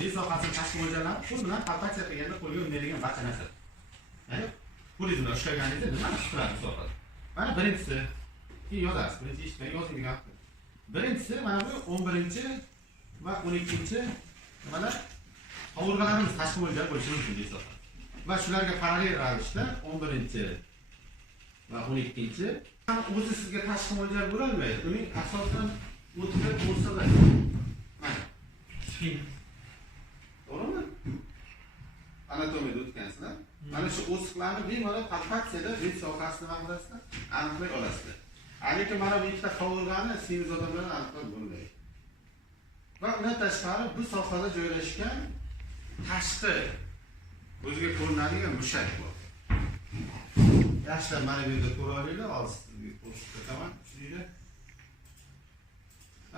Dil sohasini tashkil mo'ljallanib, pul bilan palpatsiya qilganda qo'lga unmaydigan barcha narsa. Ya'ni qo'lingiz bilan ushlaganingizda nimani turadi sohada? Mana birinchisi, keyin yozasiz. Birinchi eshitgan yozing degan. Birinchisi mana bu 11 va 12 nimalar qovurg'alarimiz tashkil mo'ljal bo'lishi mumkin dil soha. Va shularga parallel ravishda 11 va 12 o'zi sizga tashkil mo'ljal bo'la olmaydi. Uning asosan o'tgan bo'lsa-da. Mana. To'g'rimi? Anatomiyada o'tgansizlar. Mana shu o'siqlarni bemalol palpatsiyada dil sohasini maqsadida aniqlay olasizlar. Lekin mana bu ikkita qovurg'ani semiz odamlar aniqlab bo'lmaydi. Va undan tashqari bu sohada joylashgan tashqi o'ziga ko'rinadigan mushak bor. Yaxshilab mana bu yerda ko'ra olinglar, hozir sizga ko'rsatib beraman. Shuyida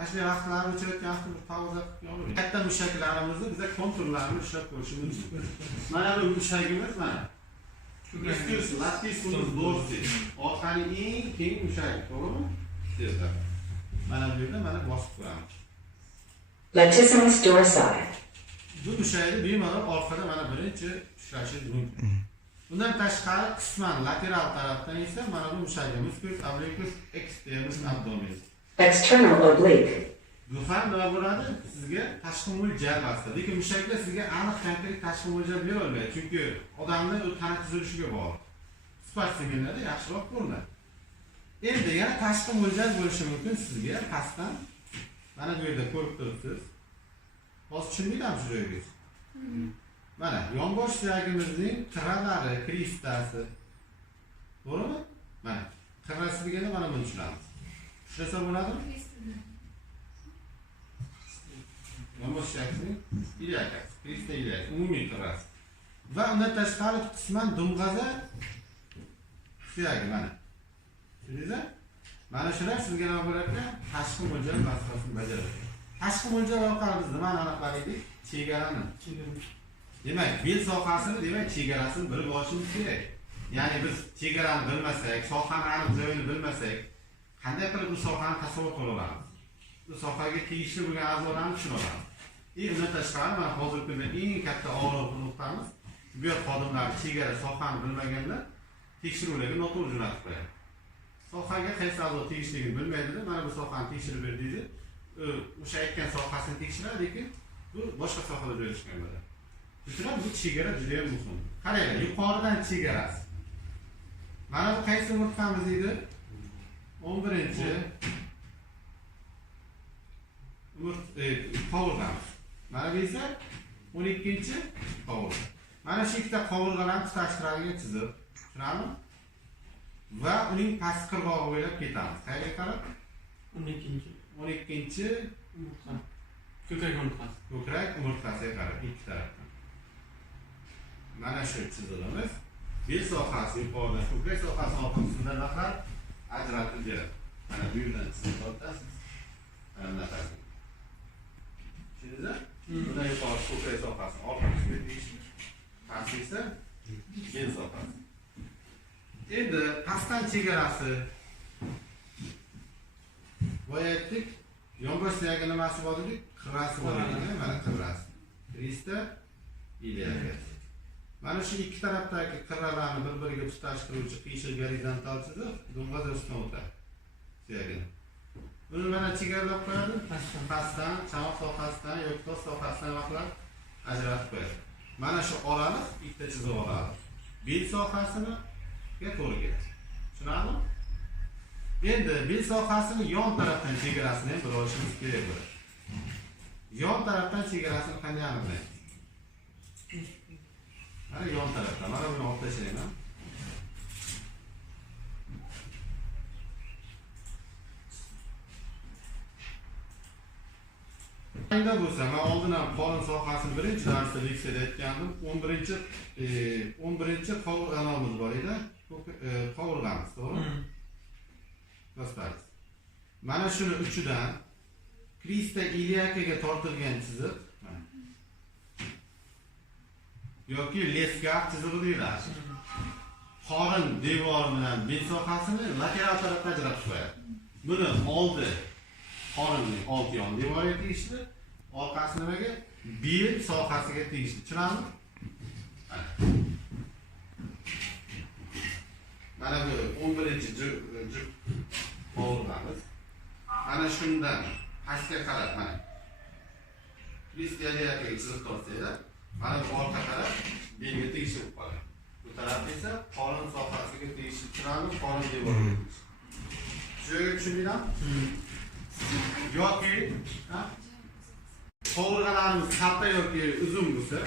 Ashli vaqtlarni o'chirayotgan vaqtda bir pauza qilib katta mushaklarimizni biza konturlarni ushlab ko'rishimiz mumkin. Mana bu mushagimiz mana. Istus, latis dorsi. Orqani eng keng mushak, to'g'rimi? Sizda. Mana bu yerda mana bosib qo'yamiz. Latissimus dorsi. Bu mushakni bemalol orqada mana birinchi ushlashingiz mumkin. Bundan tashqari qisman lateral tarafdan esa mana bu mushagimiz ko'z obliquus externus abdominis. External oblique. Bu ham nima bo'ladi? Sizga tashqi mo'ljal basta. Lekin mushaklar sizga aniq konkret tashqi mo'ljal bera olmaydi, chunki odamning o'z tana tuzilishiga bog'liq. Sportsmenlarda yaxshiroq ko'rinadi. Endi yana tashqi mo'ljal bo'lishi mumkin sizga pastdan. Mana bu yerda ko'rib turibsiz. Hozir tushundingizmi shu joyga? Mana yonbosh suyagimizning qirralari, kristasi. To'g'rimi? Mana qirrasi deganda mana buni tushunamiz. Shunday bo'ladimi? Yonbosh suyagimizning iliyakasi, krista iliyakasi, umumiy qirrasi. Va undan tashqari qisman dumg'aza suyagi mana. Tushundingizmi? Mana shular sizga nima bo'larkan? Tashqi mo'ljal vazifasini bajaradi. Tashqi mo'ljal orqali biz nimani aniqladik? Chegarani. Demak, bel sohasini, demak, chegarasini bilib olishimiz kerak. Ya'ni biz chegarani bilmasak, sohani aniq joyini bilmasak, qanday qilib bu sohani tasavvur qila olamiz? Bu sohaga tegishli bo'lgan a'zolarni tushuna olamiz. Undan tashqari mana hozirgi kunda eng katta og'riq nuqtamiz tibbiyot xodimlari chegara sohani bilmaganda tekshiruvlarga noto'g'ri jo'natib qo'yadi. Sohaga qaysi a'zo tegishligini bilmaydida, mana bu sohani tekshirib ber deydi. O'sha aytgan sohasini tekshiradi, lekin bu boshqa sohada joylashgan bo'ladi. Shuning bu chegara juda ham muhim. Qaranglar, yuqoridan chegarasi. Mana bu qaysi umurtqamiz edi? 11-chi qovurg'amiz. Mana bu esa 12-chi qovurg'a. Mana shu ikkita qovurg'alarni tutashtiradigan chiziq. Tushunarmi? Va uning pastki qirg'og'i bo'ylab ketamiz. Qayerga qarab? 12-chi umurtqa. Ko'krak umurtqasi. Ko'krak umurtqasiga qarab ikki tarafdan. Mana shu chizig'imiz bel sohasi yuqoridan ko'krak sohasi orqa qismidan naqad ajratib beradi. Mana bu yerdan chizib olasiz. Mana bunaqa. Tushundingizmi? Bundan yuqori ko'krak sohasi orqa qismiga tegishli. Pastda esa bel sohasi. Endi pastdan chegarasi bo'yatdik. Yonbosh suyagi nimasi bor dedik? Qirrasi bor ekan, mana qirrasi. Krista iliyakasi. Mana shu ikki tarafdagi qirralarni bir-biriga tutashtiruvchi qiyshiq gorizontal chiziq dumg'aza ustidan o'tadi. Suyagini. Buni mana chegaralab qo'yadi. Pastdan, chamoq sohasidan yoki tos sohasidan vaqtlar ajratib qo'yadi. Mana shu oraliq ikkita chiziq oladi. Bel sohasini to'g'ri keladi. Tushunarmi? Endi bel sohasini yon tarafdan chegarasini ham bir olishimiz kerak bo'ladi. Yon tarafdan chegarasini qanday aniqlaymiz? Mana yon tarafdan, mana buni olib tashlayman. Qanday bo'lsa, men oldin ham qorin sohasini birinchi darsda leksiyada aytgandim. 11-chi qovurg'amiz bor edi. Qovurg'amiz, to'g'rimi? Dostlar. Mana shuni uchidan krista iliyakaga tortilgan chiziq, yoki leskaf chizig'i deyiladi. Qorin devori bilan bel sohasini lateral tarafga ajratib qo'yadi. Buni oldi qorinning old yon devoriga tegishli, orqasi nimaga? Bel sohasiga tegishli. Tushunarmi? Mana bu 11-juft qovurg'amiz. Mana shundan pastga qarab mana. Kristiyaliyaga chiziq tortsanglar, mana bu orqa taraf belga tegishli bo'lib qoladi. Bu taraf esa qorin sohasiga tegishli. Tushunarmi? Qorin devoriga tegishli. Shunga tushundingizmi? Yoki qovurg'alarimiz kalta yoki uzun bo'lsa,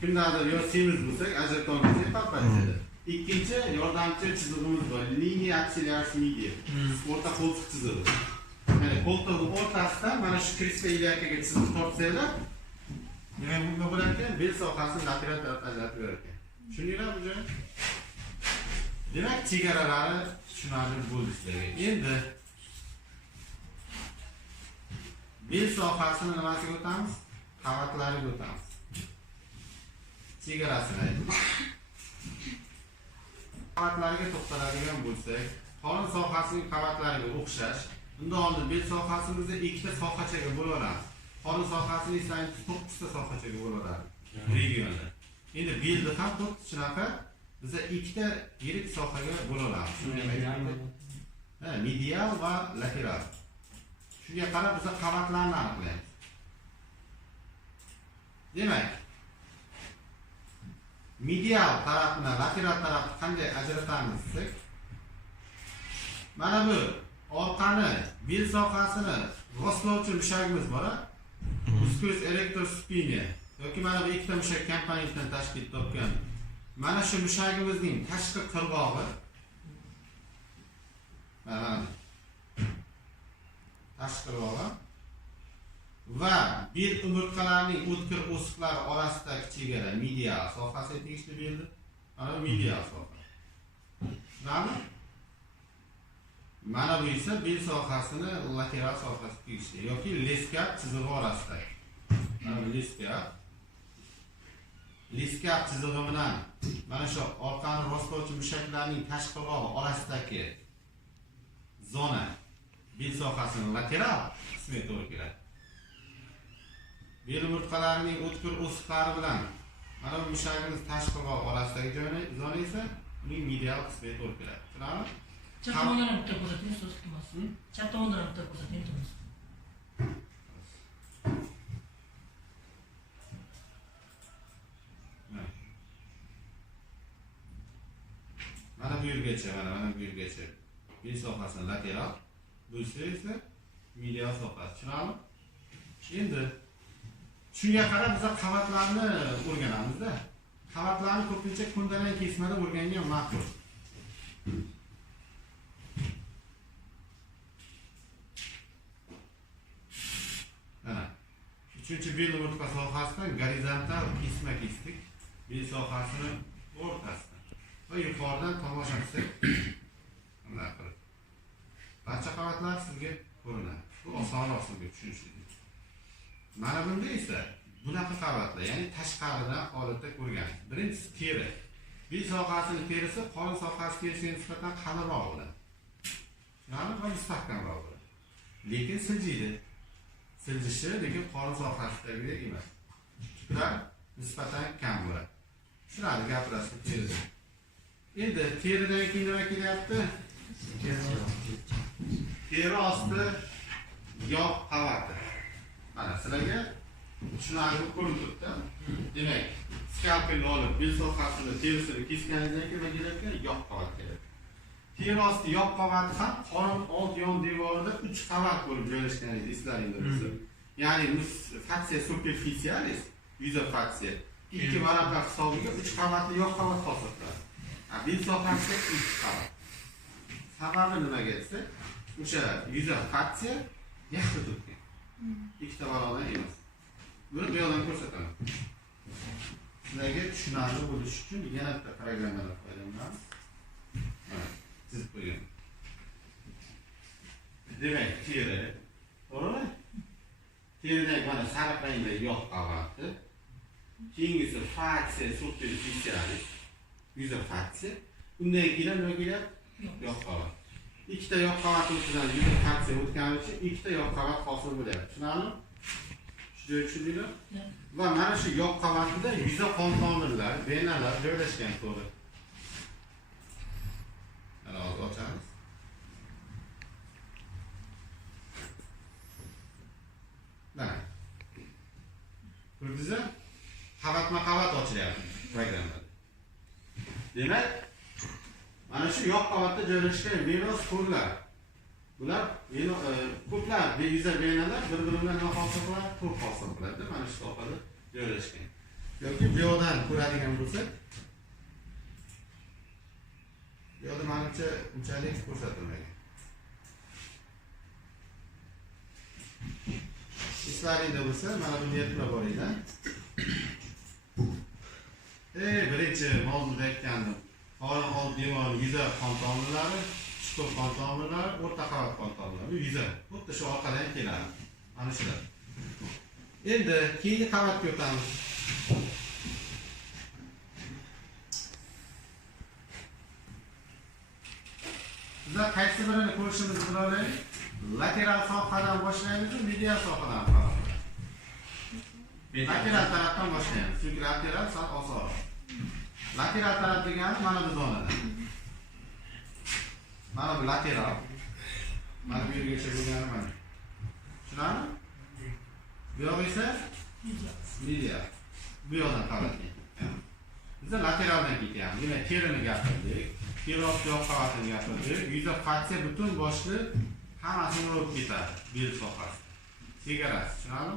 kimdadir yo semiz bo'lsa, ajratolmaysiz, tapadi. Ikkinchi yordamchi chizig'imiz bor. Liniya aksiyalash media. O'rta qo'ltiq chizig'i. Mana qo'ltiqning o'rtasidan mana shu krista iliyakaga chiziq tortsanglar, nima bo'lar ekan? Bel sohasini lateral tarafga ajratib berar ekan. Tushundingizmi bu joy? Demak, chegaralari tushunarli bo'ldi sizlarga. Endi bel sohasini nimasiga o'tamiz? Qavatlariga o'tamiz. Chegarasini aytamiz. Qavatlariga to'xtaladigan bo'lsak, qorin sohasining qavatlariga o'xshash. Bundan oldin bel sohasimizda ikkita sohachaga bo'laveramiz. Qorin sohasini esa 9 ta sohachaga bo'laveradi. Regionlar. Endi belda ham xuddi shunaqa biza ikkita yirik sohaga bo'laveramiz. Medial va lateral. Shunga qarab biz qavatlarni aniqlaymiz. Demak, medial tarafni, lateral tarafni qanday ajratamiz desak, mana bu orqani, bel sohasini rostlovchi mushagimiz bor, musculus erector spina yoki mana bu ikkita mushak komponentdan tashkil topgan. Mana shu mushagimizning tashqi qirg'og'i mana tashqi qirg'og'i va bel umurtqalarining o'tkir o'siqlari orasidagi chegara medial sohasiga tegishli beldi. Mana medial soha. Tushunarmi? Mana bu esa bel sohasini lateral sohasiga tegishli yoki leskap chizig'i orasidagi. Mana bu leskap chizig'i bilan mana shu orqani rostlovchi mushaklarning tashqi qirg'og'i orasidagi zona bel sohasining lateral qismiga to'g'ri keladi. Bel umurtqalarining o'tkir o'siqlari bilan mana bu mushagimiz tashqi qirg'og'i orasidagi zona esa uning medial qismiga to'g'ri keladi. Tushunarmi? Chap tomondan ham bitta ko'rsating, so'z qilmas. Chap tomondan ham bitta ko'rsating, to'g'ri. Mana bu yergacha, mana bu yergacha bel sohasini lateral, bu esa medial sohasi. Tushunarmi? Endi shunga qarab biz qavatlarni o'rganamiz-da. Qavatlarni ko'pincha ko'ndalang kesmada o'rgangan ma'qul. Mana 3-bel umurtqa sohasidan gorizontal kesma kesdik. Bel sohasini o'rtasidan va yuqoridan tomosha qilsak, bunday qilib. Barcha qavatlar sizga ko'rinadi. Bu osonroq sizga tushunishlik. Mana bunda esa bunaqa qavatlar, ya'ni tashqaridan holatda ko'rgansiz. Birinchisi teri. Bel sohasining terisi qorin sohasi terisiga nisbatan qalinroq bo'ladi. Ya'ni mustahkamroq bo'ladi. Lekin siljiydi. Siljishi lekin qorin sohasidagidek emas. Chuqlar nisbatan kam bo'ladi. Shularni gapirasiz terida. Endi teridan keyin nima kelyapti? Teri osti yog' qavati. Mana sizlarga tushunarli ko'rinib turibdi. Demak, skalpelni olib, bel sohasini, terisini kesganingizdan keyin nima kerak ekan? Yog' qavat kerak. Teri osti yog' qavati ham qorin old yon devorida 3 qavat bo'lib joylashganligini eslaringizda. Ya'ni fascia superficialis, yuza fascia 2 varaqqa hisobiga 3 qavatli yog' qavat hosil qiladi. Bel sohasida 3 qavat. Sababi nimaga desak, o'sha yuza fascia yaxshi turibdi. Ikkita varoqdan emas. Buni bu yoqdan ko'rsataman. Sizlarga tushunarli bo'lishi uchun yana bitta programmalar foydalanamiz. Mana chizib qo'ygan. Demak, teri. To'g'rimi? Teridan mana sariq rangdagi yog' qavati. Keyingisi fascia superficialis, yuza fascia. Undan keyin nima kelyapti? Yog' qavat. Ikkita yog' qavat o'tgan yuza fascia o'tgani uchun ikkita yog' qavat hosil bo'lyapti. Tushunarlimi? tushundingizmi? Ya. Va mana shu yoq qavatida yuza qon tomirlar, venalar joylashgan to'g'ri. Mana hozir ochamiz. Mana. Ko'rdingizmi? Qavatma-qavat ochilyapti programmada. Demak, mana shu yoq qavatda joylashgan veno sporlar. Bular ko'plab yuza venalar bir-biri bilan nima hosil qiladi? To'p hosil qiladi. Mana shu sohada joylashgan. Yoki bu yoqdan ko'radigan bo'lsak, bu yoqda menimcha unchalik ko'rsatilmagan. Eslaringda bo'lsa, mana buni e'tibor boringlar. Birinchi mavzuda aytgandim. Qorin old devor yuza qon tomirlari, chuqur qon tomirlari, o'rta qavat qon tomirlari, bu yuza. Xuddi shu orqadan keladi. Mana shular. Endi keyingi qavatga o'tamiz. Bizlar qaysi birini ko'rishimizni bilaylik. Lateral sohadan boshlaymiz, medial sohadan boshlaymiz. Lateral tarafdan boshlaymiz. Chunki lateral sal osonroq. Lateral taraf degani mana bu zonadan. Mana bu lateral. Mana bu yergacha bo'lgani mana. Tushunarmi? Bu yoq esa medial. Bu yoqdan qavatga. Biz lateraldan ketyapmiz. Demak, terini gapirdik. Keroq yoq qavatini gapirdik. Yuza fasya butun boshli hammasini urib ketadi. Bel sohasi. Chegarasi, tushunarmi?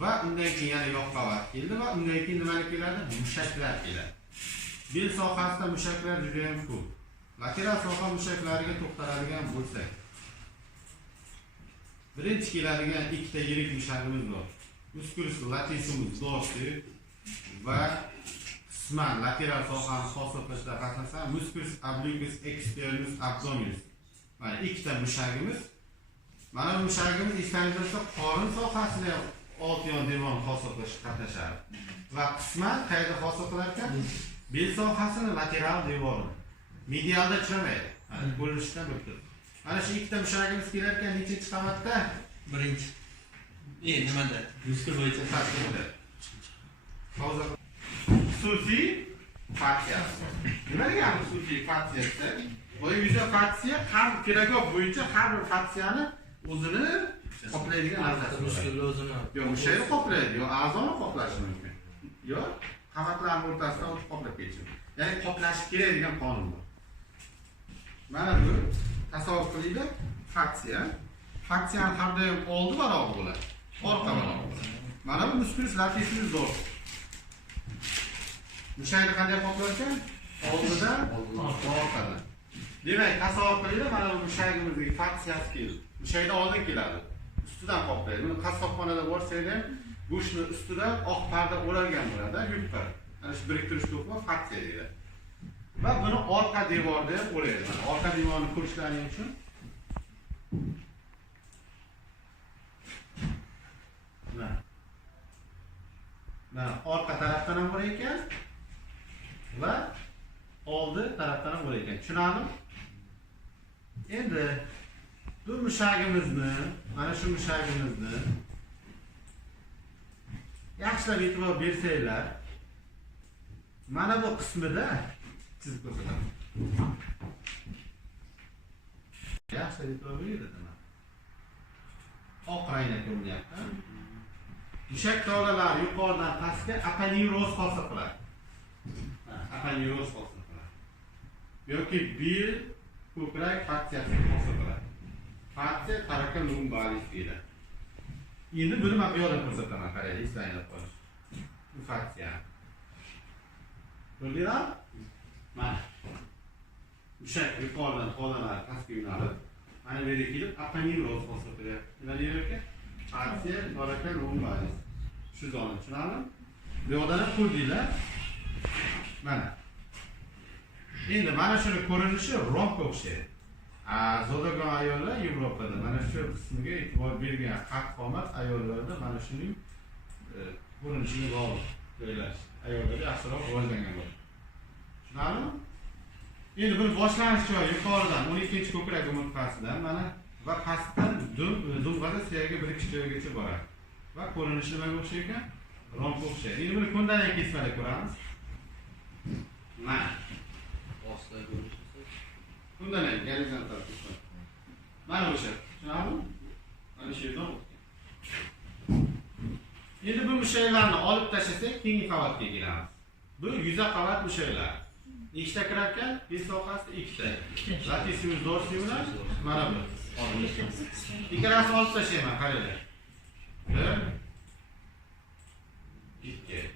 Va undan keyin yana yoq qavat keldi va undan keyin nimalar keladi? Mushaklar keladi. Bel sohasida mushaklar juda ham ko'p. Lateral soha mushaklariga to'xtaladigan bo'lsak, birinchi keladigan ikkita yirik mushagimiz bor. Musculus latissimus dorsi va qisman lateral sohani hosil qilishda qatnashgan musculus obliquus externus abdominis. Mana ikkita mushagimiz. Mana bu mushagimiz eslangizda qorin sohasida old yon devon hosil qilishda qatnashadi. Va qisman qayerda hosil qilar ekan? Bel sohasini lateral devori. Medialda chiqmaydi. Bo'linishdan bo'lib. Mana shu ikkita mushagimiz kelar ekan nechinchi qavatda? Birinchi. Nimada? Muskul bo'yicha Tasvirda. Hozir xususiy fasya. Nima degani xususiy fasyasi? Bu yuza fasya har pedagog bo'yicha har bir fasyani o'zini qoplaydigan narsasi. muskul o'zini. Yo'q, mushakni qoplaydi, yo'q, a'zoni qoplashi mumkin. Yo'q, qavatlarning o'rtasida o'tib qoplab ketishi. Ya'ni qoplashi kerak degan qonun bor. Mana bu tasavvur qilaylik, fasya. Fasyani har doim oldi barobar bo'ladi. Orqa barobar bo'ladi. Mana bu musculus latissimus dorsi. Mushakni qanday qoplar ekan? Oldidan, orqadan. Demak, tasavvur qilaylik, mana bu mushagimizdagi fasyasi keldi. Mushakdan oldin keladi. Ustidan qoplaydi. Buni qassobxonada borsangiz ham go'shtni ustidan oq parda o'ralgan bo'ladi, yupqa. Ana shu biriktirish to'pi fasya deydi. Va buni orqa devorda ham o'raydi. Mana orqa devorni ko'rishlaring uchun mana orqa tarafdan ham bor ekan va oldi tarafdan ham bor ekan. Tushunarmi? Endi bu mushagimizni, mana shu mushagimizni yaxshilab e'tibor bersanglar, mana bu qismida chizib ko'rsataman. Yaxshilab e'tibor beringlar. Oq rangda ko'rinyapti. Mushak tolalari yuqoridan pastga aponeuroz hosil qiladi. Aponeuroz hosil qiladi. Yoki bel ko'krak fasyasi hosil qiladi. Fasya taraka lumbalis deydi. Endi buni men bu yoqda ko'rsataman, qarang, eslanglar qo'yish. Bu fasya. Ko'rdinglar? Mana. Mushak yuqoridan tolalari pastga yo'nalib, mana bu yerga kelib aponeuroz hosil qilyapti. Nima deyar ekan? Fasya taraka lumbalis. Shu zona, tushunarmi? Bu yoqdan ham ko'rdinglar. Mana. Endi mana shuni ko'rinishi rompga o'xshaydi. Zodagon ayollar Yevropada mana shu qismiga e'tibor bergan qad-qomat ayollarda mana shuning ko'rinishini bog'liq joylash. Ayollarda yaxshiroq rivojlangan bo'ladi. Tushunarlimi? Endi buni boshlanish joyi yuqoridan 12-ko'krak umurtqasidan mana va pastdan dumg'ada suyagi birikish joyigacha boradi. va ko'rinishi nimaga o'xshaydi ekan? Romga o'xshaydi. Endi buni ko'ndalang kesmada ko'ramiz. Mana. Ostida ko'rish. Ko'ndalang gorizontal kesma. Mana o'sha. Tushunarlimi? Mana shu yerdan o'tgan. Endi bu mushaklarni olib tashlasak, keyingi qavatga kelamiz. Bu yuza qavat mushaklar. Nechta kirar ekan? Bez sohasida ikkita. Latissimus dorsimus mana bu. Ikkalasini olib tashlayman, qaranglar. 1 2.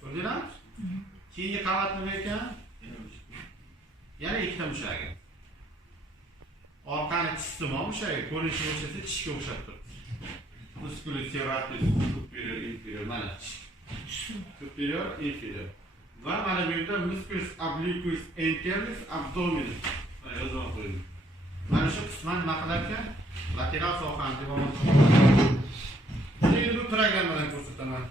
Ko'rdingizmi? Keyingi qavat nima ekan? Yana ikkita mushak. Orqani tishsimon mushak, ko'rinishi o'xshasa tishga o'xshab turibdi. Musculus serratus superior inferior mana superior inferior. Va mana bu yerda musculus obliquus internis abdominis. Mana yozib qo'ying. Mana shu qisman nima qilar ekan? Lateral sohani deb olamiz. Endi bu programmadan ko'rsataman.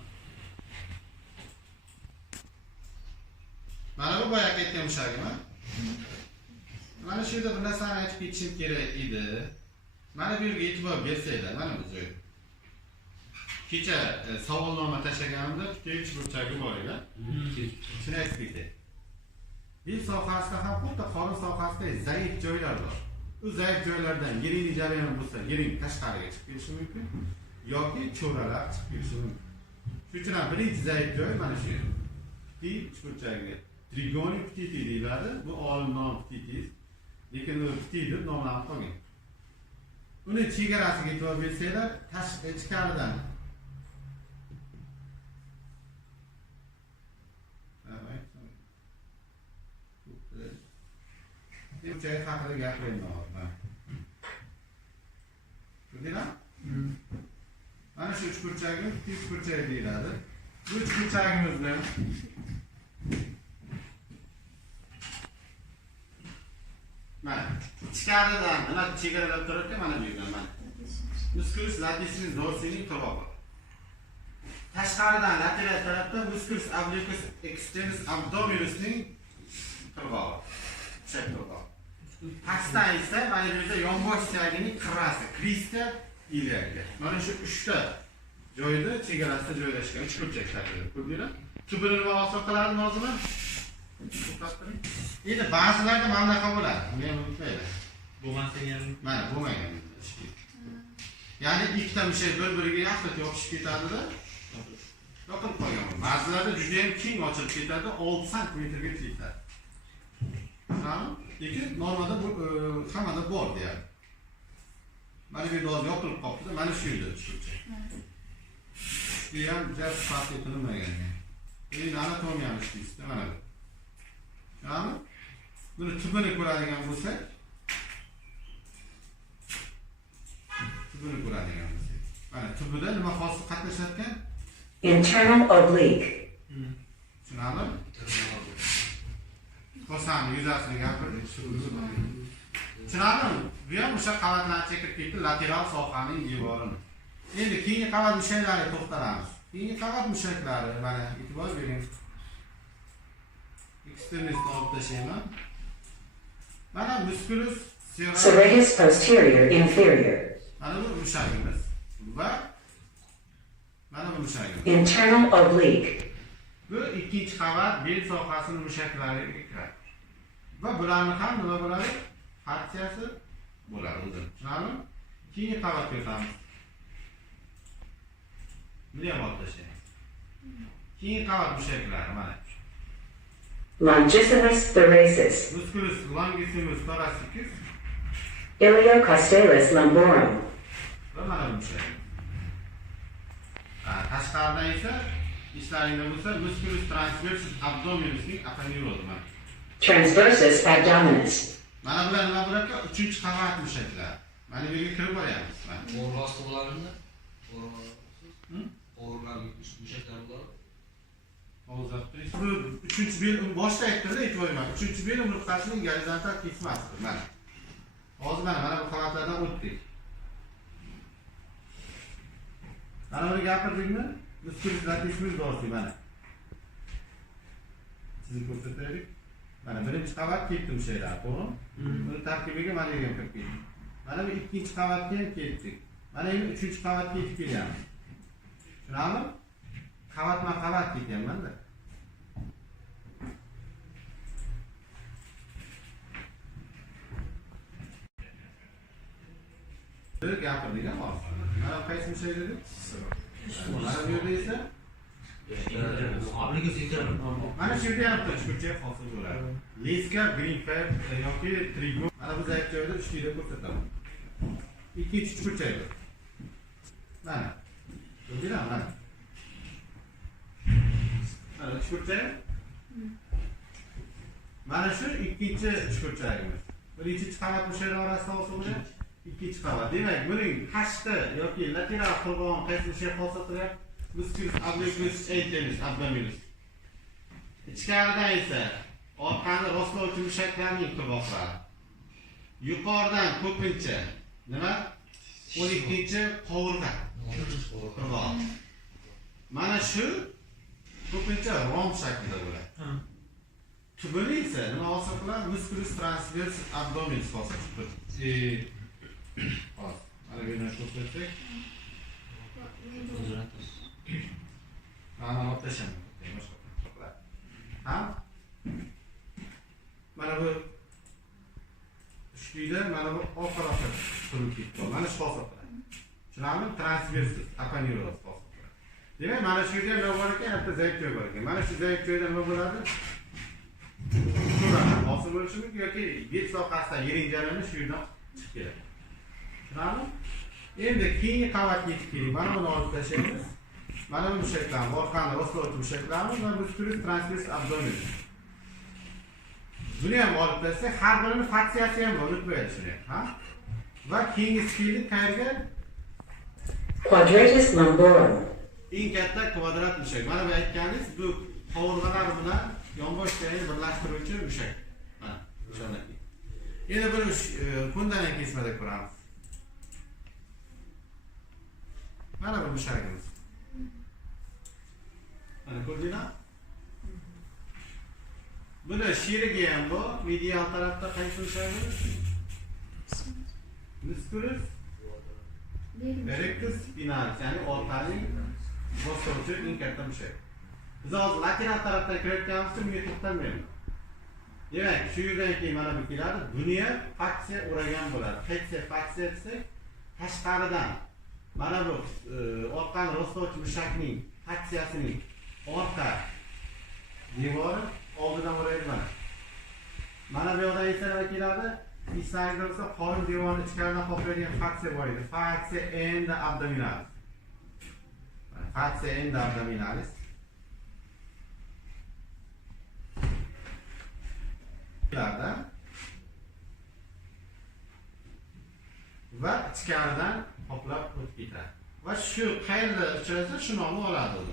Mana bu boya ketgan mushagim. Mana shu yerda bir narsani aytib ketishim kerak edi. Mana bu yerga e'tibor bersanglar, mana bu joy. Kecha savolnoma tashlaganimda ikkinchi burchagi bor edi. Shuni aytib ketay. Bel sohasida ham xuddi qorin sohasida zaif joylar bor. U zaif joylardan yiring jarayon bo'lsa, yiring tashqariga chiqib kelishi mumkin yoki cho'ralar chiqib kelishi mumkin. Shuning uchun ham birinchi zaif joy mana shu yer. Ikkinchi burchagi trigonic ptiti deyiladi. Bu olim nom ptitis. Lekin u ptiti deb nomlanib qolgan. Uni chegarasiga e'tibor bersanglar, ichkaridan Burchak haqida gapirayman. Ko'rdingizmi? Mana shu uch burchagim tip burchak deyiladi. Bu uch burchagimizni mana ichkaridan nima chegaralab turibdi, mana bu yerdan mana. Musculus latissimus dorsining qirg'og'i. Tashqaridan lateral tarafda musculus obliquus externis abdominisning qirg'og'i. Shak qirg'og'i. Pastdan esa mana bu yerda yonbosh suyagining qirrasi, krista iliaga. Mana shu 3 ta joyda chegarasida joylashgan 3 burchak shaklida. Ko'rdingizmi? Tubini nima hosil qiladi nozima? Endi ba'zilarda mana bunaqa bo'ladi. Buni ham unutmaylik. Bo'lmasa ham mana bo'lmagan. Ya'ni ikkita mushak bir-biriga yaxlit yopishib ketadi-da. Yoqib qolgan. Ba'zilarda juda ham keng ochilib ketadi, 6 sm ga yetadi. Tamam? Lekin normada bu hammada bor deyapti. Mana bu yerda yopilib qolibdi, mana shu yerda chiqibdi. Bu ham jas farqli qilinmagan. Endi anatomiyani ishlaysiz, mana bu. Tamam? Buni tubini ko'radigan bo'lsak, mana tubida nima hosil qatnashayotgan? Internal oblique. Tushunarlimi? Kosani yuzasini gapirdik. Tushunarlimi? Bu ham o'sha qavatlarni chekib ketdi, lateral sohaning devorini. Endi keyingi qavat mushaklariga to'xtalamiz. Keyingi qavat mushaklari mana e'tibor bering. Externis olib tashlayman. Mana musculus serratus posterior inferior. Mana bu mushagimiz. Va mana bu mushagimiz. Internal oblique. Bu ikkinchi qavat bel sohasining mushaklariga kiradi. Va bularni ham nima bo'ladi? Partiyasi bo'ladi o'zi. Tushunarlimi? Keyingi qavatga o'tamiz. Buni ham olib tashlaymiz. Keyingi qavat mushaklari mana. Longissimus thoracis. Musculus longissimus thoracicus. Iliocostalis lumborum. Va mana bu mushak. Tashqaridan esa ishlaringda bo'lsa musculus transversus abdominisning aponeurozi mana. Transversus abdominis. Mana bular nima bo'ladi? 3-qavat mushaklar. Mana bu yerga kirib boryapmiz. Mana. o'g'ri osti bo'ladimi? O'g'rilar mushaklar bo'ladi. Bu 3-bel boshda aytdim-da, e'tibor bering. 3-bel nuqtasining gorizontal kesmasidir. Mana. Hozir mana bu qavatlardan o'tdik. Mana buni gapirdingmi? Musculus latissimus dorsi mana. Sizni ko'rsataylik. Mana birinchi qavat ketdi mushaklar, to'g'rimi? Buni tarkibiga mana degan kirib ketdi. Mana bu ikkinchi qavatga ham ketdik. Mana endi 3-qavatga yetib kelyapmiz. Tushunarmi? Qavatma-qavat ketyapman-da. Bir gapirdik ham hozir. Mana qaysi mushak dedik? Mana bu yerda esa mana shu yerda ham tushkuncha hosil bo'ladi. Leska, green fab yoki trigo. Mana bu zaif joyda 3 kilo ko'rsataman. Ikkinchi tushkuncha bu. Mana. Ko'rdingizmi? Mana. Mana tushkuncha. Mana shu ikkinchi tushkunchamiz. Birinchi qavat mushaklar orasida hosil bo'ladi. Ikkinchi qavat. Demak, buning tashqi yoki lateral qurg'on qaysi mushak hosil qilyapti? Musculus obliquus aytamiz, abdominis. Ichkaridan esa orqani rostlovchi mushaklarning qurg'oqlari. Yuqoridan ko'pincha nima? 12-chi qovurg'a. Qurg'oq. Mana shu ko'pincha rom shaklida bo'ladi. Tubini esa nima hosil qiladi? Musculus transversus abdominis hosil qiladi. Hozir mana bu yerdan ko'rsatsak. Mana o'tasham. Ha? Mana bu uchtida mana bu oxir turib ketdi. Mana shu hosil qiladi. Tushunarmi? Transversus aponeuros hosil qiladi. Demak, mana shu yerda nima bor ekan? Bitta zaif joy bor ekan. Mana shu zaif joyda nima bo'ladi? Shuralar hosil bo'lishi mumkin yoki bet sohasidan yiring jarayoni shu yerdan chiqib keladi. Tushunarmi? Endi keyingi qavatga yetib keling. Mana buni olib tashlaymiz. Mana bu mushaklar, orqani rostlovchi mushaklarimiz va musculus transversus abdominis. Buni ham olib tashsak, har birini faksiyasi ham bor, unutmaylik shuni, ha? Va keyingi skillik qayerga? Quadratus lumborum. Eng katta kvadrat mushak. Mana bu aytganingiz, bu qovurg'alar bilan yonboshlarni birlashtiruvchi mushak. Mana, o'shandan keyin. Endi buni kundan kesmada ko'ramiz. Mana bu mushagimiz. Mana ko'rdingizmi? Buni sherigi ham bor, medial tarafda qaysi mushagimiz? Musculus erectus spinalis, ya'ni orqaning bostovchi eng katta mushak. Biz hozir lateral tarafdan kirayotganimiz uchun bunga to'xtalmaymiz. Demak, shu yerdan keyin mana bu keladi. Buni ham faksiya o'ragan bo'ladi. Faksiya desak, tashqaridan mana bu orqani rostlovchi mushakning faksiyasining orqa devori oldidan o'raydi mana. Mana bu yoqdan esa nima keladi? Islangiz bo'lsa, qorin devorini ichkaridan qoplaydigan faksiya bor edi. Faksiya enda abdominalis. Faksiya enda abdominalis. Va ichkaridan qoplab o'tib ketadi. Va shu qayerda uchrasa shu nomni oladi u.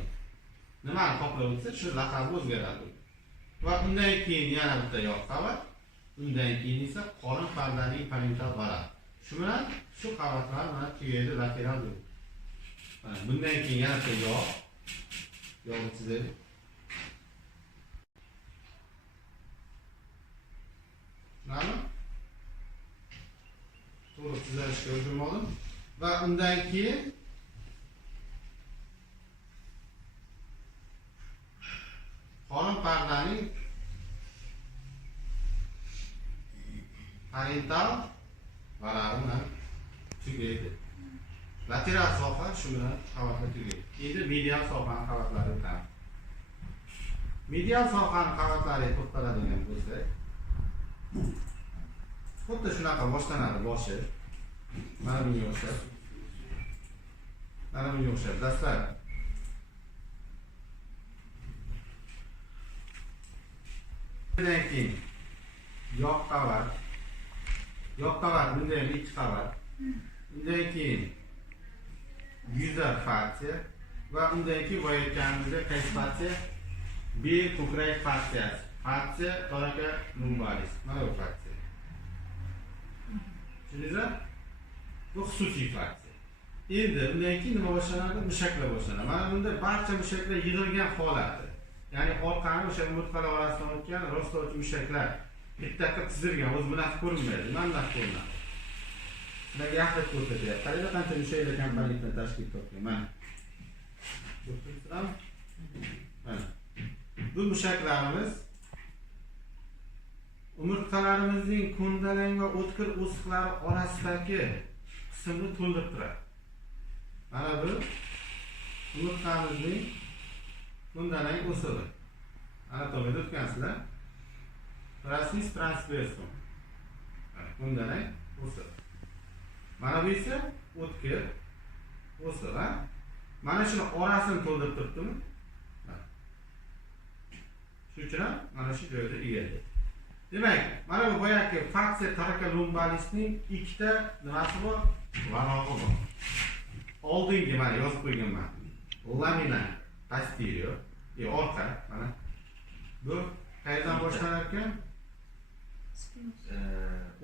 Nimani qoplab o'tsa shu laqabi o'zgaradi. Va undan keyin yana bitta yoq qavat, undan keyin esa qorin pardasining parental varaq. Shu bilan shu qavatlar mana tugaydi lateral bo'lib. Mana bundan keyin yana bitta yoq chizadi. Mana to'g'ri chizishga o'rgandim va undan keyin qorin pardaning parental varag'i bilan tugaydi. Lateral soha shu bilan qavatlar tugaydi. Endi medial sohaning qavatlari o'tamiz. Medial sohaning qavatlariga to'xtaladigan bo'lsak, xuddi shunaqa boshlanadi boshi. Mana bunga o'xshab. Mana bunga o'xshab. Dastlab undan keyin yoq qavat. Yoq qavat bundan ham ikki qavat. Undan keyin yuzar faksiya va undan keyin bo'yayotganimizda qaysi faksiya? Bel ko'krak faksiyasi. Faksiya toraka lumbalis. Mana bu faksiya. Tushundingizmi? Bu xususiy faksiya. Endi undan keyin nima boshlanadi? Mushaklar boshlanadi. Mana bunda barcha mushaklar yig'ilgan holati. Ya'ni orqani o'sha mutqalar orasidan o'tgan rostlovchi mushaklar bitta qilib chizilgan, o'z bilan ko'rinmaydi. Mana bunday ko'rinadi. sizlarga yaxlit ko'rsatyapti. Qaranglar qancha mushaklar komponentini tashkil topgan. Mana. Ko'rsatibsizlarmi? Mana. Bu mushaklarimiz umurtqalarimizning ko'ndalang va o'tkir o'siqlari orasidagi qismni to'ldirib turadi. Mana bu umurtqamizning ko'ndalang o'sig'i. Anatomiyada o'tgansizlar. Trasis transversum. Ko'ndalang o'siq. Mana bu esa o'tkir o'siq. Mana shuni orasini to'ldirib turibdimi? Shuning uchun ham mana shu joyda egadi. Demak, mana bu boyagi fascia thoracolumbaalisning ikkita nimasi bor? Varog'i bor. Oldingi mana yozib qo'yganman. Lamina posterior, orqa mana. Bu qayerdan boshlanar ekan?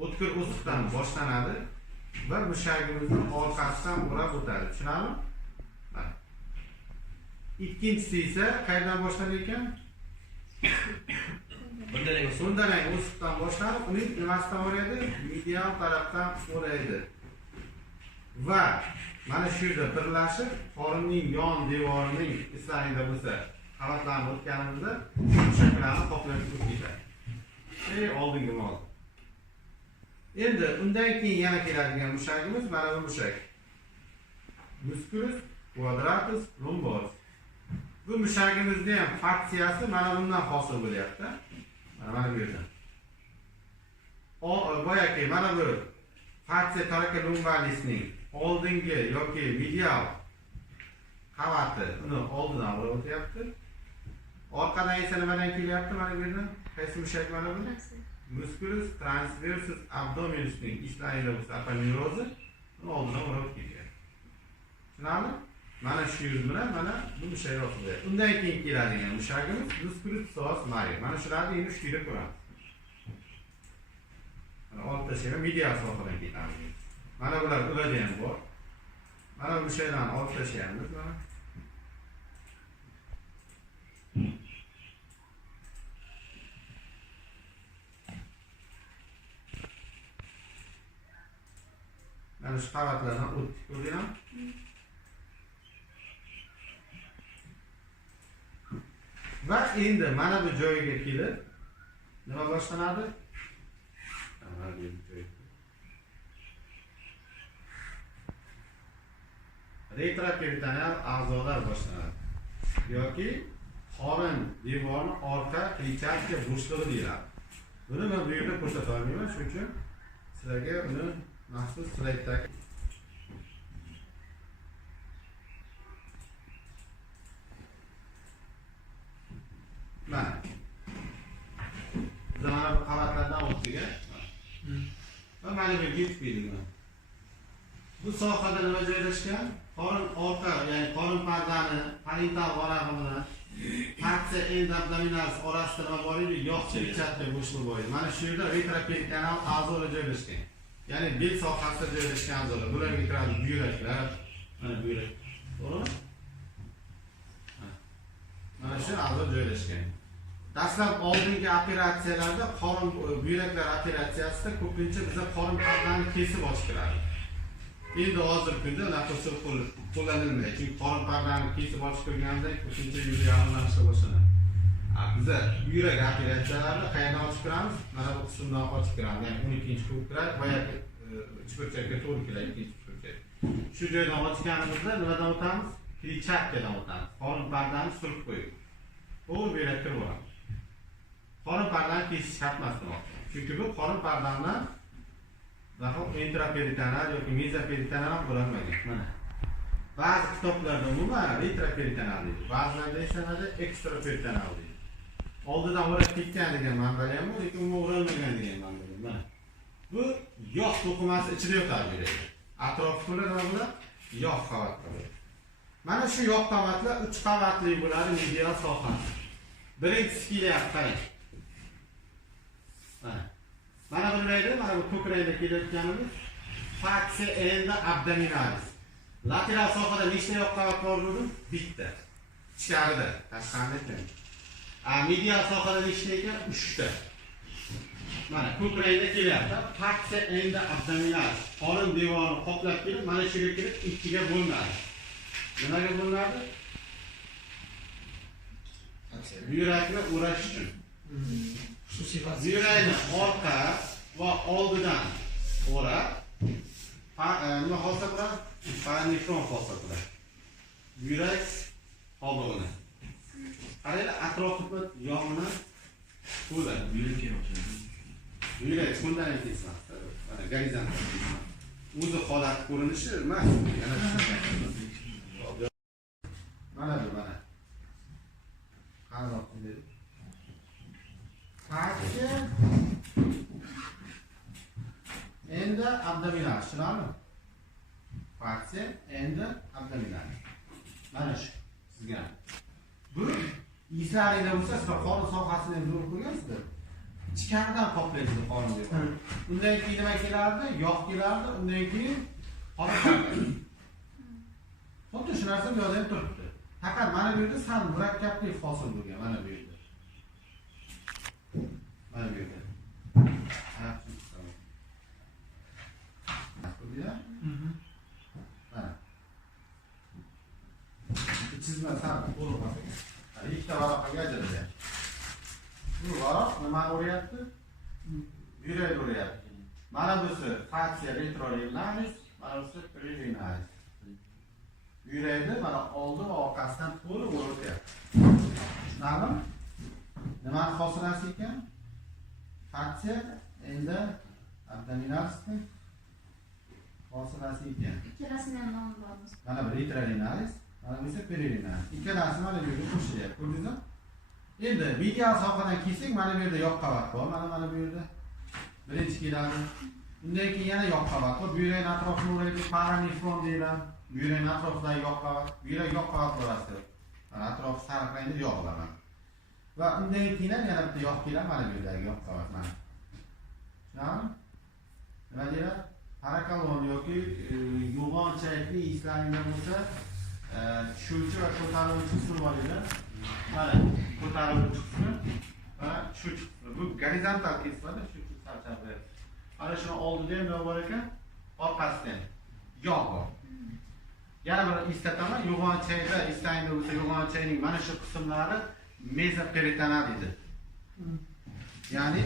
O'tkir o'siqdan boshlanadi va mushagimizning orqasidan o'rab o'tadi. Tushunarmi? Mana. Ikkinchisi esa qayerdan boshlanadi ekan? Bundalang o'siqdan boshlanib, uning nimasidan o'raydi? Medial tarafdan o'raydi. Va mana shu yerda birlashib, qorinning yon devorining islaringda bo'lsa, qavatlarni o'tganimizda mushaklarni qoplab ketadi. Oldingi mol. Endi undan keyin yana keladigan mushagimiz mana bu mushak. Musculus quadratus lumboris. Bu mushagimizda ham fasciasi mana bundan hosil bo'lyapti. Mana bu yerdan. Boyagi mana bu fascia thoracolumbaalisning oldingi yoki medial qavati uni oldidan o'rab o'tyapti. Orqadan esa nimadan kelyapti? Mana bu yerdan. Qaysi mushak mana bu? Musculus transversus abdominisning ishlaringda bo'lsa aponeurozi uni oldidan o'rab kelyapti. Tushunarli? Mana shu yuz bilan mana bu mushak hosil. Undan keyin keladigan mushagimiz musculus psoas major. Mana shularni endi shuyda ko'ramiz. Mana oltita shera medial sohadan ketamiz. Mana bular uladi ham bor. Mana bu mushaklarni olib tashlaymiz mana. Mana shu qavatlardan o'tdik, ko'rdingizmi? Va endi mana bu joyiga kelib nima boshlanadi? Mana bu joy. Retroperitoneal a'zolar boshlanadi. Yoki qorin devorni orqa kletchatka bo'shlig'i deyiladi. Buni men bu yerda ko'rsata olmayman, shuning uchun sizlarga uni maxsus slaydda mana zamana bu qavatlardan o'tdik. Va mana bu yetib keldik. Bu sohada nima joylashgan? Qorin orqa, ya'ni qorin pardani, parental varag'ini, fascia endabdominalis orasida nima bor edi? Yog' kletchatka bo'shliq bor edi. Mana shu yerda retroperitoneal a'zolar joylashgan. Ya'ni bel sohasida joylashgan a'zolar. Bularga kiradi buyraklar, mana buyrak. To'g'rimi? Mana shu a'zo joylashgan. Dastlab oldingi operatsiyalarda qorin buyraklar operatsiyasida ko'pincha bizga qorin pardani kesib ochtiradi. Endi hozir kunda unaqa usul qo'llanilmaydi. Chunki qorin pardani kesib ochib ko'rganda ko'pincha yurak yog'lanishga boshlanadi. Biza buyrak operatsiyalarida qayerdan ochib kiramiz? Mana bu qismdan ochib kiramiz. Ya'ni 12-ko'krak va uchburchakka to'g'ri keladi, ikkinchi shu joydan ochganimizda nimadan o'tamiz? Kletchatkadan o'tamiz. Qorin pardani surib qo'yib. To'g'ri bu yerga kirib olamiz. Qorin pardani kesish shart emas. Chunki bu qorin pardandan intraperitoneal yoki mezoperitoneal ham bo'linmagan. Mana. Ba'zi kitoblarda umuman retroperitoneal deydi. Ba'zilarda esa ekstraperitoneal deydi. Oldidan o'rab ketgan degan ma'noda ham bor, lekin umuman o'ralmagan degan ma'noda. Mana. Bu yog' to'qimasi ichida yotadi deydi. Atrofida nima bo'ladi? Yog' qavat bo'ladi. Mana shu yog' qavatlar 3 qavatli bo'ladi medial sohasi. Birinchisi kelyapti, qarang. Mana bu nima? Mana bu ko'krakda kelayotganimiz fascia endabdominalis. Lateral sohada nechta yog' qavat bor bo'ldi? Bitta. Ichkarida, tashqarida ekan. Medial sohada nechta ekan? 3 ta. mana ko'kragida kelyapti. Fascia enda abdominalis. Qorin devorini qoplab kelib, mana shu yerga kelib ikkiga bo'linadi. Nimaga bo'linadi? Buyrakni o'rash uchun. Xususiy vaziyat. Buyrakni orqa va oldidan o'rab, nima hosil qiladi? Paranefron hosil qiladi. Buyrak qobig'ini. Qaranglar, atrofida yog'ini to'ladi. Buyrak bundan kesmasdi. Mana gorizontal kesmasdi. O'zi holat ko'rinishi emas. Mana bu mana. Qanaqa dedi? Fascia enda abdominalis, tushunarmi? Fascia enda abdominalis. Mana shu sizga. Bu islaringda bo'lsa, siz qorin sohasini ham zo'r ko'rgansizlar. Ichkaridan qoplaysiz qorinni. Undan keyin nima kelardi? Yog' kelardi, undan keyin qorin qoladi. Xuddi shu narsa bu yerda ham turibdi. Faqat mana bu yerda sal murakkablik hosil bo'lgan, mana bu yerda. Mana bu yerda. Mana. Chizma sal qo'rqmasin. Ikkita varaqaga ajralgan. Bu varaq nimani o'rayapti? Buyrakni o'rayapti. Mana busi fascia retrorenales, mana busi prerenales. Buyrakni mana oldi va orqasidan to'liq o'rayapti. Tushunarmi? Nimani hosilasi ekan? Fascia enda abdominalisni hosilasi ekan. Ikkalasini ham nomi bormi? Mana bu retrorenales, mana bu esa prerenales. Ikkalasi mana bu yerga qo'shilyapti. Ko'rdingizmi? Endi video sohadan kelsak, mana bu yerda yoq qavat bor. Mana bu yerda birinchi keladi. Undan keyin yana yoq qavat bor. Buyrakning atrofini o'raydi, paranefron deyiladi. Buyrakning atrofidagi yoq qavat, buyrak yoq qavat orasida. Mana atrofi sariq rangda yoq bor. Va undan keyin yana bitta yoq keladi, mana bu yerdagi yoq qavat mana. Tushunarmi? Nima deyiladi? Parakolon yoki yo'g'on chayakli islaringda bo'lsa, tushuvchi va ko'taruvchi qismi bor edi. Mana ko'taruvchi qismi va tushuvchi qismi. Bu gorizontal kesmada shu salchaqlar. Ana shuni oldida ham nima bor ekan? Orqasida ham yog' bor. Yana bir eslataman, yo'g'on chayda islaringda bo'lsa, yo'g'on chayning mana shu qismlari mezoperitonal edi. Ya'ni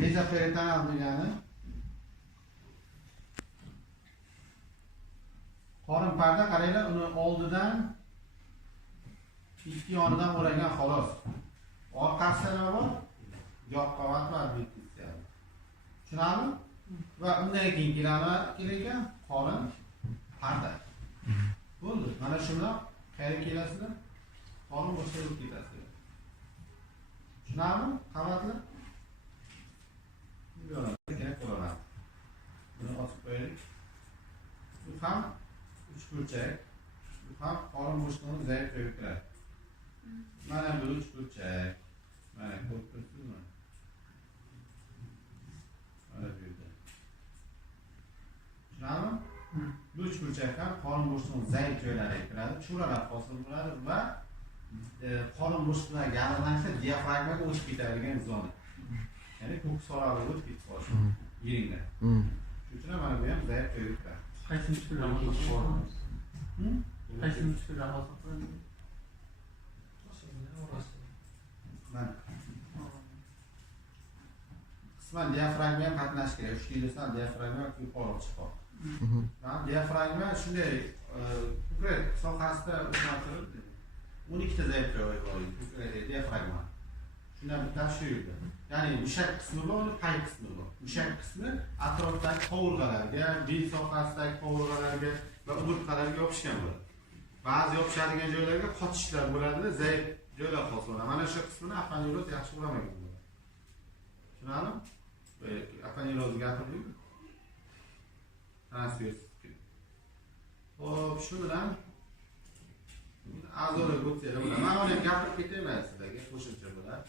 mezoperitonal degani qorin parda, qaranglar, uni oldidan ikki yonidan o'ragan xolos. Orqasida nima bor? Yoq qavat va adventitsiya. Tushunarmi? Va undan keyin keladigan qorin parda. Bo'ldi. Mana shundoq qayerga kelasizlar? Qorin boshqa yo'q ketasizlar. Tushunarmi? Qavatlar. Kerak bo'ladi. Buni osib qo'yaylik. Bu ham uchburchak. Bu ham qorin bo'shlig'ini zaif qo'yib kiradi. Mana bu uchburchak. Mana ko'rib turibsizmi? Mana bu yerda. Tushunarmi? Bu uchburchak ham qorin bo'shlig'ining zaif joylariga kiradi, cho'ralar hosil bo'ladi va qorin bo'shlig'iga g'allansa diafragmaga o'tib ketadigan zona. Ya'ni ko'k so'rog'i o'tib ketib qolishi yeringda. Shuning uchun mana bu ham zaif joyga kiradi. Qaysi mushkullar hosil? Qaysi mushkullar hosil qiladi? Mana. Qisman diafragma ham qatnash kerak. 3 kilodan diafragma yuqori chiqadi. Diafragma shunday ko'krak sohasida o'smatirib 12 ta zaif joyi bor edi. Diafragma. Shundan bittasi shu yerda. Ya'ni mushak qismi bor, pay qismi bor. Mushak qismi atrofdagi qovurg'alarga, bel sohasidagi qovurg'alarga va umurtqalarga yopishgan bo'ladi. Ba'zi yopishadigan joylarga qotishlar bo'ladi, zaif joylar hosil bo'ladi. Mana shu qismini apaniroz yaxshi uramagan bo'ladi. Tushunarmi? Apanirozni gapirdik. Transfer. Xo'p, shu bilan a'zolar ko'pchilik bilan mana uni gapirib ketayman sizlarga qo'shimcha bilan.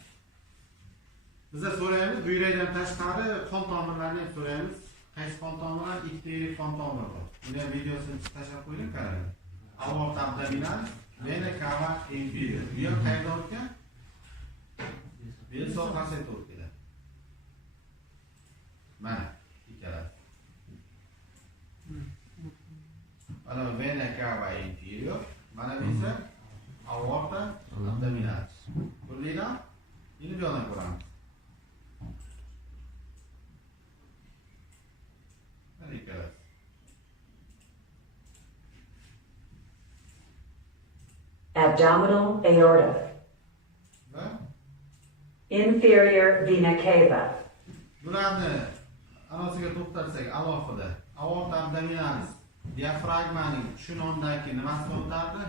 Biz so'raymiz, buyrakdan tashqari qon tomirlarini ham so'raymiz. Qaysi qon tomirlar? Ikkita qon tomir bor. Buni videosini tashlab qo'ying, qarang. Aorta abdominal, vena cava inferior. Bu ham qayerda o'tgan? Bel sohasida o'tgan. Mana ikkalasi. Mana vena cava inferior, mana bu esa aorta abdominalis. Ko'rdingizmi? Endi bu yoqdan ko'ramiz. Mana ikkalasi. Abdominal aorta. Va Inferior vena cava. bularni anosiga to'xtalsak alohida aorta abdominalis diafragmaning shu nomdagi nimasi o'tardi?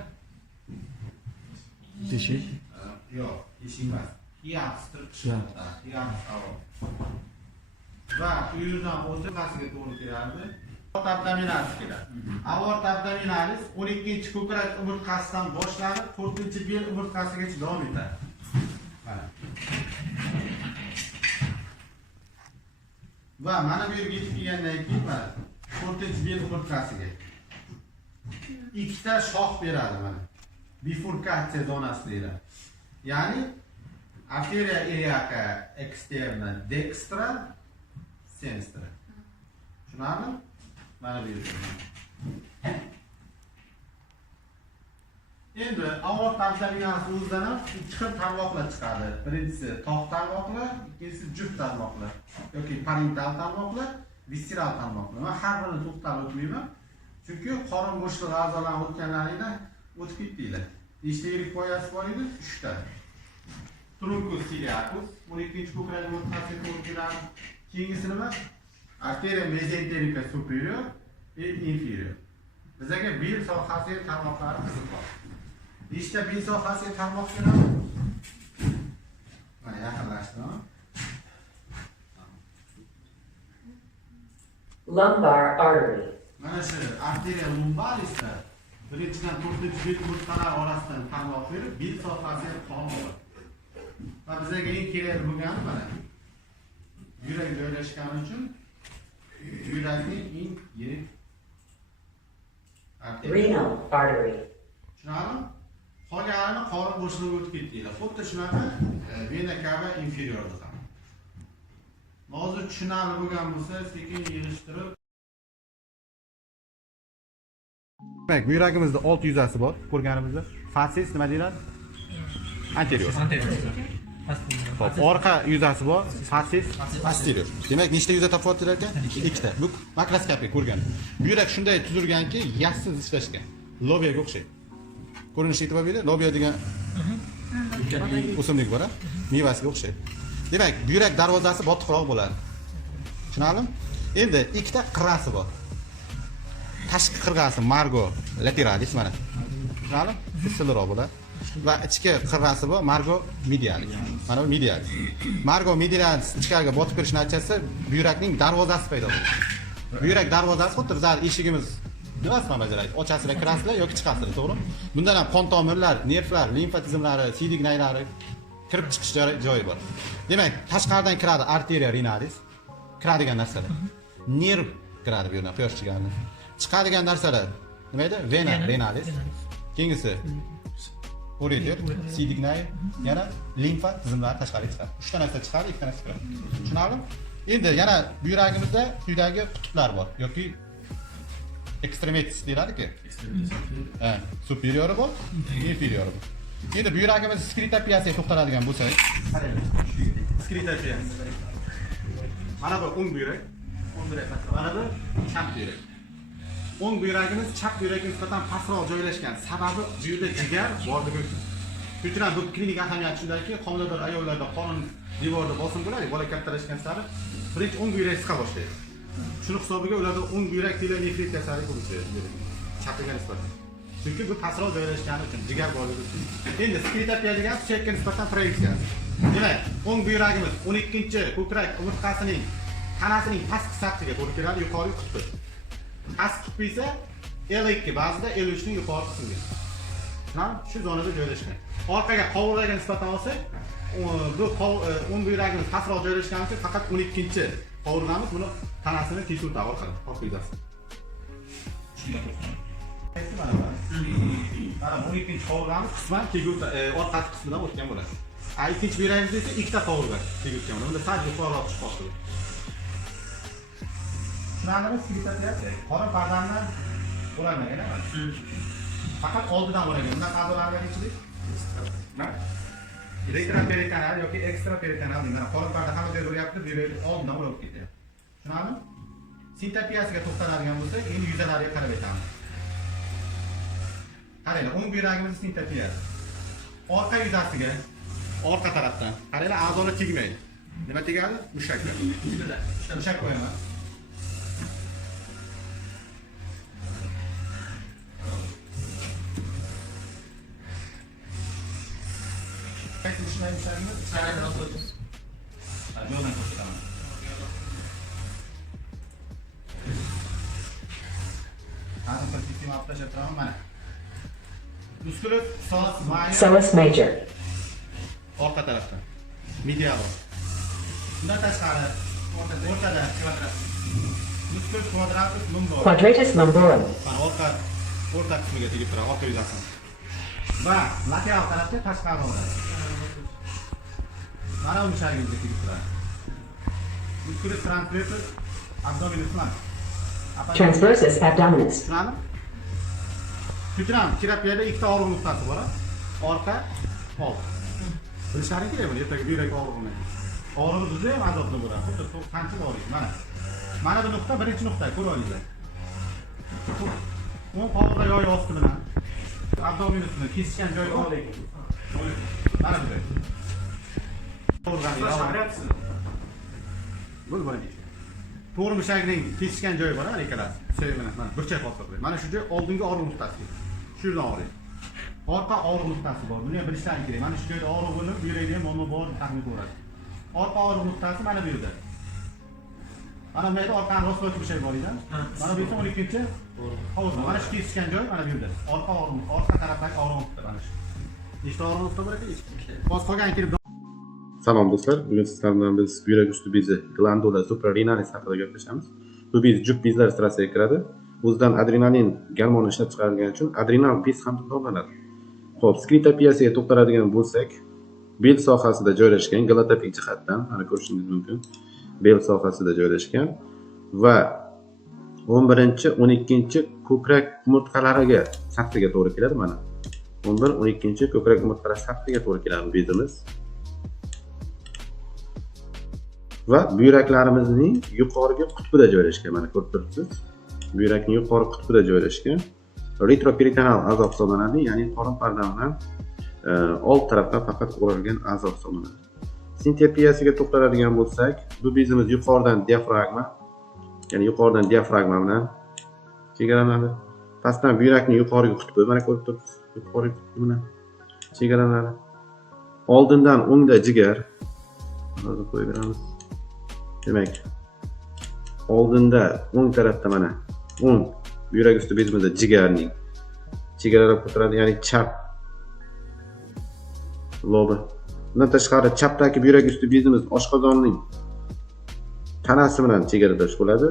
Teshik. Yo'q, teshik emas. Hiatus tirqishmoqda. Hiatus aorta. Va u yerdan o'rtasiga to'g'ri kirardi. Aorta abdominalis keladi. Aorta abdominalis 12-ko'krak umurtqasidan boshlanib 4-bel umurtqasigacha davom etadi. Mana. Va mana bu yerga yetib kelgandan keyin mana 4-bel umurtqasiga ikkita shox beradi mana. Bifurkatsiya zonasi deyiladi. Ya'ni arteria iliaca externa dextra sinistra. Tushunarmi? Mana bu yerda. Endi aorta abdominalis o'zidan ham ikki xil tarmoqlar chiqadi. Birinchisi tog' tarmoqlar, ikkinchisi juft tarmoqlar yoki parental tarmoqlar, visceral tarmoqlar. Men har birini to'xtalib o'tmayman. Chunki qorin bo'shlig'i a'zolarini o'tganlaringda o'tib ketdinglar. Nechta yirik poyasi bor edi? 3 ta. Truncus ciliacus, 12-ko'krak umurtqasiga to'g'ri keladi. Keyingisi nima? Arteria mesenterica superior va inferior. Bizga bel sohasidagi tarmoqlari qiziqadi. Nechta bel sohasidagi tarmoq keladi? Mana yaqinlashdim. Lumbar artery. Mana shu arteria lumbarisda birinchidan 4-bel umurtqalar orasidan tarmoq berib, bel sohasiga qon oladi. Va bizga eng kerakli bo'lgani mana yurak joylashgani uchun yurakning eng yirik arteriya. Renal artery. Tushunarmi? Qolganini qorin bo'shlig'iga o'tib ketdinglar. Xuddi shunaqa vena cava inferiorda ham. Hozir tushunarli bo'lgan bo'lsa, sekin yig'ishtirib. Demak, bu yuragimizda old yuzasi bor, ko'rganimizda. Facies nima deyiladi? Anterior. Xo'p, orqa yuzasi bor, facies posterior. Demak, nechta yuza topyaptilar ekan? Ikkita. Bu makroskopik ko'rgan. Bu yurak shunday tuzilganki, yassiz ishlashgan. Lobiyaga o'xshaydi. Ko'rinishga e'tibor bering. Lobiya degan o'simlik bor, mevasiga o'xshaydi. Demak, bu yurak darvozasi botiqroq bo'ladi. Tushunarlimi? Endi ikkita qirrasi bor. Tashqi qirrasi margo lateralis mana. Tushunarlimi? Issilroq bo'ladi. Va ichki qirrasi bor margo medialis. Mana bu medialis. Margo medialis ichkariga botib kirish natijasida buyrakning darvozasi paydo bo'ladi. Buyrak darvozasi xuddi bizlar eshigimiz nimasidan bajaradi? Ochasizlar, kirasizlar yoki chiqasizlar, to'g'rimi? Bundan ham qon tomirlar, nervlar, limfa tizimlari, siydik naylari kirib chiqish joyi bor. Demak, tashqaridan kiradi arteria renalis, kiradigan narsalar. Nerv kiradi bu yerdan, quyosh chiqadi. Chiqadigan narsalar nima edi? Vena renalis. Keyingisi ureter, siydik nay, yana limfa tizimlari tashqariga chiqadi. 3 ta narsa chiqadi, 2 ta narsa kiradi. Tushunarlimi? Endi yana bu yuragimizda quyidagi qutblar bor yoki extremities deyiladi-ku. Superiori bor, inferiori bor. Endi bu yuragimiz skritopiyasiga to'xtaladigan bo'lsak, skritopiya. Mana bu o'ng buyrak, mana bu chap buyrak. O'ng buyragimiz chap buyrakka nisbatan pastroq joylashgan. Sababi bu yerda jigar borligi uchun. Shuning uchun bu klinik ahamiyati shundaki, homilador ayollarda qorin devorda bosim bo'ladi, bola kattalashgan sari birinchi o'ng buyrak siqa boshlaydi. Shuni hisobiga ularda o'ng buyrak telonefrit kasalligi bo'ladi. Chapiga nisbatan. Chunki bu pastroq joylashgani uchun, jigar borligi uchun. Endi skritopiya degan suyakka nisbatan proyeksiya. Demak, o'ng buyragimiz 12-ko'krak umurtqasining tanasining pastki sathiga to'g'ri keladi, yuqori qutbi. Pastki qutbi esa L2 ba'zida L3 ning yuqori qismiga. Shu zonada joylashgan. Orqaga qovurg'aga nisbatan olsak, bu o'ng buyragimiz pastroq joylashgani uchun faqat 12-qovurg'amiz buni tanasini tez o'tib oladi. Orqa yuzasi. Mana 12-qovurg'amiz qisman teguvta orqasi qismidan o'tgan bo'ladi. Ikkinchi buyragimizda esa ikkita qovurg'a teguvgan bo'ladi. Bunda sal yuqoriroq chiqib qoladi. Tushunarlimi? Skriptatsiya qora pardani o'ralmagan emas. Faqat oldidan o'ragan. Bundan a'zolarga nechlik? Retroperitonal yoki ekstraperitoneal deyman. Qora parda hamma joyda bo'lyapti, bu yerga oldidan o'rab ketyapti. Tushunarlimi? Sintapiyasiga to'xtaladigan bo'lsak, endi yuzalariga qarab aytamiz. Qaranglar, o'ng buyragimiz sintapiyasi. Orqa yuzasiga, orqa tarafdan. Qaranglar, a'zolar tegmaydi. Nima tegadi? Mushaklar. Mushak qo'yaman. Qaysi mushaklarimiz? Yo'ldan ko'rsataman. Hozir bir sistema olib tashlab turaman, mana. Muskulos psoas major Psoas major. orqa tarafdan. Medial. Bundan tashqari o'rtada kvadrat. Muskulos quadratus lumbar. Quadratus lumborum. Mana o'rta qismiga tegib turadi, orqa yuzasi. Va lateral tarafga tashqari o'radi. Mana bu mushagimizga tegib turadi. Muskulos transversus abdominis mana. Transversus abdominis. Tushunarlimi? Ko'chiram, terapiyada ikkita og'riq nuqtasi bor. Orqa, old. Bilishlaring kerak buni, ertaga buyrak og'rig'ini. Og'rig'i juda ham azobli bo'ladi. Xuddi qancha og'riq. Mana bu nuqta birinchi nuqta, ko'ra olinglar. O'ng qovurg'a yoyi osti bilan abdominisni kesishgan joyi bor. Mana bu joy. Qovurg'ani bo'ladi. To'g'ri mushakning kesishgan joyi bor, mana ikkalasi. Mana burchak hosil. Mana shu joy oldingi og'riq nuqtasi. Shu yerdan og'riydi. Orqa og'riq nuqtasi bor. Buni ham bilishlaring kerak. Mana shu joyda og'riq bo'lib, yurakda ham muammo bor, taxmin qiladi. Orqa og'riq nuqtasi mana bu yerda. Mana bu yerda orqani rostlovchi bir şey bor edi. Mana bu yerda 12-chi hovuz. Mana shu kesishgan joy mana bu yerda. Orqa tarafdagi og'riq nuqta mana shu. Nechta og'riq nuqta bor ekan? Hozir qolgan kelib. Salom do'stlar, bugun sizlar bilan biz buyrak usti bezi glandula suprarinalis haqida gaplashamiz. Bu bez jup bezlar sirasiga kiradi. O'zidan adrenalin gormoni ishlab chiqarilgani uchun adrenal bez ham hisoblanadi. Xo'p, skriptapiyasiga to'xtaladigan bo'lsak, bel sohasida joylashgan, galotopik jihatdan, mana ko'rishingiz mumkin. Bel sohasida joylashgan va 11-12 ko'krak umurtqalariga safhiga to'g'ri keladi mana. 11-12 ko'krak umurtqalari safhiga to'g'ri keladi bezimiz. Va buyraklarimizning yuqorgi qutbida joylashgan, mana ko'rib turibsiz. Buyrakning yuqori qutbida joylashgan retroperitonal a'zo hisoblanadi, ya'ni qorin parda bilan old tarafdan faqat o'ralgan a'zo hisoblanadi. Sintapiyasiga to'xtaladigan bo'lsak, bu bezimiz yuqoridan diafragma, ya'ni yuqoridan diafragma bilan chegalanadi. Pastdan buyrakning yuqorgi qutbi, mana ko'rib turibsiz, yuqorgi qutbi bilan chegalanadi. Oldindan o'ngda jigar, hozir qo'yib beramiz. Demak, oldinda o'ng tarafda mana o'ng buyrak usti bezimizda jigarning chegaralab o'tiradi, ya'ni chap lobi. Bundan tashqari chapdagi buyrak usti bezimiz oshqozonning tanasi bilan chegaradosh bo'ladi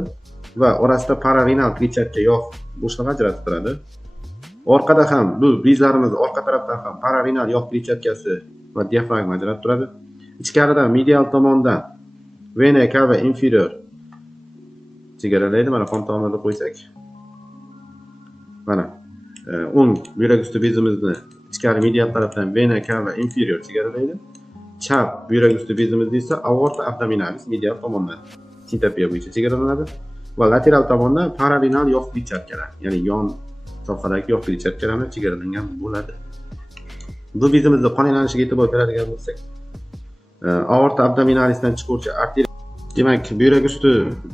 va orasida pararenal kletchatka yog' bo'shlig'i ajratib turadi. Orqada ham bu bezlarimiz orqa tarafdan ham pararenal yog' kletchatkasi va diafragma ajratib turadi. Ichkaridan medial tomondan vena cava inferior chegaralaydi. Mana qon tomirida qo'ysak, mana o'ng buyrak usti bezimizni ichkari medial tarafdan vena cava inferior chegaralaydi. Chap buyrak usti bezimizni esa aorta abdominalis medial tomondan sintapiya bo'yicha chegaralanadi va lateral tomondan pararenal yog' kletchatkalar, ya'ni yon sohadagi yog' kletchatkalar bilan chegaralangan bo'ladi. Bu bezimizda qon aylanishiga e'tibor beradigan bo'lsak, aorta abdominalisdan chiquvchi arteriya, demak, buyrak usti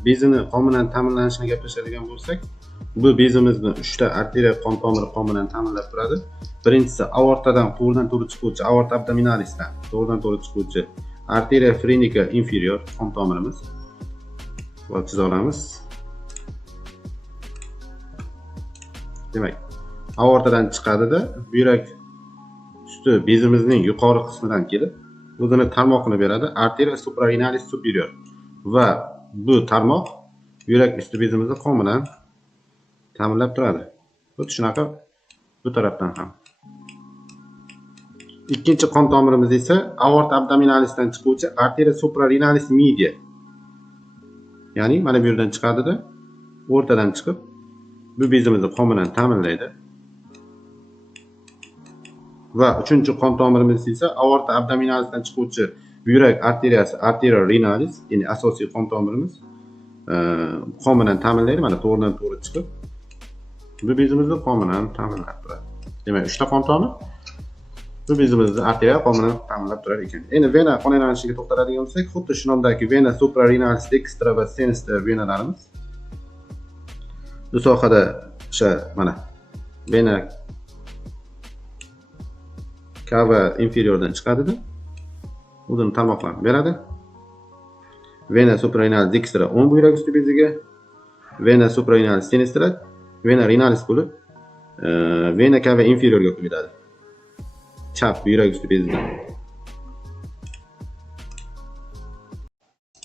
bezini qon bilan ta'minlanishini gaplashadigan bo'lsak, bu bezimizni 3 ta arteriya qon tomiri qon bilan ta'minlab turadi. Birinchisi aortadan to'g'ridan to'g'ri chiquvchi aorta abdominalisdan to'g'ridan to'g'ri chiquvchi arteriya phrenica inferior qon tomirimiz. Va chiza olamiz. Demak, aortadan chiqadida buyrak usti bezimizning yuqori qismidan kelib o'zini tarmoqini beradi, arteriya suprarinalis superior, va bu tarmoq yurak usti bezimizni qon bilan ta'minlab turadi. Xuddi shunaqa bu tarafdan ham. Ikkinchi qon tomirimiz esa aorta abdominalisdan chiquvchi arteriya suprarinalis media. Ya'ni mana bu yerdan chiqadida o'rtadan chiqib bu bezimizni qon bilan ta'minlaydi. Va uchinchi qon tomirimiz esa aorta abdominalisdan chiquvchi buyrak arteriyasi, arteria renalis, ya'ni asosiy qon tomirimiz qon bilan ta'minlaydi. Mana to'g'ridan to'g'ri chiqib bu bezimizni qon bilan ta'minlab turadi. Demak, 3 ta qon tomir bu bezimizni arteriya qon bilan ta'minlab turar ekan. Endi vena qon aylanishiga to'xtaladigan bo'lsak, xuddi shu nomdagi vena suprarenalis dextra va sinistra venalarimiz bu sohada o'sha mana vena cava inferiordan chiqadi-da. O'zini tarmoqlarni beradi. Vena suprarenalis dextra 10 buyrak usti beziga, vena suprarenalis sinistra, vena renalis bo'lib, vena cava inferiorga quyiladi. Chap buyrak usti beziga.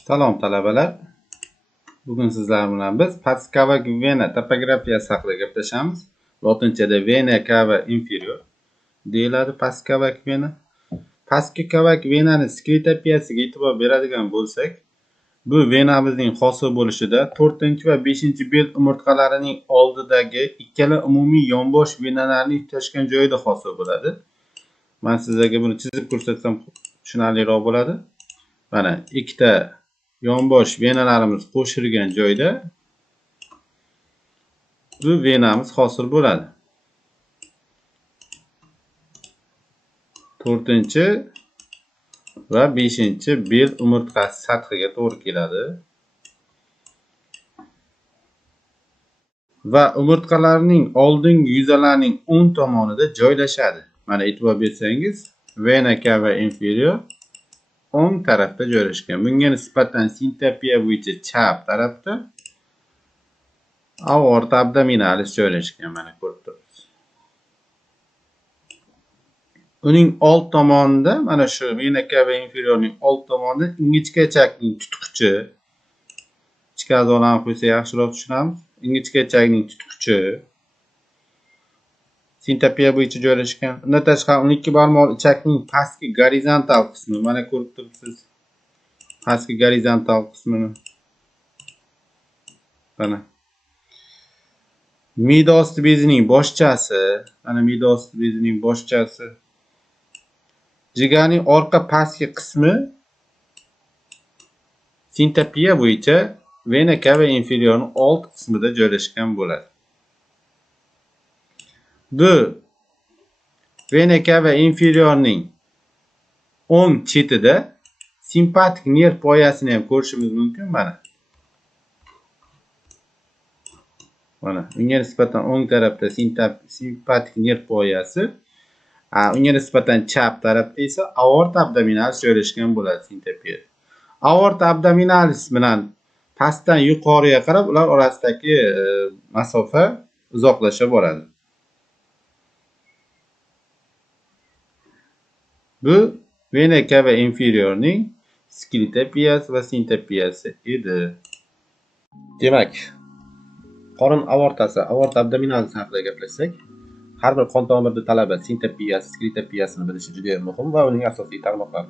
Salom talabalar. Bugun sizlar bilan biz pastki cava vena topografiyasi haqida gaplashamiz. Lotinchada vena cava inferior deyiladi pastki cava vena. Pastki cava venani skletopiyasiga e'tibor beradigan bo'lsak, bu venamizning hosil bo'lishida 4 va 5-bel umurtqalarining oldidagi ikkala umumiy yonbosh venalarning tutashgan joyida hosil bo'ladi. Men sizlarga buni chizib ko'rsatsam tushunarliroq bo'ladi. Mana ikkita yonbosh venalarimiz qo'shilgan joyda bu venamiz hosil bo'ladi. 4 va 5-bel umurtqasi sathiga to'g'ri keladi. Va umurtqalarning oldingi yuzalarining o'ng tomonida joylashadi. Mana e'tibor bersangiz, vena cava inferior o'ng tarafda joylashgan. Bunga nisbatan sintopiya bo'yicha chap tarafda aorta abdominalis joylashgan. Mana ko'rib turibsiz. Uning old tomonida mana shu vena cava inferiorning old tomonida ingichkachakning tutqichi, ichki a'zolarni qo'ysa yaxshiroq tushunamiz. Ingichkachakning tutqichi sintopiya bo'yicha joylashgan. Undan tashqari 12 barmoq ichakning pastki gorizontal qismi, mana ko'rib turibsiz. Pastki gorizontal qismini. Mana. Me'da osti bezining boshchasi, mana me'da osti bezining boshchasi. Jigarning orqa pastki qismi sintopiya bo'yicha vena cava inferiorning old qismida joylashgan bo'ladi. Bu vena cava inferiorning o'ng chetida simpatik nerv poyasini ham ko'rishimiz mumkin. Mana. Mana unga nisbatan o'ng tarafda simpatik nerv poyasi, unga nisbatan chap tarafda esa aorta abdominalis joylashgan bo'ladi sintopiya. Aorta abdominalis bilan pastdan yuqoriga qarab ular orasidagi masofa uzoqlasha boradi. Bu vena cava inferiorning skletopiyasi va sintopiyasi edi. Demak, qorin aortasi, aorta abdominalis haqida gaplashsak, har bir qon tomirida talaba sintopiyasi, skletopiyasini bilishi juda muhim va uning asosiy tarmoqlari.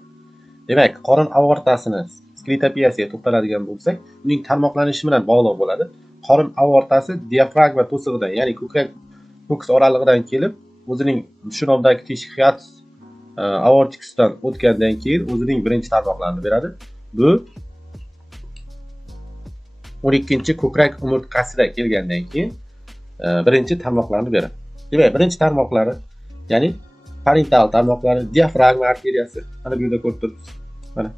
Demak, qorin aortasini skletopiyasiga to'xtaladigan bo'lsak, uning tarmoqlanishi bilan bog'liq bo'ladi. Qorin aortasi diafragma to'sig'idan, ya'ni ko'krak ho'kiz oralig'idan kelib, o'zining shu nomdagi teshik hiatus aortikusdan o'tgandan keyin o'zining birinchi tarmoqlarini beradi. Bu 12-ko'krak umurtqasida kelgandan keyin birinchi tarmoqlarni beradi. Demak, birinchi tarmoqlari, ya'ni parental tarmoqlari, diafragma arteriyasi. Mana bu yerda ko'rib turibsiz. Mana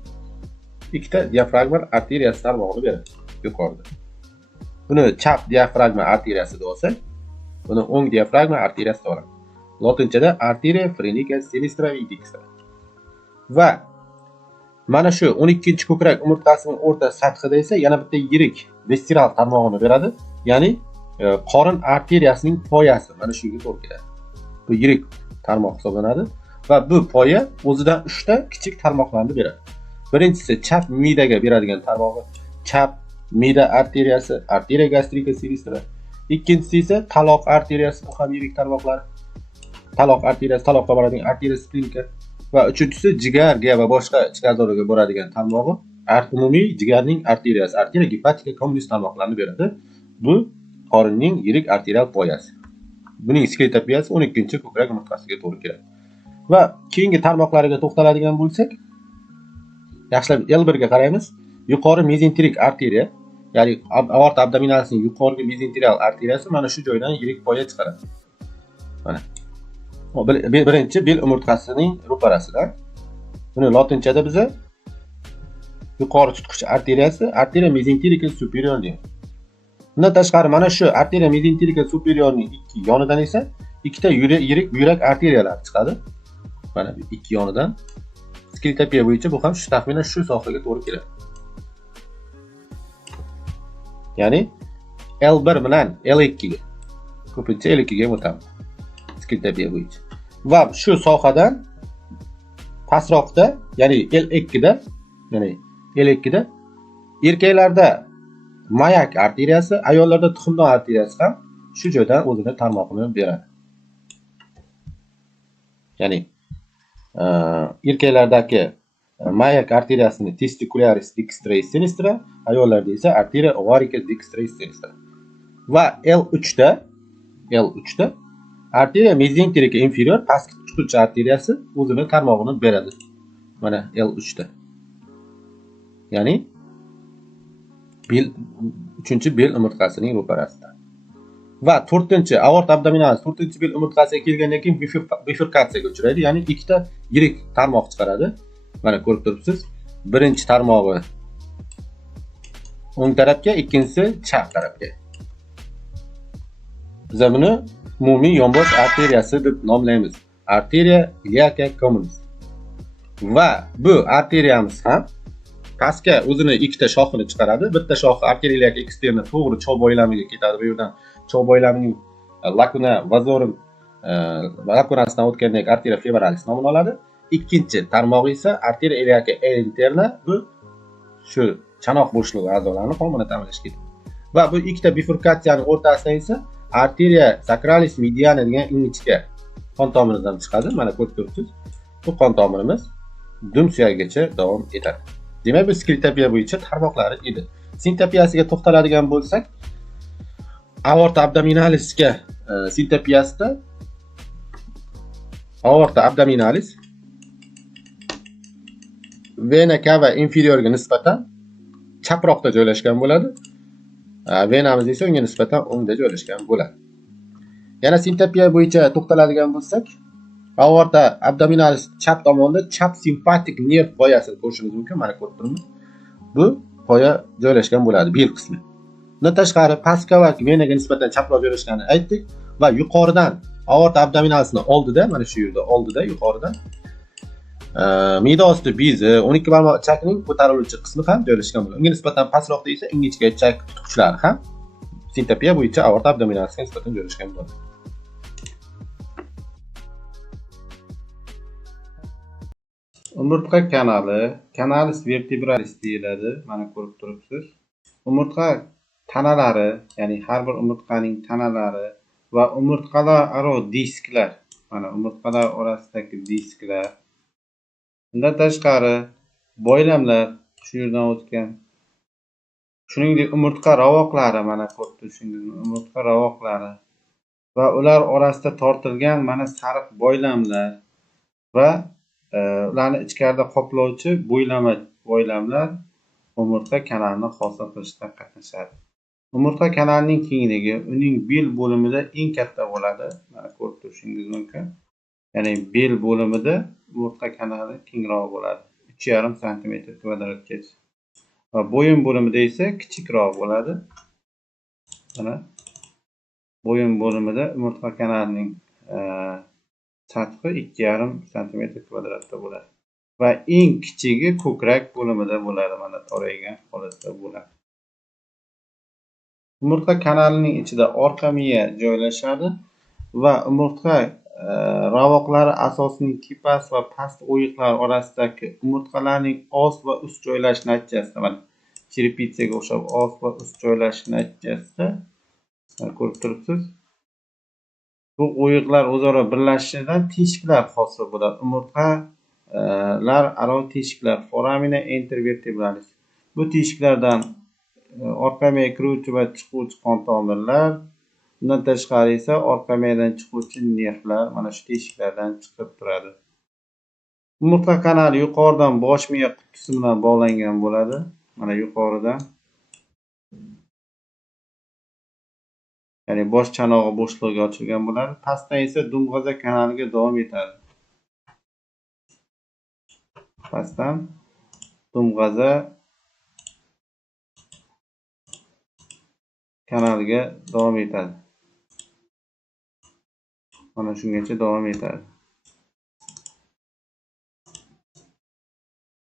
ikkita diafragma arteriyasi tarmog'ini beradi yuqorida. Buni chap diafragma arteriyasi deb olsak, buni o'ng diafragma arteriyasi deb olamiz. Lotinchada arteria phrenica sinistra dextra. Va mana shu 12-ko'krak umurtqasining o'rta sathida esa yana bitta yirik visceral tarmog'ini beradi. Ya'ni qorin arteriyasining poyasi mana shunga to'g'ri keladi. Bu yirik tarmoq hisoblanadi va bu poya o'zidan 3 ta kichik tarmoqlarni beradi. Birinchisi chap me'daga beradigan tarmog'i chap me'da arteriyasi, arteria gastrica sinistra. Ikkinchisi esa taloq arteriyasi, bu ham yirik tarmoqlar. Taloq arteriyasi, taloqqa boradigan arteria splenica va uchinchisi jigarga va boshqa ichki a'zolarga boradigan tarmog'i umumiy jigarning arteriyasi, arteria hepatica communis tarmoqlarini beradi. Bu qorinning yirik arterial poyasi. Buning skletopiyasi 12-ko'krak umurtqasiga to'g'ri keladi. Va keyingi tarmoqlariga to'xtaladigan bo'lsak, yaxshilab L1 ga qaraymiz. Yuqori mezenterik arteriya, ya'ni aorta abdominalisining yuqorgi mezenterial arteriyasi mana shu joydan yirik poya chiqaradi. Mana. Birinchi bel umurtqasining ro'parasidan. Buni lotinchada biza yuqori tutqich arteriyasi, arteriya mezenterika superior deymiz. Bundan tashqari mana shu arteriya mezenterika superiorning ikki yonidan esa ikkita yirik buyrak arteriyalar chiqadi. Mana bu ikki yonidan. Skletopiya bo'yicha bu ham shu taxminan shu sohaga to'g'ri keladi. Ya'ni L1 bilan L2 ga, ko'pincha L2 ga o'tamiz. Skletopiya bo'yicha. Va shu sohadan pastroqda, ya'ni L2 da erkaklarda mayak arteriyasi, ayollarda tuxumdon arteriyasi ham shu joydan o'zini tarmoqini beradi. Ya'ni erkaklardagi mayak arteriyasini testicularis dextra et sinistra, ayollarda esa arteriya ovarica dextra et sinistra. Va L3 da arteriya mezenterika inferior pastki tutqich arteriyasi o'zini tarmog'ini beradi. Mana L3 da. Ya'ni uchinchi bel umurtqasining ro'parasida. Va 4-aorta abdominalis 4-bel umurtqasiga kelgandan keyin bifurkatsiyaga uchraydi, ya'ni ikkita yirik tarmoq chiqaradi. Mana ko'rib turibsiz. Birinchi tarmog'i o'ng tarafga, ikkinchisi chap tarafga. Biz buni umumiy yonbosh arteriyasi deb nomlaymiz. Arteriya iliaca communis. Va bu arteriyamiz ham pastga o'zini ikkita shoxini chiqaradi. Bitta shoxi arteriya iliaca externa to'g'ri cho'g' boylamiga ketadi. Bu yerdan cho'g' boylamining lacuna vazorum lacunasidan o'tgandan keyin arteriya femoralis nomini oladi. Ikkinchi tarmog'i esa arteriya iliaca interna, bu shu chanoq bo'shlig'i a'zolarini qonini ta'minlashga ketadi. Va bu ikkita bifurkatsiyaning o'rtasida esa arteriya sacralis mediana degan ingichka qon tomiridan chiqadi. Mana ko'rib turibsiz. Bu qon tomirimiz dum suyagigacha davom etadi. Demak, bu skletopiya bo'yicha tarmoqlari edi. Sintopiyasiga to'xtaladigan bo'lsak, aorta abdominalisga sintopiyasida aorta abdominalis vena cava inferiorga nisbatan chaproqda joylashgan bo'ladi. Venamiz esa unga nisbatan o'ngda joylashgan bo'ladi. Yana sintopiya bo'yicha to'xtaladigan bo'lsak, aorta abdominalis chap tomonda chap simpatik nerv poyasini ko'rishimiz mumkin. Mana ko'rib turibmiz. Bu poya joylashgan bo'ladi, bel qismi. Bundan tashqari pastki va venaga nisbatan chaproq joylashganini aytdik va yuqoridan aorta abdominalisning oldida, mana shu yerda oldida yuqoridan me'da osti bezi 12 barmoq ichakning ko'tariluvchi qismi ham joylashgan bo'ladi. Unga nisbatan pastroqda esa ingichka ichak tutqichlari ham sintopiya bo'yicha aorta abdominalisga nisbatan joylashgan bo'ladi. Umurtqa kanali, canalis vertebralis deyiladi. Mana ko'rib turibsiz. Umurtqa tanalari, ya'ni har bir umurtqaning tanalari va umurtqalararo disklar, mana umurtqalar orasidagi disklar. Bundan tashqari boylamlar shu yerdan o'tgan. Shuningdek umurtqa ravoqlari, mana ko'rib turibsiz, umurtqa ravoqlari va ular orasida tortilgan mana sariq boylamlar va ularni ichkarida qoplovchi boylamlar umurtqa kanalini hosil qilishda qatnashadi. Umurtqa kanalining kengligi uning bel bo'limida eng katta bo'ladi. Mana ko'rib turishingiz mumkin. Ya'ni bel bo'limida umurtqa kanali kengroq bo'ladi. 3,5 cm². Va bo'yin bo'limida esa kichikroq bo'ladi. Mana bo'yin bo'limida umurtqa kanalining sathi 2,5 cm² bo'ladi. Va eng kichigi ko'krak bo'limida bo'ladi. Mana toraygan holatda bo'ladi. Umurtqa kanalining ichida orqa miya joylashadi va umurtqa ravoqlari asosining tepas va past o'yiqlar orasidagi umurtqalarning ost va ust joylash natijasida, mana cherepitsaga o'xshab ost va ust joylash natijasida ko'rib turibsiz. Bu o'yiqlar o'zaro birlashishidan teshiklar hosil bo'ladi. Umurtqalar aro teshiklar, foramina intervertebralis. Bu teshiklardan orqa miya kiruvchi va chiquvchi qon tomirlar, undan tashqari esa orqa miyadan chiquvchi nervlar mana shu teshiklardan chiqib turadi. Umurtqa kanali yuqoridan bosh miya qutisi bilan bog'langan bo'ladi. Mana yuqoridan. Ya'ni bosh chanog'i bo'shlig'iga ochilgan bo'ladi. Pastdan esa dumg'aza kanaliga davom etadi. Pastdan dumg'aza kanaliga davom etadi. Mana shungacha davom etadi.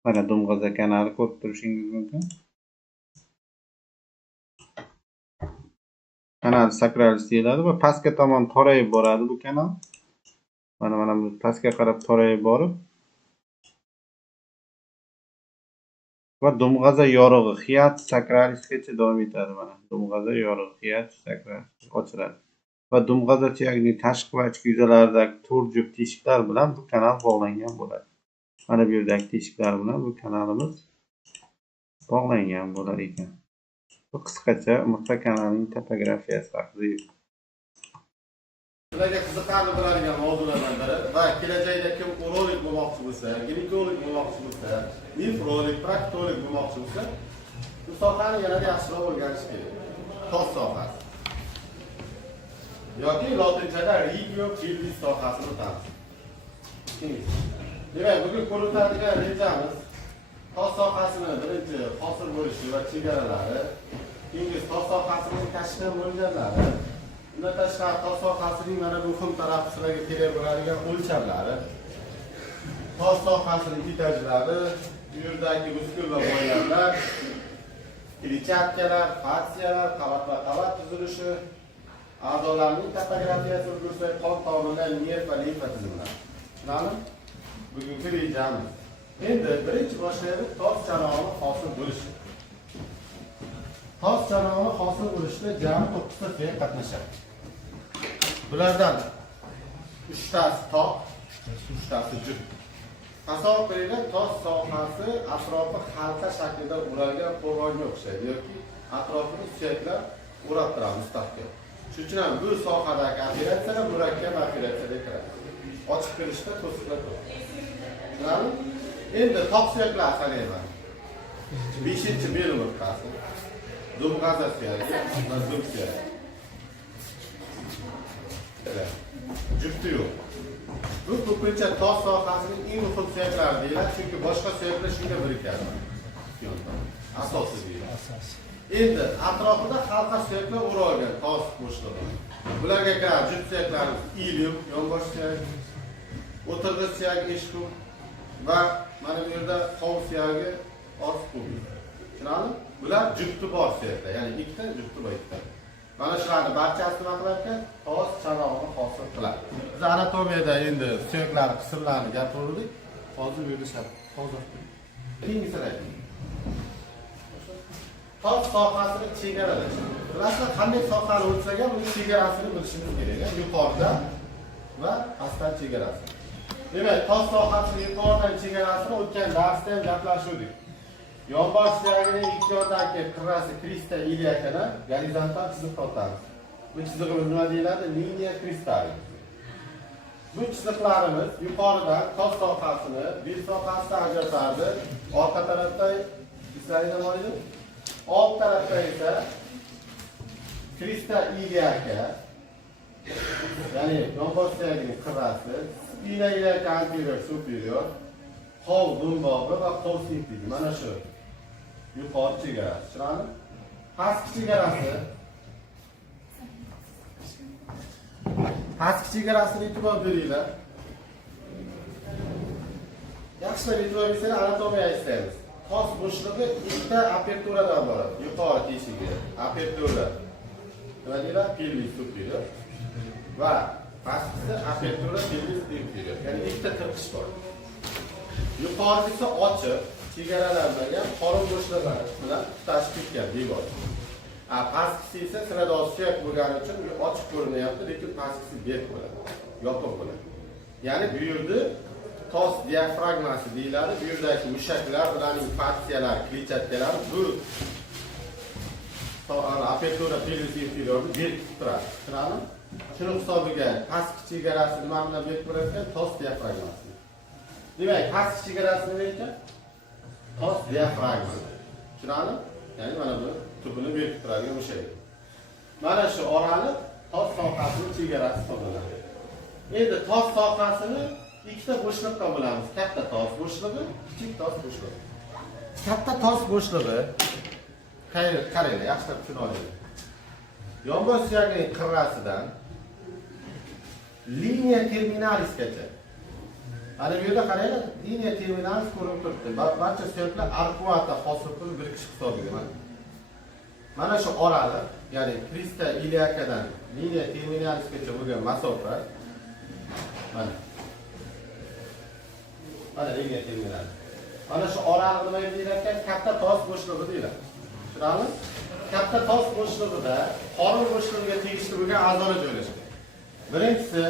Mana dumg'aza kanali ko'rib turishingiz mumkin. Kanal sakralis deyiladi va pastga tomon torayib boradi bu kanal. Mana bu pastga qarab torayib borib va dumg'aza yorug'i hiatus sacralisgacha davom etadi. Mana dumg'aza yorug'i hiatus sacralis ochiladi. Va dumg'aza suyagining tashqi va ichki yuzalaridagi to'rt juft teshiklar bilan bu kanal bog'langan bo'ladi. Mana bu yerdagi teshiklar bilan bu kanalimiz bog'langan bo'lar ekan. Bu qisqacha umurtqa kanalining topografiyasi haqida. Sizlarga qiziqarli bo'ladigan mavzulardan biri va kelajakda kim urolog bo'lmoqchi bo'lsa, ginekolog bo'lmoqchi bo'lsa, nefrolog, proktolog bo'lmoqchi bo'lsa, bu sohani yanada yaxshiroq o'rganish kerak. Tos sohasi. Yoki lotinchada regio pelvis sohasini o'tamiz. Demak, bugun ko'rib o'tadigan rejamiz tos sohasini birinchi hosil bo'lishi va chegaralari, keyingi tos sohasining tashkil bo'lganlari, undan tashqari tos sohasining mana bu muhim tarafi sizlarga kerak bo'ladigan o'lchamlari, tos sohasining etajlari, bu yerdagi muskul va bo'ylamlar, kletchatkalar, fastsiyalar, qavat tuzilishi, a'zolarning topografiyasi o'rgansak, qon tomirlar, nerv va limfa tizimlari. Tushunarlimi? Bugungi rejamiz. Endi birinchi boshlaylik tos chanog'i hosil bo'lishi. Tos chanog'i hosil bo'lishda jami 9 ta suyak qatnashadi. Bulardan 3 tasi toq, 3 tasi juft. Hisob qilingan tos sohasi atrofi halqa shaklida o'ralgan qo'rg'onga o'xshaydi yoki atrofini suyaklar o'rab turadi mustahkam. Shuning uchun ham bu sohadagi operatsiyalar murakkab operatsiyaga kiradi. Ochiq kirishda to'siqlar ko'p. Tushunarli? Endi toq suyaklar qarayman. 5-bel umurtqasi, dumg'aza suyagi va dum suyagi. Jufti yo'q. Bu ko'pincha tos sohasining eng muhim suyaklari deyiladi, chunki boshqa suyaklar shunga birikadi. Asosiy deyiladi. Endi atrofida halqa suyaklar o'ralgan tos bo'shlig'i. Bularga kiradi juft suyaklarimiz ilium, yonbosh suyak, o'tirg'i suyak, eshkum va mana bu yerda qov suyagi, os qubur. Tushunarli? Bular jufti bor suyaklar, ya'ni ikkita jufti bor ikkita. Mana shularni barchasi nima qilarkan? Tos chanog'ini hosil qiladi. Biz anatomiyada endi suyaklar qismlarini gapirdik. Hozir bu yerda hozir. Keyingisini ayting. Tos sohasini chegaralash. Bilasizlar, qanday sohani o'tsak ham uning chegarasini bilishimiz kerak. Yuqorida va pastdan chegarasi. Demak, tos sohasining yuqoridan chegarasini o'tgan darsda ham gaplashdik. Yonbosh suyagining ikki yonidagi qirrasi krista iliakini gorizontal chiziq tortamiz. Bu chiziqimiz nima deyiladi? Linea cristalis. Bu chiziqlarimiz yuqoridan tos sohasini, bel sohasidan ajratardi. Orqa tarafda islaringlar bor edi. Old tarafda esa krista iliaka, ya'ni yonbosh suyagining qirrasi, spina iliaca anterior superior, qov dumbog'i va qov simpligi. Mana shu yuqori chegarasi. Tushunarli? Pastki chegarasi. Pastki chegarasini e'tibor beringlar. Yaxshilab e'tibor bersanglar anatomiyaga istaymiz. Tos bo'shlig'i ikkita aperturadan iborat. Yuqori teshigi, apertura. Nima deyiladi? Pelvis superior va pastki apertura pelvis inferior. Ya'ni ikkita tirqish bor. Yuqorisi ochiq, chegaralanmagan qorin bo'shlig'i bilan tutashib ketgan devor. Pastki esa sirada suyak bo'lgani uchun ochiq ko'rinyapti, lekin pastki berk bo'ladi, yopiq bo'ladi. Ya'ni bu yerda tos diafragmasi deyiladi. Bu yerdagi mushaklar, ularning fastsiyalar, kletchatkalar bu apertura pelvis inferiorni berkitib turadi. Tushunarlimi? Shuni hisobiga pastki chegarasi nima bilan berkitib turadigan? Tos diafragmasi. Demak, pastki chegarasi nima ekan? Tos diafragma. Tushunarlimi? Ya'ni mana bu tubini berkitib turadigan o'sha. Mana shu oraliq tos sohasining chegarasi hisoblanadi. Endi tos sohasini ikkita bo'shliqqa bo'lamiz. Katta tos bo'shlig'i, kichik tos bo'shlig'i. Katta tos bo'shlig'i qaranglar, yaxshilab tushuna olaylik. Yonbosh suyagining qirrasidan liniya terminalisgacha. Ana bu yerda qaranglar, liniya terminalis ko'rinib turibdi. Barcha suyaklar arkuata hosilini birikish hisobiga. Mana shu oraliq, ya'ni krista iliakadan liniya terminalisgacha bo'lgan masofa mana. Mana liniya terminalis. Mana shu oraliq nima deyiladi? Katta tos bo'shlig'i deyiladi. Tushunarlimi? Katta tos bo'shlig'ida qorin bo'shlig'iga tegishli bo'lgan a'zolar joylashgan. Birinchisi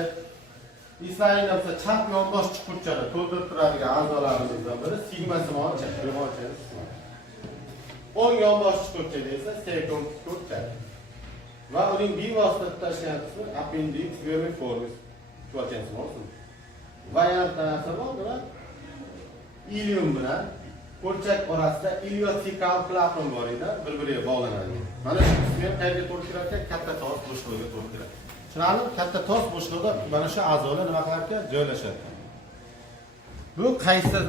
Islayimda chap yonbosh chuqurchani to'ldirib turadigan a'zolarimizdan biri sigmosimon chaqirmoqchi. O'ng yonbosh chuqurchada esa sekund chuqurcha. Va uning bevosita tutashgan qismi appendix vermiformis chuqurchasi. Variantlarasi bor va ilium bilan ko'rchak orasida iliotikal klapon bor edi, bir-biriga bog'lanadi. Mana shu qismi ham qayerga to'g'ri keladi? Katta tos bo'shlig'iga to'g'ri keladi. Tushunarlimi? Katta tos bo'shlig'ida mana shu a'zolar nima qilar ekan? Joylashadi. Bu qaysi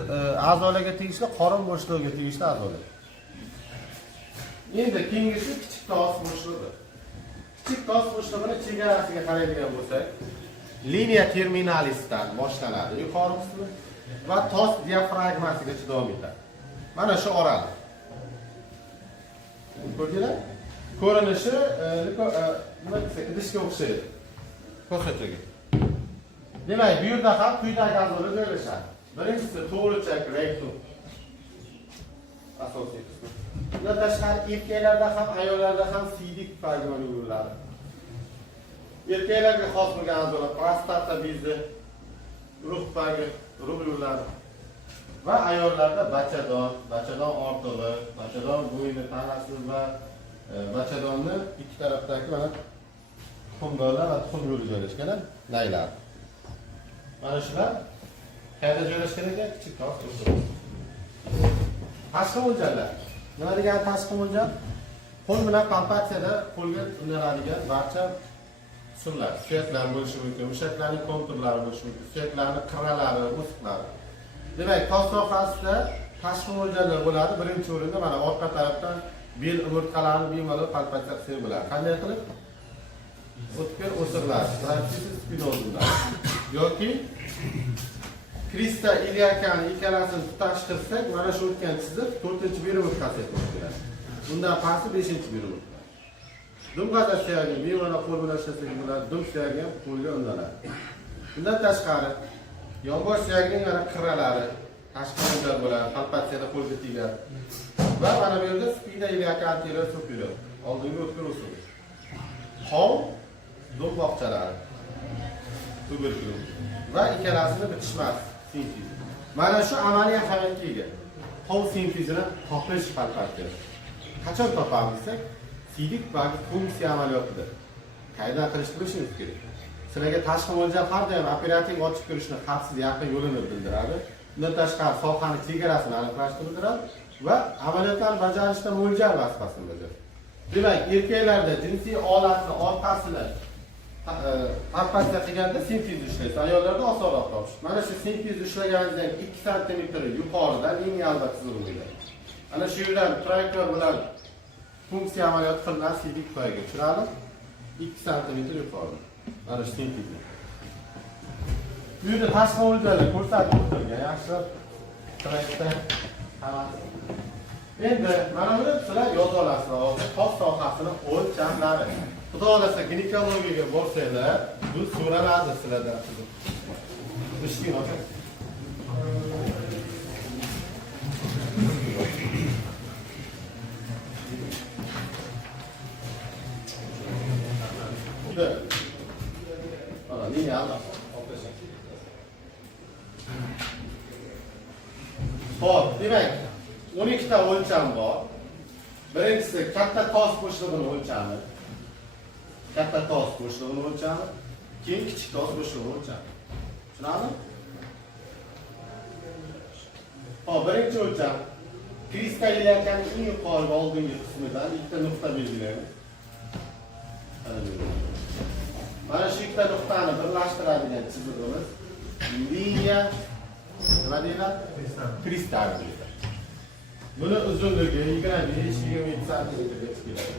a'zolarga tegishli? Qorin bo'shlig'iga tegishli a'zolar. Endi keyingisi kichik tos bo'shlig'i. Kichik tos bo'shlig'ining chegarasiga qaraydigan bo'lsak, liniya terminalisdan boshlanadi yuqori qismi va tos diafragmasigacha davom etadi. Mana shu oraliq. Ko'rdinglar? Ko'rinishi nima desek, idishga o'xshaydi. Ko'rsatuvga. Demak, bu yerda ham quyidagi a'zolar joylashadi. Birinchisi to'g'richak rektum. Asosiy qismi. Bundan tashqari erkaklarda ham, ayollarda ham siydik fragment yo'llari. Erkaklarga xos bo'lgan a'zolar prostata bezi, ruh pagi, ruh yo'llari va ayollarda bachadon ortig'i, bachadon bo'yni tanasi va bachadonni ikki tarafdagi mana tuxumdorlar va tuxum yo'li joylashgan naylar. Mana shular qayerda joylashgan ekan? Kichik tos bo'shlig'i. Tashqi mo'ljallar. Nima degani tashqi mo'ljal? Qo'l bilan palpatsiyada qo'lga ulanadigan barcha usullar, suyaklar bo'lishi mumkin, mushaklarning konturlari bo'lishi mumkin, suyaklarning qirralari, o'siqlari. Demak, tos sohasida tashqi mo'ljallar bo'ladi. Birinchi o'rinda mana orqa tarafdan bel umurtqalarini bemalol palpatsiya qilsa bo'ladi. Qanday qilib? O'tkir o'siqlar, transversus spinozlar yoki krista iliakani ikkalasini tutashtirsak, mana shu o'tgan chiziq 4-birumurtqasi bo'ladi. Bundan pasti 5-birumurtqa. Dumg'aza suyagi bemalol qo'l bilan ishlasak bo'ladi, dum suyagi ham qo'lga ulanadi. Bundan tashqari yonbosh suyagining mana qirralari tashqi mo'ljal bo'ladi, palpatsiyada qo'lga tegadi. Va mana bu yerda spina iliaca anterior superior, oldingi o'tkir usul. Qov dum bog'chalari. Tuberkulin va ikkalasini bitishmas sinfiz. Mana shu amaliy ahamiyatga ega. Qov sinfizini topish palpatsiyasi. Qachon topamiz desak, siydik bagi funksiya amaliyotida. Qayerdan qilishni bilishimiz kerak. Sizlarga tashqi mo'ljal har doim operativ ochib kirishni xavfsiz yaqin yo'lini bildiradi. Bundan tashqari sohaning chegarasini aniqlashni bildiradi va amaliyotlarni bajarishda mo'ljal vazifasini bajaradi. Demak, erkaklarda jinsiy olatni orqasini palpatsiya qilganda sinfiz ishlaydi. Ayollarda osonroq topish. Mana shu sinfiz ishlaganingizdan 2 sm yuqorida liniya albatta tuzilmaydi. Ana shu yerdan trayektor bilan funksiya amaliyot qilinadi siydik poyaga. Tushunarli? 2 sm yuqorida. Mana shu sinfiz. Bu yerda tashqi mo'ljallar ko'rsatib o'tilgan. Yaxshilab trayektda hammasi. Endi mana buni sizlar yoza olasizlar. Tos sohasini o'lchamlari. Xudo xolasa ginekologiyaga borsanglar, bu so'raladi sizlardan. Ishting aka. Mana nima yalla? Xo'p, demak, 12 ta o'lcham bor. Birinchisi katta tos bo'shlig'ini o'lchamiz. Katta tos bo'shlig'ini o'lchamiz. Keyin kichik tos bo'shlig'ini o'lchamiz. Tushunarli? Hop, birinchi o'lcham. Kriska ilayotganning eng yuqori oldingi qismidan ikkita nuqta belgilaymiz. Mana shu ikkita nuqtani birlashtiradigan chizig'imiz liniya nima deyiladi? Kristal deyiladi. Buni uzunligi 25-27 santimetrga keladi.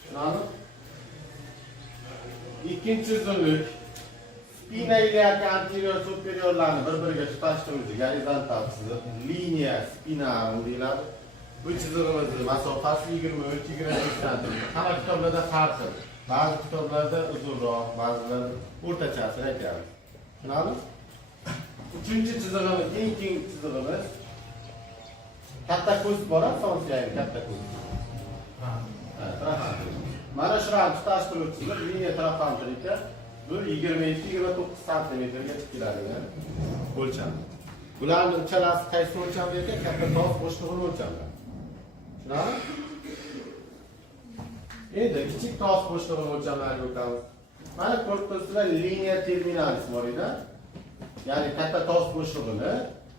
Tushunarli? Ikkinchi uzunlik spina ilayotgan anterior superiorlarni bir-biriga tutashtiruvchi gorizontal chiziq liniya spinarum deyiladi. Bu chizig'imizning masofasi 23-25 santimetr. Hamma kitoblarda har xil. Ba'zi kitoblarda uzunroq, ba'zilarda o'rtachasini aytamiz. Tushunarli? Uchinchi chizig'imiz, eng keng chizig'imiz katta ko'z boradi, son suyagi katta ko'z. Mana shularni tutashtiruvchi chiziq liniya trafantrik. Bu 22-29 santimetrga keladigan o'lcham. Bularning uchalasi qaysi o'lchamda ekan? Katta tos bo'shlig'ini o'lchamda. Tushunarli? Endi kichik tos bo'shlig'ini o'lchamlariga o'tamiz. Mana ko'rib turibsizlar, liniya terminalis bor edi. Ya'ni katta tos bo'shlig'ini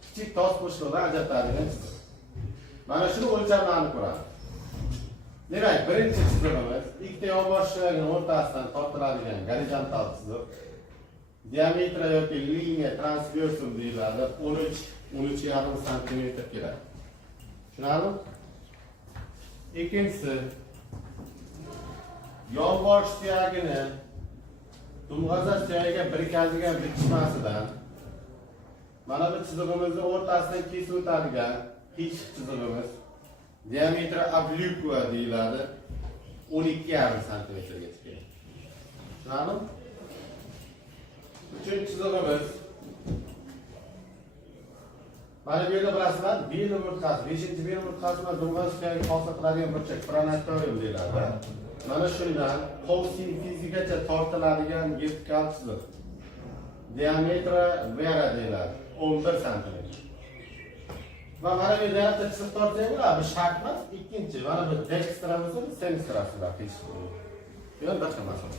kichik tos bo'shlig'idan ajratadigan chiziq. Mana shuni o'lchamlarini ko'ramiz. Demak, birinchi chizig'imiz ikkita yonboshlarning o'rtasidan tortiladigan gorizontal chiziq. Diametri yoki liniya transversum deyiladi. 13-13,5 santimetr keladi. Tushunarli? Ikkinchisi yonbosh suyagini dumg'aza suyagiga birikadigan bitishmasidan mana bu chizig'imizni o'rtasidan kesib o'tadigan hech chizig'imiz diametri obliqua deyiladi. 12,5 santimetrga keladi. Tushunarli? Uchinchi chizig'imiz mana bu yerda bilasizlar, bel umurtqasi, 5-bel umurtqasini dumg'aza suyagiga hosil qiladigan burchak pronatorium deyiladi. Mana shundan qovsin fizikacha tortiladigan vertikal chiziq. Diametri vera deyiladi. 11 santimetr. Va mana bu yerda chiziq tortsak bo'ladi, bu shart emas. Ikkinchi, mana bu dextramizni sinistrasilar tekshirib. Bu boshqa masala.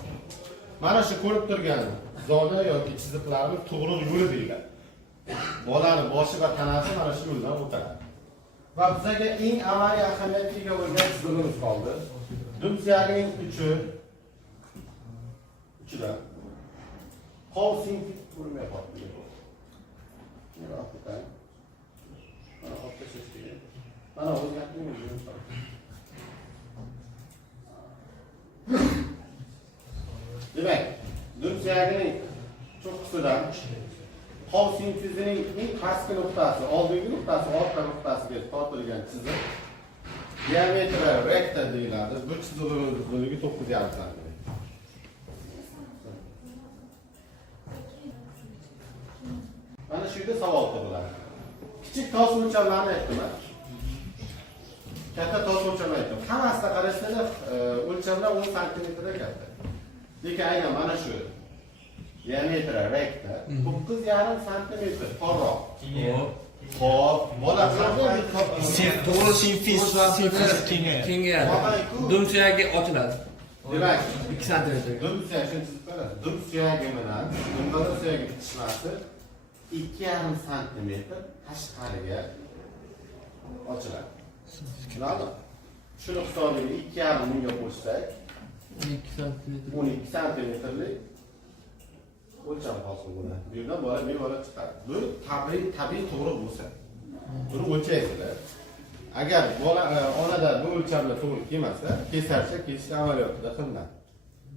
Mana shu ko'rib turgan zona yoki chiziqlarning to'g'ri yo'li deyiladi. Bolaning boshi va tanasi mana shu yo'ldan o'tadi. Va bizga eng amaliy ahamiyatga ega bo'lgan chizig'imiz qoldi. Dum suyagining uchidan qovsin urmay qoldi. Mana o'tay. Mana o'tay. Mana o'zgartirmaymiz. Demak, dum suyagining cho'qqisidan qovsin fizining eng pastki nuqtasi, oldingi nuqtasi, orqa nuqtasiga tortilgan chiziq diametri rekta deyiladi. Bu chizig'imiz uzunligi 9,5 santimetr. Mana shu yerda savol tug'iladi. Kichik tos o'lchamlarini aytdim. Katta tos o'lchamlarini aytdim. Hammasida qarashsanglar, o'lchamlar 10 santimetrdan katta. Lekin aynan mana shu diametri rekta 9,5 santimetr torroq. Hop, bola qanday To'g'ri sinfiz kengayadi. Dum suyagi ochiladi. Demak, 2 santimetr. dum suyagi shuni chizib qo'yadi. Dum suyagi bilan dumg'aza suyagi bitishmasi 2,5 santimetr tashqariga ochiladi. Tushunarli? Shuni hisobiga 2,5 mingga qo'shsak 12 santimetr. 12 santimetrlik o'lcham hosil bo'ladi. Bu yerdan bola bemalol chiqadi. Bu tabiiy to'g'ri bo'lsa. Buni o'lchaysizlar. Agar bola onada bu o'lchamda to'g'ri kelmasa, kesarcha kesish amaliyotida qilinadi.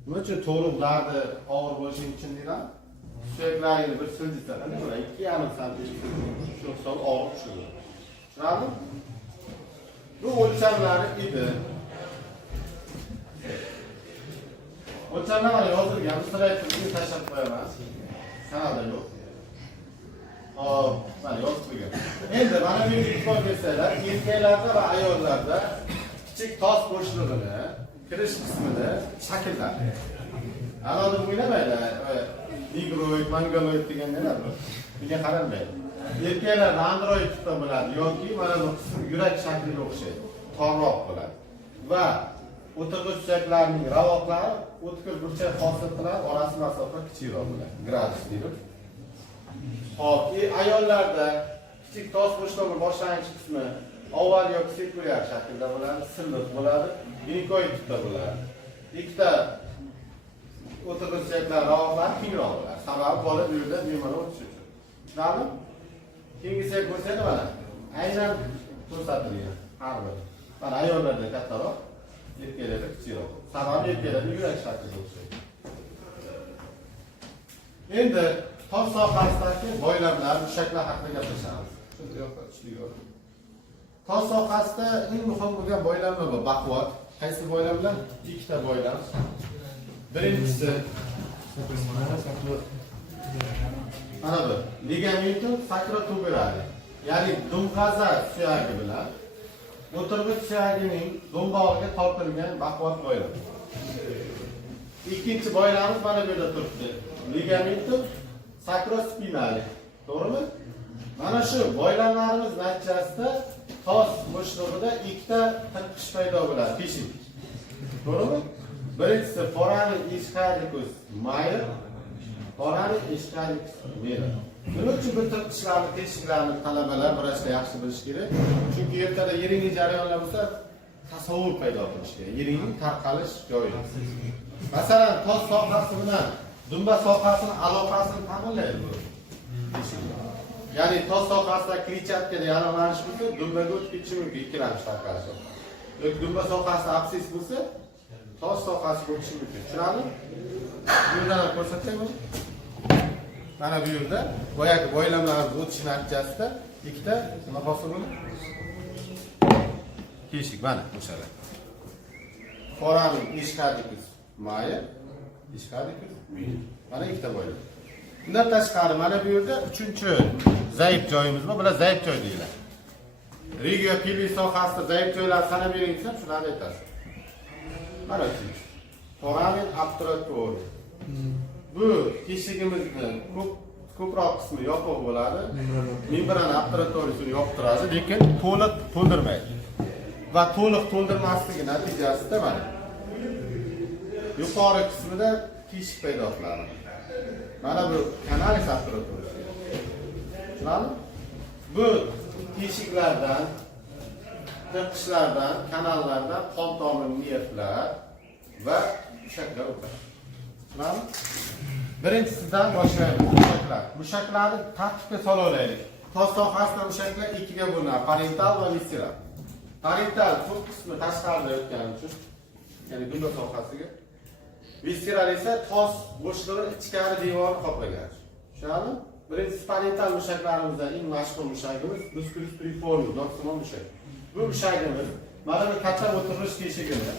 Nima uchun to'g'rilarni og'ir bo'lishi uchun deyman? Suyaklarini bir siljitsa, mana 2,5 santimetr shu hisob og'ir tushadi. Tushunarli? Bu o'lchamlari edi. O'lchamlar yozilgan, siraytirib tashlab qo'yaman. Kanalda yo'q. Hop, mana yozib qo'ygan. Endi mana bu e'tibor bersalar, erkaklarda va ayollarda kichik tos bo'shlig'ini, kirish qismini shakllantiradi. Ana deb o'ylamaydi. Negroid, Mongoloid deganlar bor. Bunga qaralmaydi. Erkaklar androidda bo'ladi yoki mana bu yurak shakliga o'xshaydi. Torroq bo'ladi. Va o'tirg'ich suyaklarining ravoqlari o'tkir burchak hosil qiladi, orasi masofa kichikroq bo'ladi. Gradus deymiz. Hop, ayollarda kichik tos bo'shlig'i boshlang'ich qismi oval yoki sekulyar shaklda bo'ladi, silliq bo'ladi, ginikoid tipda bo'ladi. Ikkita o'tirg'ich suyaklar ravoqlari kengroq bo'ladi. Sababi bola bu yerda bemalol o'tishi uchun. Tushunarlimi? Keyingi suyak bo'lsa mana aynan ko'rsatilgan har bir. Mana ayollarda kattaroq, erkaklarda kichikroq. Sababi erkaklarda yurak shakliga o'xshaydi. Endi tos sohasidagi boylamlar, mushaklar haqida gaplashamiz. Tos sohasida eng muhim bo'lgan boylamlar bor. Baquvvat. Qaysi boylamlar? Ikkita boylam. Birinchisi mana bu ligamentum sacrotuberale. Ya'ni dumg'aza suyagi bilan o'tirg'ich suyagining do'mbog'iga tortilgan baquvvat boylam. Ikkinchi boylamimiz mana bu yerda turibdi. Ligamentum sacrospinale. To'g'rimi? Mana shu boylamlarimiz natijasida tos bo'shlig'ida ikkita tirqish paydo bo'ladi, teshik. To'g'rimi? Birinchisi foramen ischadicus major, foramen ischadicus minor. Nima uchun bu tirqishlarni, teshiklarni talabalar vrachda yaxshi bilish kerak? Chunki ertada yiringli jarayonlar bo'lsa, tasavvur paydo qilish kerak. Yiringning tarqalish joyi. Masalan, tos sohasi bilan dumba sohasining aloqasini ta'minlaydi bu. Ya'ni tos sohasida kletchatkada yalang'lanish bo'lsa, dumbaga o'tib ketishi mumkin, ikkilanish tarqalishi. Yoki dumba sohasida absis bo'lsa, tos sohasiga o'tishi mumkin. Tushunarlimi? Bu yerdan ko'rsatsak buni. Mana bu yerda boyagi boylamlarimiz o'tishi natijasida ikkita nima hosil bo'ldi? Teshik mana o'shalar. Foramen ischadicus major, ischadicus minor. Mana ikkita boylam. Bundan tashqari mana bu yerda uchinchi zaif joyimiz bor. Bular zaif joy deyiladi. Regio pelvis sohasida zaif joylar sanab bering desam, shularni aytasiz. Mana uchinchi. Foramen obturatori. Bu teshigimizning ko'proq qismi yopiq bo'ladi. Membrana obturatorisini yoptiradi, lekin to'liq to'ldirmaydi. Va to'liq to'ldirmasligi natijasida mana yuqori qismida teshik paydo qiladi. Mana bu kanalis obturatorisi. Tushunarlimi? Bu teshiklardan, tirqishlardan, kanallardan qon tomir nervlar va mushaklar o'tadi. Tushunarlimi? Birinchisidan boshlaymiz. Mushaklar. Mushaklarni tartibga sola olaylik. Tos sohasida mushaklar ikkiga bo'linadi: parental va visceral. Parental ko'p qismi tashqarida o'tgani uchun, ya'ni dumba sohasiga. Visceral esa tos bo'shlig'ining ichkari devorini qoplagan. Tushunarlimi? Birinchisi parental mushaklarimizdan eng mashhur mushagimiz musculus piriformis, dorsal mushak. Bu mushagimiz mana bu katta o'tirish teshigini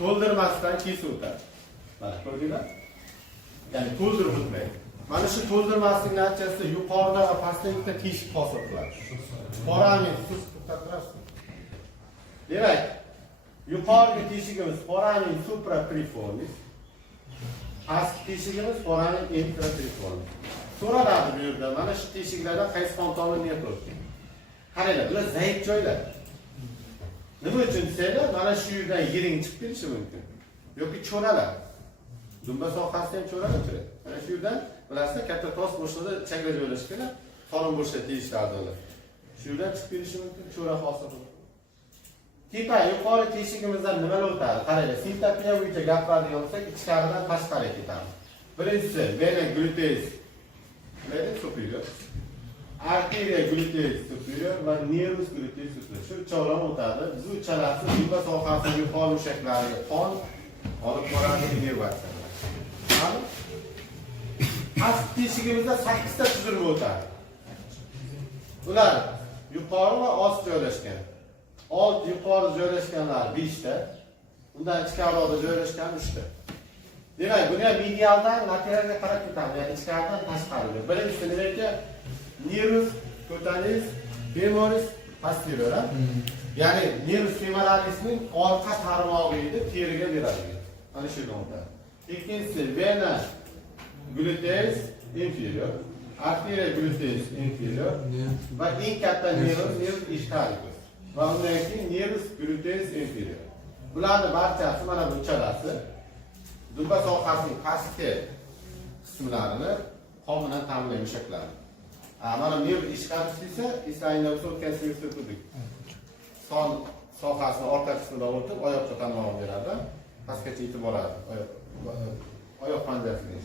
to'ldirmasdan kesib o'tadi. Mana ko'rdinglar? Ya'ni to'ldirib o'tmaydi. Mana shu to'ldirmaslik natijasida yuqorida va pastda teshik hosil qiladi. Foramen siz to'xtatasiz. Demak, yuqorgi teshigimiz foramen suprapiriformis, pastki teshigimiz foramen infrapiriformis. So'raladi bu yerda mana shu teshiklarda qaysi qon tomiri niyat o'tgan. Qaranglar, bular zaif joylar. Nima uchun desanglar, mana shu yerdan yiring chiqib kelishi mumkin. Yoki cho'ralar. Dumba sohasida ham cho'ralar turadi. Mana shu yerdan bilasizlar, katta tos bo'shlig'ida chakra joylashgan, qorin bo'shlig'i teshiklarida ular. Shu yerdan chiqib kelishi mumkin, cho'ra hosil bo'ladi. Tepa yuqori teshigimizdan nimalar o'tadi? Qaranglar, sintapiya bo'yicha gaplarni olsak, ichkaridan tashqariga ketamiz. Birinchisi vena gluteus superior, arteria gluteus superior va nervus gluteus superior. Shu uchovlon o'tadi. Biz uchalasi dumba sohasining yuqori mushaklariga qon olib boradi, nervatsiya. Ma'lum? Past teshigimizda 8 ta tuzilma o'tadi. Ular yuqori va ost joylashgan. Old yuqori joylashganlar 5 ta, undan ichkariroqda joylashgan 3 ta. Demak, buni ham medialdan lateralga qarab ketamiz, ya'ni ichkaridan tashqariga. Birinchisi nima ekan? Nervus cutaneus femoris posterior. Ya'ni nervus femoralisning orqa tarmog'i edi, teriga beradi. Mana shu yerdan o'tadi. Ikkinchisi vena gluteus inferior, arteria gluteus inferior va eng katta nervus ischialicus va undan keyin nervus gluteus inferior. Bularni barchasi mana bu uchalasi dumba sohasining pastki qismlarini qon bilan ta'minlaydi mushaklarni. Mana nerv ischialicus esa eslanglar bo'lsa o'tgan sinfda ko'rdik. Son sohasini orqa qismidan o'tib oyoqqa tarmog'i beradi, pastgacha yetib boradi oyoq panjasiga.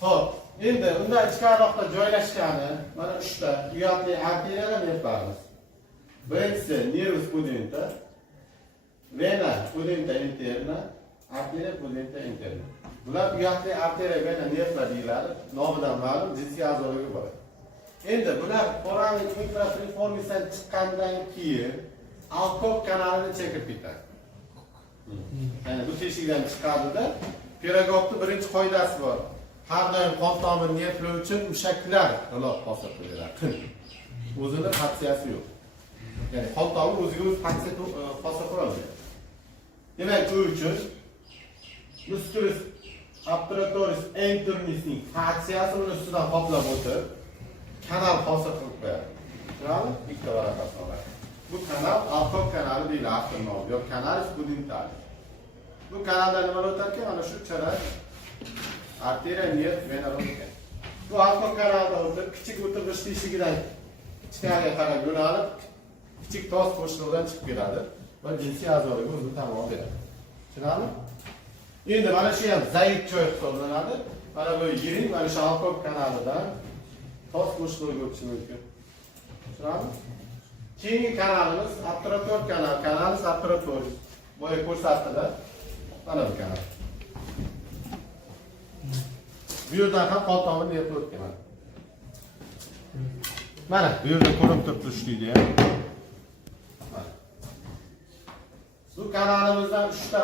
Xo'p, endi undan ichkariroqda joylashgani mana 3 ta uyatli arteriyalar nervlarimiz. Birinchisi nervus pudenta, vena pudenta interna, arteria pudenta interna. Bular uyatli arteriya vena nervlar deyiladi. Nomidan ma'lum jinsiy a'zoligi bor. Endi bular foramin infrapiriformisdan chiqqandan keyin alkog kanalini chekib ketadi. Ya'ni bu teshikdan chiqadida pedagogning birinchi qoidasi bor. Har doim qon tomirini yetlovchi mushaklar aloq hosil qiladi. O'zini faksiyasi yo'q. Ya'ni qon tomiri o'ziga o'zi faksiya hosil qiladi. Demak, u uchun musculus obturatoris internisning faksiyasi uni ustidan qoplab o'tib, kanal hosil qilib qo'yadi. Tushunarli? Ikkita varaqasi oladi. Bu kanal alkog kanali deyiladi, avtonom yoki kanalis pudentalis. Bu kanaldan nima o'tar ekan? Mana shu chala arteriya, nerv, vena o'tgan. Bu alkog kanaldan o'tib, kichik o'tirg'ich teshigidan ichkariga qarab yo'nalib, kichik tos bo'shlig'idan chiqib keladi va jinsiy a'zolarga o'zini ta'minlab beradi. Tushunarli? Endi mana shu ham zaif joy hisoblanadi. Mana bu yiring, mana shu alkog kanalidan tos bo'shlig'iga o'tishi mumkin. Tushunarli? Keyingi kanalimiz obturator kanal, kanalis obturatoris. Boya ko'rsatdilar. Mana bu kanal. Bu yerdan ham qon tomirini yetib o'tgan. Mana bu yerda ko'rib turibsiz deydi ham. Bu kanalimizdan 3 ta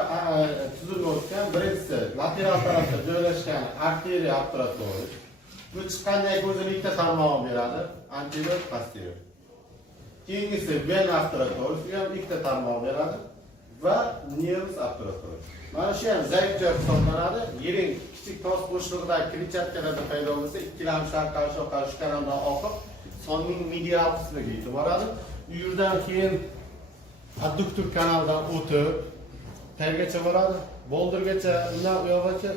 tuzilma o'tgan. Birinchisi lateral tarafda joylashgan arteriya obturatoris. Bu chiqqandan keyin o'zini ikkita tarmog'i beradi, anterior, posterior. Keyingisi vena obturatoris, bu ham ikkita tarmoq beradi va nervus obturatoris. Mana shu ham zaif joy hisoblanadi. Yiring kichik tos bo'shlig'idagi kletchatkalarda paydo bo'lsa, ikkilamchi qarshi kanaldan oqib, sonning medial qismiga yetib boradi. U yerdan keyin adduktor kanaldan o'tib, tergacha boradi, boldirgacha, undan u yoqgacha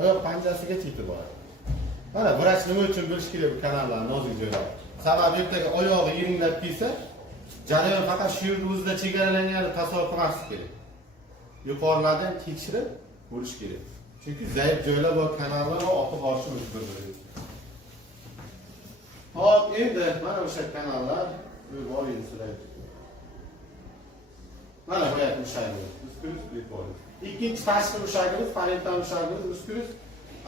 oyoq panjasigacha yetib boradi. Mana vrach nima uchun bilish kerak bu kanallarni nozik joylarni? Sababi yerdagi oyog'i yiringlab kelsa, jarayon faqat shu yerda o'zida chegaralanganini tasavvur qilmaslik kerak. Yuqorilardan tekshirib bo'lish kerak. Chunki zaif joylar bor kanallar oqib borishi mumkin bo'ladi. Hop, endi mana o'sha kanallar bu bor edi. Mana bu yerda mushagimiz, musculus precoris. Ikkinchi tashqi mushagimiz, parental mushagimiz, musculus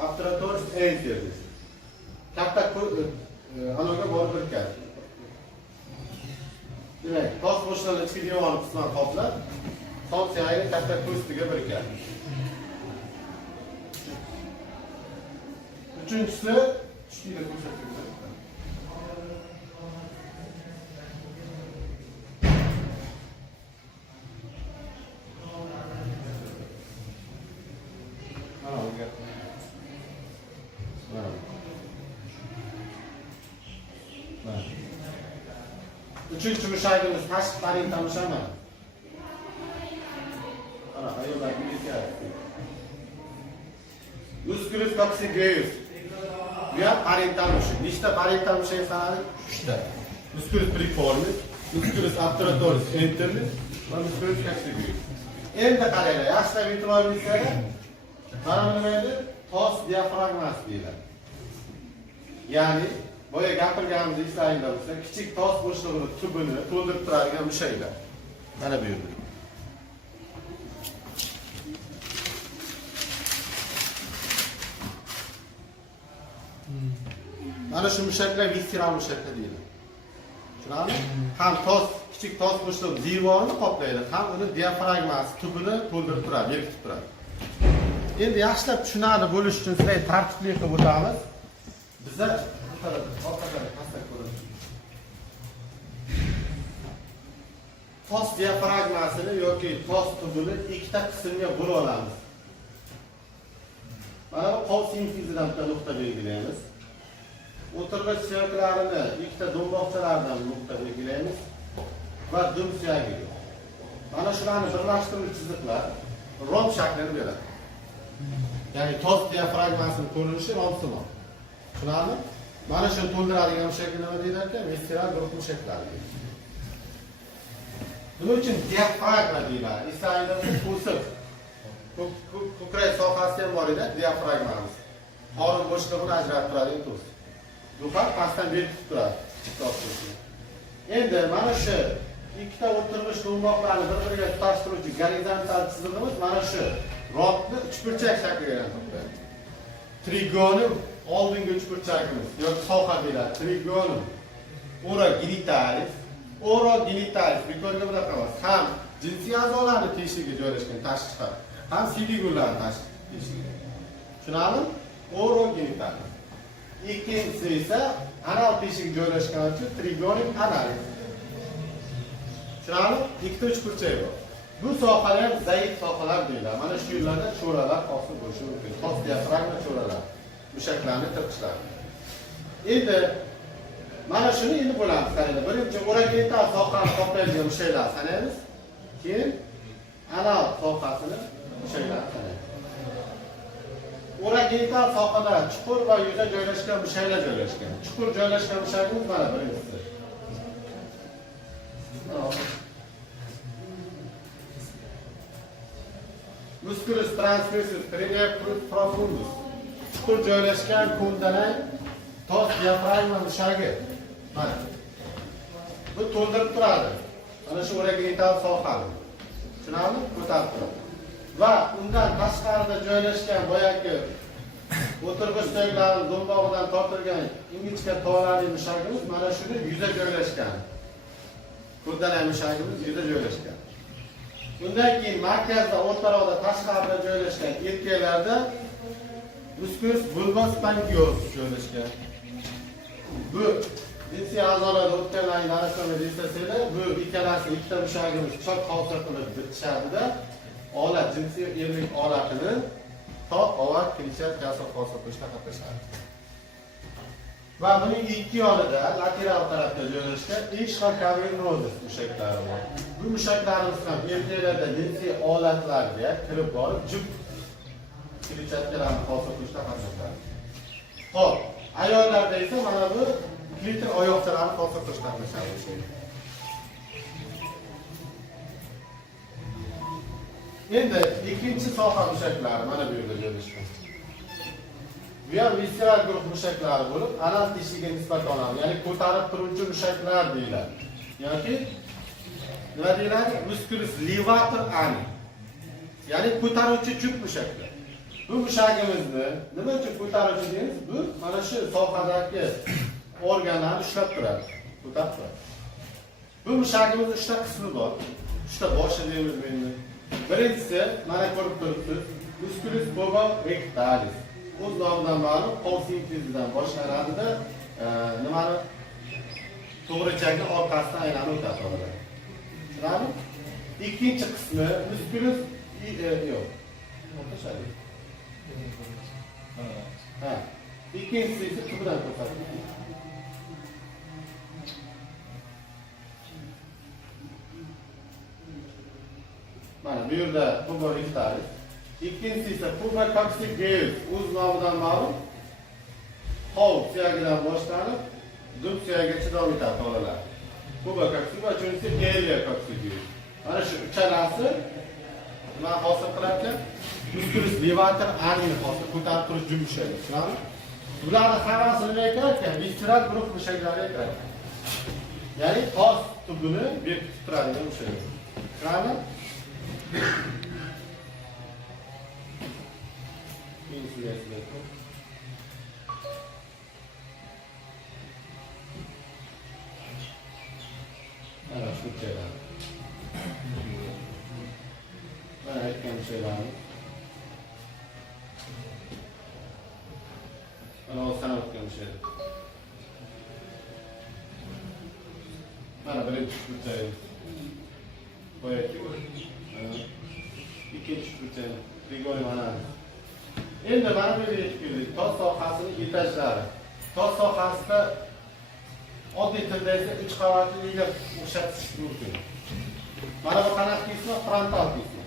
obturatoris internis. Katta anaga borib birikadi. Demak, tos bo'shlig'ining ichki devoni qisman qoplab, son siyagi katta ko'stiga birikadi. Uchinchisi, tushida ko'rsatiladi. Üçüncü mushagimiz tashqi parental mushag mana. Ana, ayollar birga. Musculus coccygeus. Bu ham parental mushag. Nechta parental mushag sanadi? 3 ta. Musculus precoris, musculus obturatoris internis va musculus coccygeus. Endi qaranglar, yaxshilab e'tibor bersanglar, mana nima edi? Tos diafragmasi deyiladi. Ya'ni boya gapirganimiz eslaringlar bo'lsa, kichik tos bo'shlig'ini tubini to'ldirib turadigan mushaklar. Mana bu yerda. Mana shu mushaklar visceral mushaklar deyiladi. Tushunarli? Ham tos, kichik tos bo'shlig'i devonni qoplaydi, ham uni diafragmasi tubini to'ldirib turadi, berkitib turadi. Endi yaxshilab tushunarli bo'lish uchun sizlarga tartibli qilib o'tamiz. Bizlar tos diafragmasini yoki tos tubini ikkita qismga bo'lib olamiz. Mana bu qo'l sinfizidan bitta nuqta belgilaymiz. O'tirg'ich suyaklarini ikkita do'mboqchalardan nuqta belgilaymiz va dum suyagi. Mana shularni birlashtiruvchi chiziqlar rom shaklini beradi. Ya'ni tos diafragmasining ko'rinishi romsimon. Tushunarli? Mana shuni to'ldiradigan shakl nima deydi ekan? Visceral guruh mushaklari. Nima uchun diafragma deyiladi? Isayda to'siq. Ko'krak sohasi ham bor edi, diafragmamiz. Qorin bo'shlig'ini ajratib turadigan to'siq. Yuqori pastdan berkitib turadi. Endi mana shu ikkita o'tirg'ich do'mboqlarni bir-biriga tutashtiruvchi gorizontal chizig'imiz mana shu rotni uchburchak shakliga aylantiradi. Trigonum oldingi uchburchagimiz yoki soha deyiladi. Trigonum orogenitalis. Orogenitalis bekorga bunaqa emas. Ham jinsiy a'zolarning teshigiga joylashgan tashqi taraf, ham siligurlarning tashqi teshigiga. Tushunarlimi? Orogenitalis. Ikkinchisi esa anal teshigi joylashgani uchun trigonum analis. Tushunarlimi? Ikkita uchburchak bor. Bu sohalar ham zaif sohalar deyiladi. Mana shu yerlarda cho'ralar hosil bo'lishi mumkin. Tos diafragma cho'ralar, mushaklarning tirqishlari. Endi mana shuni endi bo'lamiz qaranglar. Birinchi orogental sohani qoplaydigan mushaklar sanaymiz. Keyin anal sohasini mushaklar sanaymiz. Orogental sohada chuqur va yuza joylashgan mushaklar joylashgan. Chuqur joylashgan mushakimiz mana birinchisi. Musculus transversus perineus profundus. Chuqur joylashgan ko'ndalang tos diafragma mushagi. Mana. Bu to'ldirib turadi. Mana shu orogental sohani. Tushunarli? Ko'tarib turadi. Va undan tashqarida joylashgan boyagi o'tirg'ich suyaklari do'mbog'idan tortilgan ingichka tog'larli mushagimiz mana shuni yuza joylashgan. Ko'ndalang mushagimiz yuza joylashgan. Undan keyin markazda o'rtaroqda tashqarida joylashgan erkaklarda musculus bulbus spongios joylashgan. Bu jinsiy a'zolarda o'tganlarning aniqlama desasizlar, bu ikkalasi ikkita mushagimiz chok hosil qilib bitishadida olat jinsiy erlik olatini tok, ovat, kinchat, kasr hosil qilishda qatnashadi. Va buning ikki yonida lateral tarafda joylashgan ishqa cavernosus mushaklari bor. Bu mushaklarimiz ham erkaklarda jinsiy olatlarga kirib borib, juft kinchatlarni hosil qilishda qatnashadi. Xo'p, ayollarda esa mana bu klitr oyoqchalarini hosil qilishda qatnashadi. Endi ikkinchi soha mushaklari mana bu yerda joylashgan. Bu ham visceral guruh mushaklari bo'lib, anal teshigiga nisbatan ham, ya'ni ko'tarib turuvchi mushaklar deyiladi. Yoki nima deyiladi? Musculus levator ani. Ya'ni ko'taruvchi juft mushaklar. Bu mushagimizni nima uchun ko'taruvchi deymiz? Bu mana shu sohadagi organlarni ushlab turadi, ko'tarib turadi. Bu mushagimizning 3 ta qismi bor. 3 ta boshi deymiz endi. Birinchisi, mana ko'rib turibsiz, musculus puborectalis. O'z nomidan ma'lum, qo'l sinfizidan boshlanadi-da, nimani to'g'richakning orqasidan aylanib o'tadi. Tushunarli? Ikkinchi qismi musculus yo'q. O'tashadi. Ha. Ikkinchisi esa tubidan ko'rsatiladi. Mana bu yerda puborectalis. Ikkinchisi esa pubococcygales, o'z nomidan ma'lum. Qo'l suyagidan boshlanib, dum suyagigacha davom etadi tolalar. Pubococcygales va uchinchisi geliococcygales. Mana shu uchalasi nima hosil qiladi? Musculus levator ani hosil ko'tarib turish jumshaydi. Tushunarli? Bularning hammasi nima ekan? Visceral guruh mushaklari ekan. Ya'ni tos tubini berkitib turadigan mushaklar. Tushunarli? Mana shu şeyler. Mana aytgan şeylerni. Mana sanab o'tgan şeyler. Mana birinchi tushuncha. Boyaki ikkinchi tushuncha. Grigoriy analiz. Endi mana bu yerga yetib keldik. Tos sohasini etajlari. Tos sohasida oddiy tilda esa 3 qavatli uyga o'xshatish mumkin. Mana bu qanaqa qismi? Frontal qismi.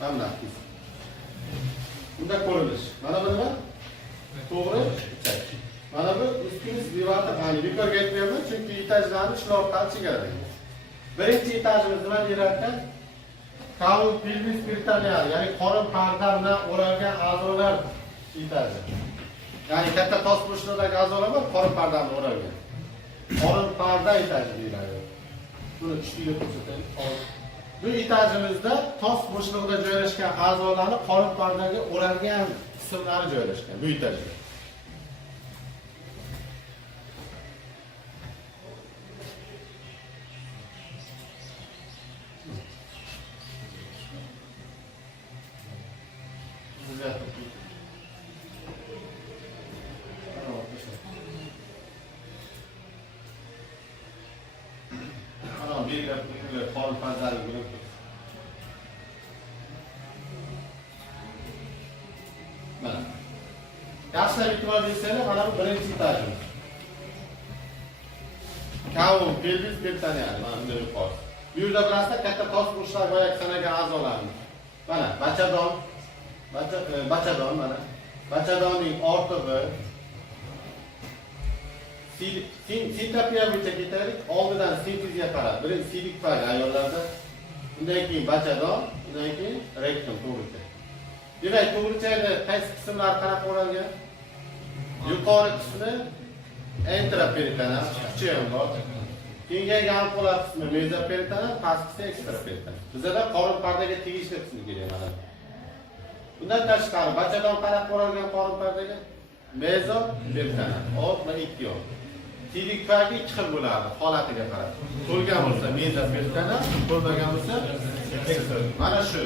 Mana bu qismi. Bunda ko'rinish. Mana bu nima? To'g'ri ichak. Mana bu ustimiz devorda qani bekorga aytmayapman, chunki etajlarni shular orqali chegaralagan. Birinchi etajimiz nima deyiladi? Kavun pelvis peritoneal, ya'ni qorin parda bilan o'ralgan a'zolar etaji. Ya'ni katta tos bo'shlig'idagi a'zolar bor, qorin parda bilan o'ralgan. Qorin parda etaji deyiladi. Buni tushlikda ko'rsataylik. Bu etajimizda tos bo'shlig'ida joylashgan a'zolarni qorin pardaga o'ralgan qismlari joylashgan bu etajda. Qorin pardalari bo'lib mana. Yaxshilab e'tibor bersanglar, mana bu birinchi etajimiz. Kavun pelvis peritoneal, mana bunday yuqori. Bu yerda bilasizlar, katta tos bo'shlar boya sanagan a'zolarimiz. Mana bachadon, bachadon mana. Bachadonning ortig'i sintapiya bo'yicha ketaylik. Oldidan sintezga qarab. Birinchi silik fag ayollarda, undan keyin bachadon, undan keyin rektum to'g'richa. Demak, to'g'richada qaysi qismlar qarab o'ralgan? Yuqori qismi intraperitoneal, kuchi ham bor. Keyingi ampulla qismi mezoperitonal, pastqisi ekstraperitoneal. Bizda qorin pardaga tegishli qismi kerak mana. Bundan tashqari bachadon qarab o'ralgan qorin pardaga mezoperitonal, old va ikki yoq. Silik fagi ikki xil bo'ladi, holatiga qarab. To'lgan bo'lsa mezoperitonal, to'lmagan bo'lsa ekstraperitoneal. Mana shu.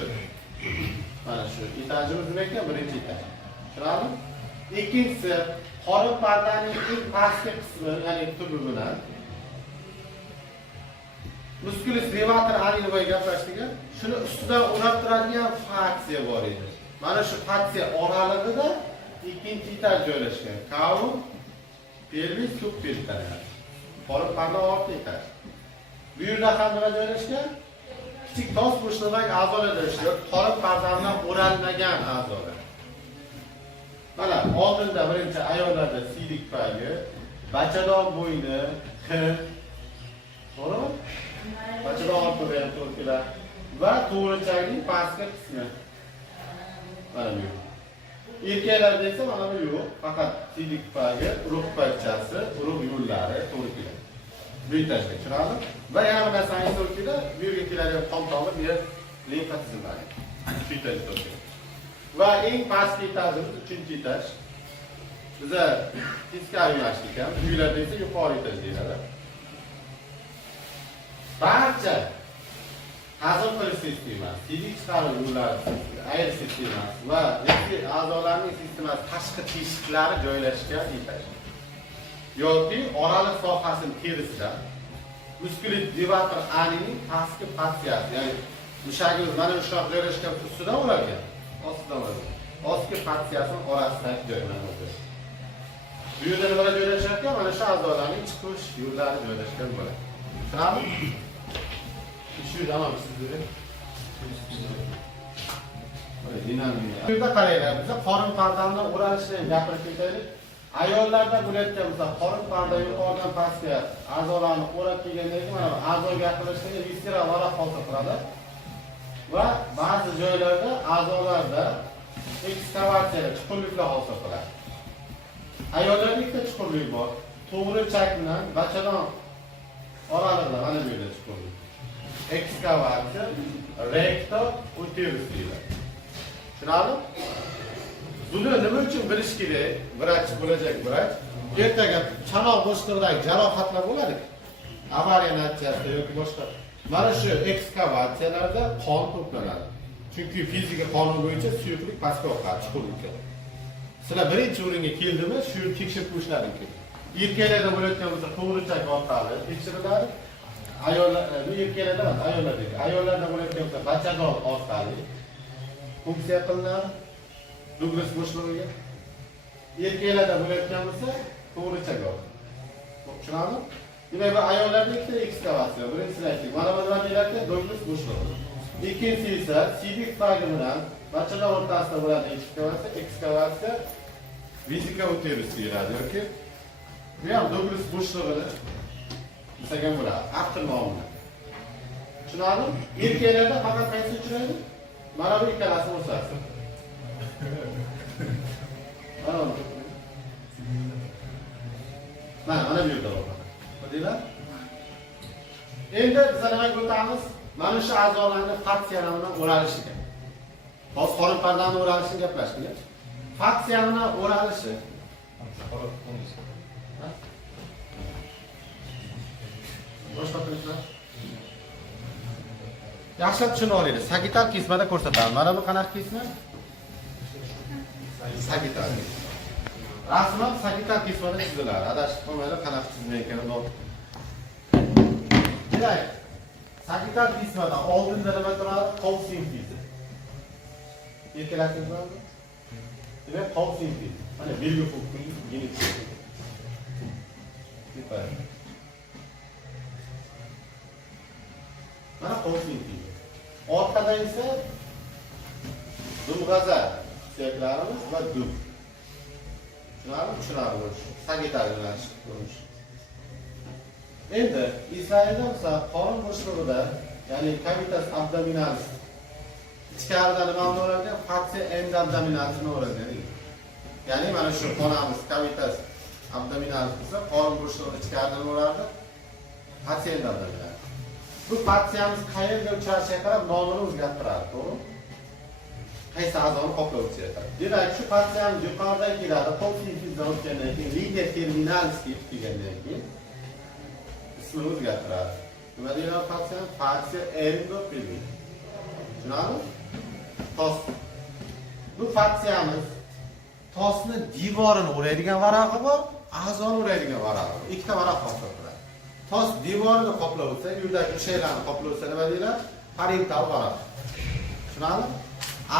Mana shu etajimiz nima ekan? Birinchi etaj. Tushunarlimi? Ikkinchisi qorin pardaning eng pastki qismi, ya'ni tubi bilan musculus levator alinovoy gaplashdik. Shuni ustidan o'rab turadigan faksiya bor edi. Mana shu faksiya oralig'ida ikkinchi etaj joylashgan. Kavun pelvis subperitoneal. Qorin parda orta etaj. Bu yerda ham nima joylashgan? Kichik tos bo'shlig'idagi a'zolar joylashgan. Qorin parda bilan o'ralmagan a'zolar. Mana oldinda birinchi ayollarda silik fagi, bachadon bo'yni, qin, to'g'rimi? Bachadon ortig'i ham to'rtkilar va to'g'richakning pastki qismi. Mana bu. Erkaklarda esa mana bu yo'q, faqat silik fagi, urug' parchasi, urug' yo'llari to'rtkilar. Bu etajga tushiradi va yana bir narsani to'rtkilar, bu yerga keladigan qon tomir, bu yer limfa tizimlari. Shu etajga to'rtkilar. Va eng pastki etajimiz 3-etaj. Bizda teskari yo'nalishlik ham, uylarda esa yuqori etaj deyiladi. Barcha hazm qilish sistemasi, sidik chiqaruv yo'llari, ayr sistemasi va a'zolarning sistemasi tashqi teshiklari joylashgan etaj. Yoki oraliq sohasining terisidan muskulit levator anining pastki faksiyasi, ya'ni mushagimiz mana shu joylashgan ustidan o'ralgan. Ostidan o'ralgan. Ostki faksiyasining orasidagi joylanadi. Bu yerda nimalar joylashgan? Mana shu a'zolarning chiqish yo'llari joylashgan bo'ladi. Tushunarlimi? Shu tamam sizga. Mana dinamika. Bu yerda qaranglar, biz qorin pardani o'ralishni gapirib ketaylik. Ayollarda bo'layotgan bo'lsa, qorin parda yuqoridan pastga a'zolarni o'rab kelgandan keyin mana a'zoga yaqinlashganda visceral varaq hosil qiladi. Va ba'zi joylarda a'zolarda ekskavatsiya, chuqurliklar hosil qiladi. Ayollarda ikkita chuqurlik bor. To'g'richak bilan bachadon oralig'ida mana bu yerda chuqurlik. Ekskavatsiya, rektor, uterus deyiladi. Tushunarlimi? Buni nima uchun bilish kerak? Vrach bo'lajak vrach. Ertaga chanoq bo'shlig'idagi jarohatlar bo'ladi. Avariya natijasida yoki boshqa. Mana shu ekskavatsiyalarda qon to'planadi. Chunki fizika qonuni bo'yicha suyuqlik pastga oqadi, chuqurlikka. Sizlar birinchi o'ringa keldimi, shu tekshirib qo'yishlaring kerak. Erkaklarda bo'layotgan bo'lsa, to'g'richak orqali tekshiriladi. Erkaklarda emas, ayollarda bo'layotgan bo'lsa, bachadon orqali funksiya qilinadi. Douglas bo'shlig'iga. Erkaklarda bo'layotgan bo'lsa, to'g'richa gol. Tushunarli? Demak, bu ayollarda ikkita ekskavatsiya, birinchisi aytdik. Mana bu nima deyiladi? Douglas bo'shlig'i. Ikkinchisi esa sibik fagi bilan bachalar o'rtasida bo'ladi ekskavatsiya fizika uterus deyiladi yoki bu ham Douglas bo'shlig'ini desak bo'ladi, avtor nomini. Tushunarli? Erkaklarda faqat qaysi uchraydi? Mana bu ikkalasi o'rtasida. Mana bu yerda bor. Deylar. Endi biz nimaga o'tamiz? Mana shu a'zolarning faksiyalar bilan o'ralishiga. Hozir qorin pardani o'ralishini gaplashdik. Faksiya bilan o'ralishi. Boshqa qilishlar. Yaxshilab tushunib olaylik. Sagital qismida ko'rsataman. Mana bu qanaqa qismi? Sagital. Rasman sagital qismida chiziladi. Adashib qolmaylar, qanaqa chizilgan ekanini. Demak, sagital qismida oldinda nima turadi? Qo'l simfizi. Erkaklar bormi? Demak, qo'l simfizi. Mana belgi fuqning genetik. Mana qo'l simfizi. Orqada esa dumg'aza suyaklarimiz va dum. Tushunarli. Sagital bilan ko'rish. Endi Isroilda bo'lsa qorin bo'shlig'ida, ya'ni cavitas abdominalis ichkarida nima o'ralgan? Fascia endabdominalisini o'ralgan. Ya'ni mana shu qonamiz cavitas abdominalis bo'lsa, qorin bo'shlig'ida ichkaridan o'raladi. Fascia endabdominalis. Bu faksiyamiz qayerga uchrashiga qarab nomini o'zgartiradi, to'g'rimi? Qaysi a'zoni qoplovchi etadi. Demak, shu faksiyamiz yuqoridan keladi, qo'l simfizdan o'tgandan keyin linea terminalis degandan keyin ismini o'zgartiradi. Nima deyiladi faksiya? Faksiya endopelvic. Tushunarli? Tos. Bu faksiyamiz tosni devorini o'raydigan varag'i bor, a'zoni o'raydigan varag'i bor. Ikkita varaq hosil qiladi. Tos devorini qoplovsa, yerdagi shaylarni qoplovsa nima deyiladi? Parental varaq. Tushunarli?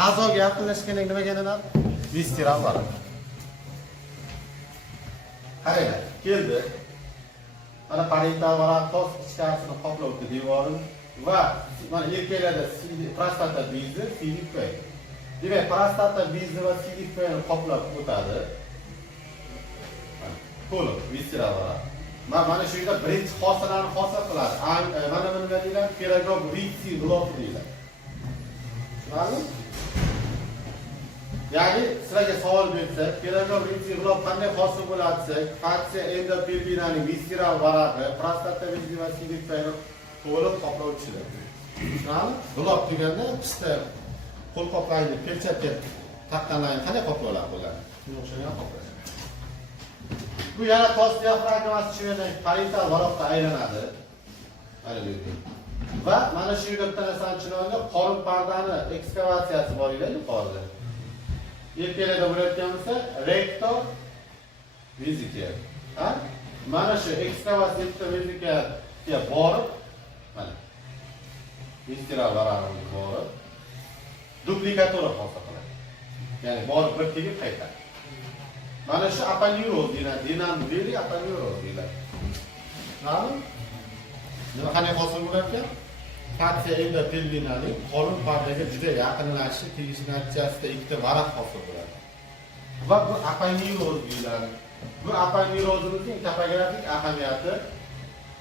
A'zoga yaqinlashganda nima deganadi? Visceral varaq. Qaranglar, keldi. Mana parental varaq tos ichkarisini qoplovchi devorini va mana erkaklarda prostata bezi, silik pay. Demak, prostata bezi va silik payni qoplab o'tadi. To'liq visceral varaq. Mana shu yerda birinchi hosilani hosil qiladi. Mana buni nima deyiladi? Pirogov ritsi blok deyiladi. Tushunarlimi? Ya'ni sizlarga savol bersak, pirogov ritsi blok qanday hosil bo'ladi desak, faksiya endopelvinaning visceral varag'i, prostata bezi va silik payni to'liq qoplovchidir. Tushunarlimi? Blok deganda pista qo'l qoplaydi, perchatga taqqanlarni qanday qoploladi bo'ladi? Shunga o'xshagan qoplash. Bu yana tos diafragmasi shu yerdan parental varaqqa aylanadi. Mana bu yerda. Va mana shu yerda bitta narsani tushunaylik, qorin pardani ekskavatsiyasi bor edi yuqorida. Erkaklarda bo'layotgan bo'lsa, rector vesical. Ha? Mana shu ekskavatsiya vesicalga borib, mana visceral varaqning borib duplikatura hosil qiladi. Ya'ni borib bir tegib qaytadi. Mana shu aponeuroz deyiladi, denandveli aponeuroz deyiladi. Ma'lum? Nima qanday hosil bo'larkan? Faksiya endopelvinaning qorin pardaga juda yaqinlashishi tegishi natijasida ikkita varaq hosil bo'ladi. Va bu aponeuroz deyiladi. Bu aponeurozimizning topografik ahamiyati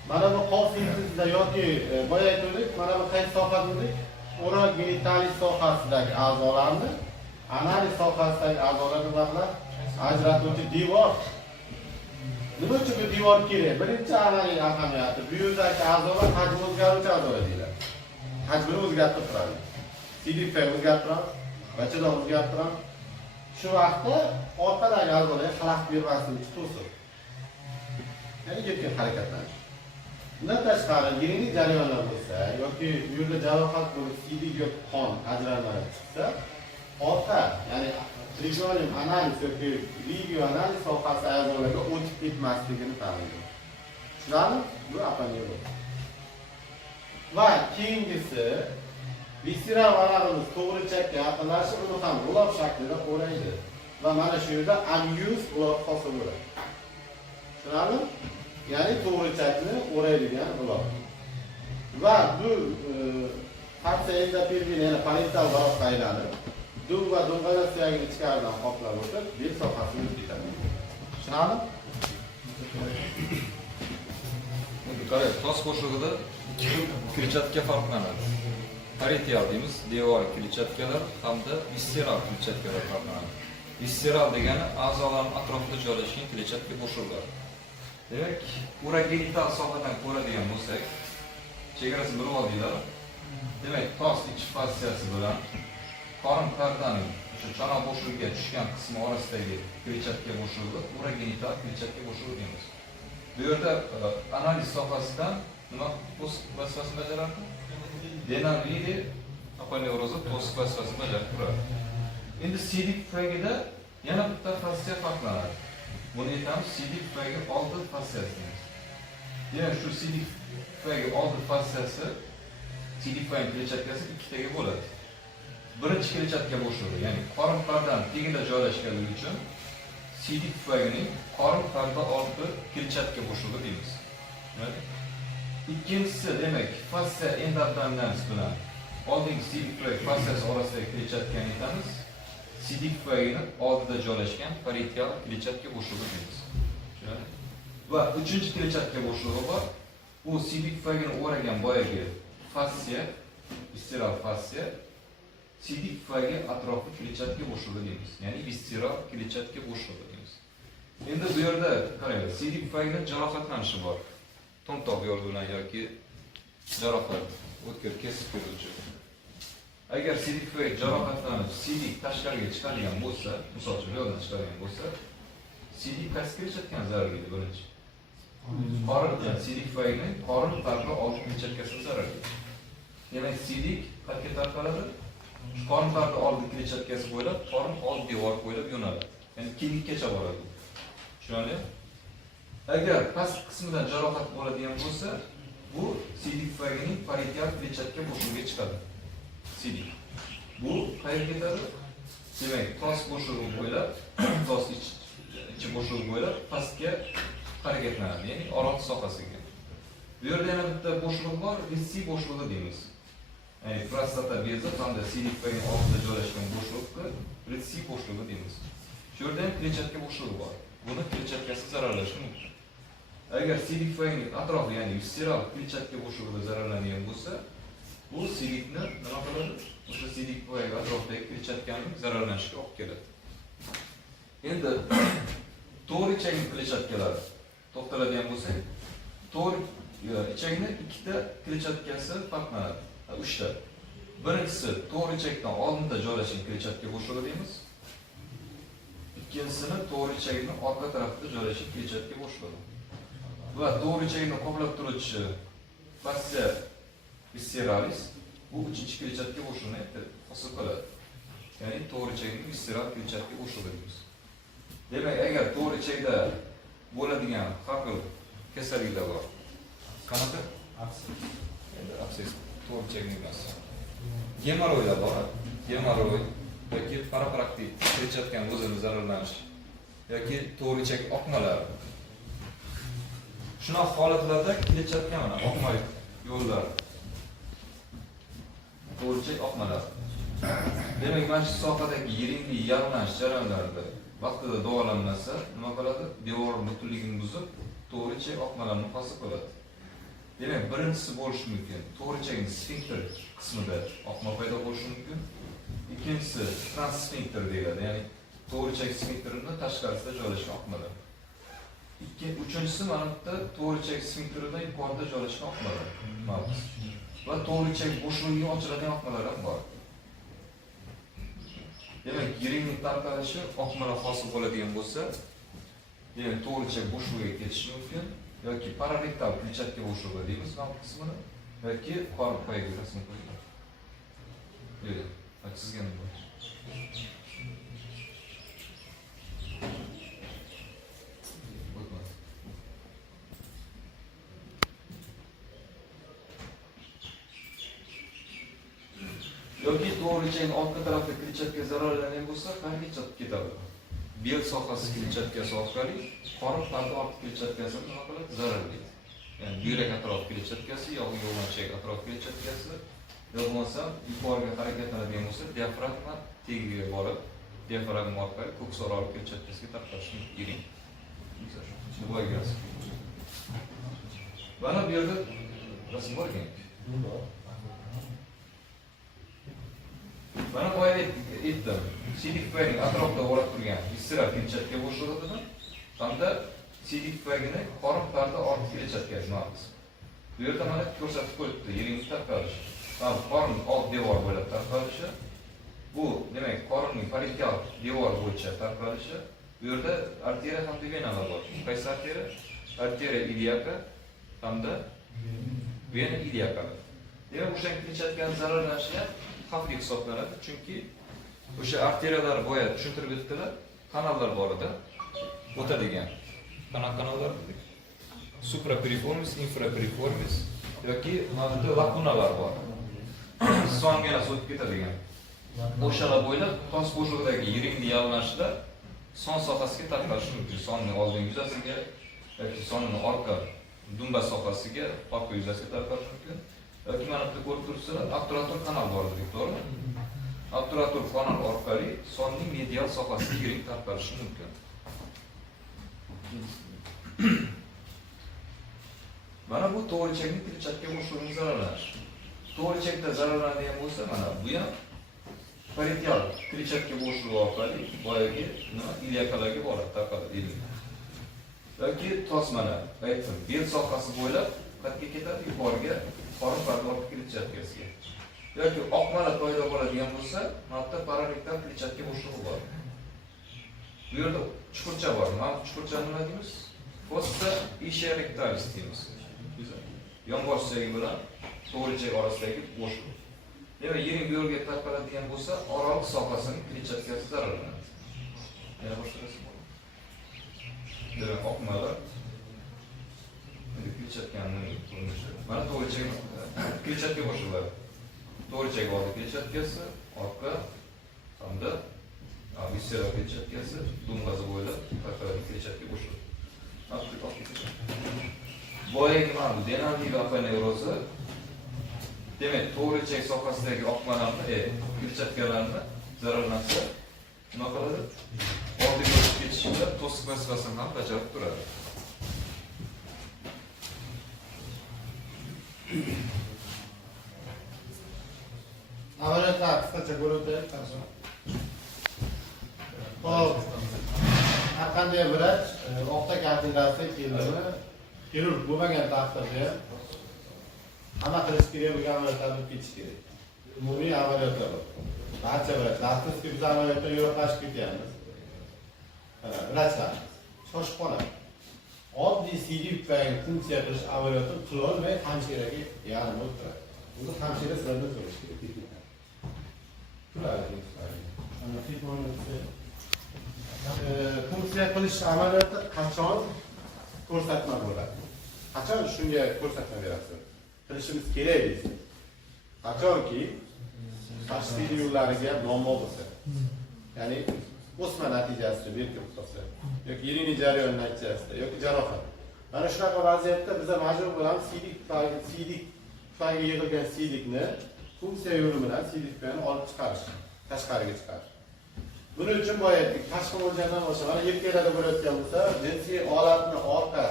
mana bu qo'l simfizida yoki boya aytdik, mana bu qaysi soha dedik? Oral genitalis sohasidagi a'zolarni analiz sohasidagi a'zolarni vaqtlar ajratuvchi devor. Nima uchun bu devor kerak? Birinchi analiz ahamiyati bu yerdagi a'zolar hajmi o'zgaruvchi a'zolar deyiladi. Hajmini o'zgartirib turadi. CDP o'zgartirib turadi, bachadan o'zgartirib turadi. Shu vaqtda orqadagi a'zolarga xalaqit bermaslik to'siq. Ya'ni ketgan harakatlanish. Bundan tashqari yirik jarayonlar bo'lsa yoki bu yerda jarohat bo'lib sidik yoki qon ajralmalari chiqsa, orqa, ya'ni trigonium analiz yoki ligio analiz sohasi a'zolarga o'tib ketmasligini ta'minlaydi. Tushunarli? Bu aponeuroz. Va keyingisi Visceral varag'imiz to'g'ri chapga yaqinlashib, uni ham g'ulob shaklida o'raydi. Va mana shu yerda unused g'ulob hosil bo'ladi. Tushunarlimi? Ya'ni to'g'ri chapni o'raydigan g'ulob. Va bu hatsa endopelvin yana parental varaqqa aylanib, dum va dumg'alar suyagini ichkaridan qoplab o'tib, bel sohasini o'tib ketadi. Tushunarlimi? Qarang, tos qo'shig'ida kletchatka farqlanadi. Parietal deymiz, devor kletchatkalar hamda visceral kletchatkalar farqlanadi. Visceral degani a'zolarning atrofida joylashgan kletchatka bo'shlig'lar. Demak, urogenital sohadan ko'radigan bo'lsak, chegarasini bilib oldinglar. Demak, tos ichki fassiyasi bilan qorin qardaning o'sha chanoq bo'shlig'iga tushgan qismi orasidagi kletchatka bo'shlig'i urogenital kletchatka bo'shlig'i deymiz. Bu yerda analiz sohasidan nima vazifasini bajaradi? Denavide aponeuroza to'siq vazifasini bajarib turadi. Endi sidik tufayida yana bitta fassiya farqlanadi. Buni aytamiz sidik tufayga oldi fassiyasi deymiz. Demak, shu sidik tufayga oldi fassiyasi sidik tufay kletchatkasi ikkitaga bo'ladi. Birinchi kletchatka bo'shlig'i, ya'ni qorin qardan tagida joylashganligi uchun sidik tufayning qorin qarda oldi kletchatka bo'shlig'i deymiz. Ikkinchisi demak fascia endobdominalis bilan oldingi sidik tufay fassiyasi orasidagi kletchatkani aytamiz. Sidik tufayning oldida joylashgan parietal kletchatka bo'shlig'i deymiz. Va uchinchi kletchatka bo'shlig'i bor. U sidik tufayni o'ragan boyagi fascia, visceral fascia, sidik tufayga atrofi kletchatka bo'shlig'i deymiz. Ya'ni visceral kletchatka bo'shlig'i deymiz. Endi bu yerda qarang, sidik tufayning jarohatlanishi bor. To'ntoq yo'l bilan yoki jarohat o'tkir kesib ko'ruvchi. Agar sidik tufay jarohatlanib, sidik tashqariga chiqadigan bo'lsa, misol uchun yo'ldan chiqadigan bo'lsa, sidik qaysi kletchatkani zarar yeydi birinchi? Qorin, sidik tufayning qorin tarafga oldi kletchatkasiga zarar yeydi. Demak, sidik qayerga tarqaladi? Qorin tarafga oldi kletchatkasi bo'ylab, qorin old devor bo'ylab yo'naladi. Ya'ni kenglikkacha boradi. Tushunarlimi? Agar past qismidan jarohat bo'ladigan bo'lsa, bu sidik tufayning parietal kletchatka bo'shlig'iga chiqadi. Sidik. Bu qayerga ketadi? Demak, tos bo'shlig'i bo'ylab, tos ichi bo'shlig'i bo'ylab pastga harakatlanadi, ya'ni orol sohasiga. Bu yerda yana bitta bo'shliq bor, vissi bo'shlig'i deymiz. Ya'ni prostata bezi hamda sidik tufayning oldida joylashgan bo'shliqqa vissi bo'shlig'i deymiz. Shu yerda ham kletchatka bo'shlig'i bor. Buni kletchatkasi zararlashi mumkin. Agar sidik tufayning atrofi, ya'ni visceral kletchatka bo'shlig'ida zararlangan bo'lsa, bu sidikni nima qiladi? O'sha sidik tufay atrofidagi kletchatkaning zararlanishiga olib keladi. Endi to'g'ri ichakli kletchatkalar to'xtaladigan bo'lsak, to'g'ri ichakni ikkita kletchatkasi farqlanadi. Uchta. Birinchisi to'g'ri ichakdan oldinda joylashgan kletchatka bo'shlig'i deymiz. Ikkinchisini to'g'ri ichakning orqa tarafida joylashgan kletchatka bo'shlig'i. Va to'g'ri ichakni qoplab turuvchi fascia visceralis bu uchinchi kletchatka bo'shlig'ini hosil qiladi. Ya'ni to'g'ri ichakning visceral kletchatka bo'shlig'i deymiz. Demak, agar to'g'ri ichakda bo'ladigan har xil kasalliklar bor. Qanaqa? Abses. To'g'ri ichakning emas. Gemoroylar bor. Gemoroy yoki parapraktik kletchatkaning o'zini zararlanishi yoki to'g'ri ichak oqmalari. Shunaqa holatlarda kletchatka mana oqmay yo'llar. To'g'ri ichak oqmalari. Demak, mana shu sohadagi yiringli yaralanish jarayonlarida vaqtida davolanmasa, nima qiladi? Devor butunligini buzib, to'g'ri ichak oqmalarini hosil qiladi. Demak, birinchisi bo'lishi mumkin. To'g'ri ichakning sfinkter qismida oqma paydo bo'lishi mumkin. Ikkinchisi transsfinkter deyiladi, ya'ni to'g'ri ichak sfinkterining tashqarisida joylashgan oqmalar. Uchinchisi mana bitta to'g'ri ichak sfinkteridan yuqorida joylashgan oqmalar mavjud. Va to'g'ri ichak bo'shlig'iga ochiladigan oqmalar ham bor. Demak, yiringlik tarqalishi oqmalar hosil bo'ladigan bo'lsa, demak to'g'ri ichak bo'shlig'iga ketishi mumkin yoki pararektal kletchatka bo'shlig'i deymiz ham qismini yoki qorin poyaga rasm qo'yiladi. Yo'q, sizga nima bor? yoki to'g'richakning orqa tarafida kletchatka zararlangan bo'lsa, qayerga chotib ketadi? Bel sohasi kletchatkasi orqali qorin parda orqa kletchatkasini nima qiladi? Zararlaydi. Yani buyrak atrof kletchatkasi, yoki yo'g'onchak atrof kletchatkasi, yoki bo'lmasa yuqoriga harakatlanadigan bo'lsa, diafragma tagiga borib, diafragma orqali ko'ksar orqa kletchatkasiga tarqalishi mumkin. Mana bu yerda rasm bor ekan. Mana boya aytdim. Sidik tufayli atrofda o'rab turgan visceral kletchatka bo'shlig'idan hamda sidik tufayligini qorin parda orqa kletchatkasi deymiz. Bu yerda mana ko'rsatib qo'yibdi, yirik tarqalish. Qorin old devor bo'ylab tarqalishi. Bu demak qorinning parietal devor bo'yicha tarqalishi. Bu yerda arteriya hamda venalar bor. Qaysi arteriya? Arteriya iliaka hamda vena iliaka. Demak, o'sha kletchatkaning zararlanishi xavfli hisoblanadi, chunki o'sha arteriyalar boya tushuntirib o'tdilar, kanallar bor edi, o'tadigan. Kanallar suprapiriformis, infrapiriformis yoki mana bu lakunalar bor. Songa o'tib ketadigan. O'shalar bo'ylab tos bo'shlig'idagi yiringni yallanishda son sohasiga tarqalishi mumkin. Sonning oldingi yuzasiga yoki sonning orqa dumba sohasiga, orqa yuzasiga tarqalishi mumkin. Yoki mana bu ko'rib turibsizlar, obturator kanal bor dedik, to'g'rimi? Obturator kanal orqali sonning medial sohasiga yiring tarqalishi mumkin. Mana bu to'g'richakning kletchatka bo'shlig'ining zararlanishi. To'g'richakda zararlanadigan bo'lsa, mana bu ham parietal kletchatka bo'shlig'i orqali boyagi nima iliakalarga boradi, tarqaladi. Yoki tosmana, aytdim, bel sohasi bo'ylab qayerga ketadi? Yuqoriga, qorin parda orqa kletchatkasiga. Yoki oqmalar paydo bo'ladigan bo'lsa, hatto pararektal kletchatka bo'shlig'i bor. Bu yerda chuqurcha bor. Mana chuqurcha nima deymiz? Fossa ischial rectalis deymiz. Yonbosh suyagi bilan to'g'richak orasidagi bo'shliq. Demak, yiring bu yo'lga tarqaladigan bo'lsa, oraliq sohasining kletchatkasi zararlanadi. Yana boshqa rasm bor. Demak, oqmalar kletchatkaning ko'rinishi. Mana to'g'richak kletchatka bo'shliqlari. To'g'richak oldi kletchatkasi, orqa hamda visceral kletchatkasi, dumg'azi bo'ylab tarqaladigan kletchatka bo'shliq. Boyagi mana bu denal nerv aponevrozi, demak, to'g'richak sohasidagi oqmalarni, kletchatkalarni zararlansa, nima qiladi? Oldiga o'tib ketish bilan to'siq vazifasini ham bajarib turadi. Amaliyotlar qisqacha bo'lib o'taylik. Xo'p, har qanday vrach o'qta kafedrasiya keldimi, xirurg bo'lmagan taqdirda hamma qilish kerak bo'lgan amaliyotlarni o'tib ketish kerak. Umumiy amaliyotlar bor. Barcha vrachlar, afsuski biz amaliyotda yo'qlashib ketyapmiz. Vrachlar shoshib qoladi. Oddiy sidik tufayli funksiya qilish amaliyoti qilolmay hamshiraga yarim o'tiradi. Buni hamshira sizlardan so'rash kerak. Funksiya qilish amaliyoti qachon ko'rsatma bo'ladi? Qachon shunga ko'rsatma berasiz? Qilishimiz kerak deysiz. Qachonki tashxis yo'llariga muammo bo'lsa. Ya'ni o'sma natijasida berkib qolsa, yoki yiringni jarayoni natijasida, yoki jarohat. Mana shunaqa vaziyatda biz majbur bo'lamiz sidik tufayli yig'ilgan sidikni funksiya yo'li bilan sidik tufayli olib chiqarish, tashqariga chiqarish. Buning uchun boyagi tashqi o'lchamdan boshqa mana yelkalarda bo'layotgan bo'lsa, jinsiy olatni orqa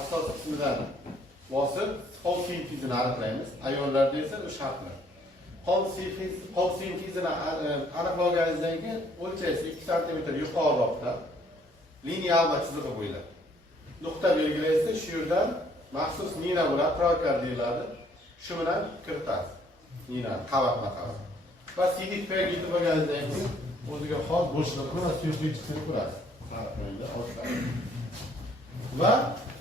asosiy qismidan bosib, qo'l sintezini aniqlaymiz. Ayollarda esa u shart emas. Qo'l sintezini aniqlaganingizdan keyin o'lchaysiz 2 sm yuqoriroqda lineal chizig'i bo'ylab nuqta belgilaysiz. Shu yerdan maxsus nina bo'ladi, prokar deyiladi. Shu bilan kiritasiz. Nina qavatma-qavat. Va sidik payga yetib bo'lganingizdan keyin o'ziga xos bo'shliqni va suyuqlikni ko'rasiz. Va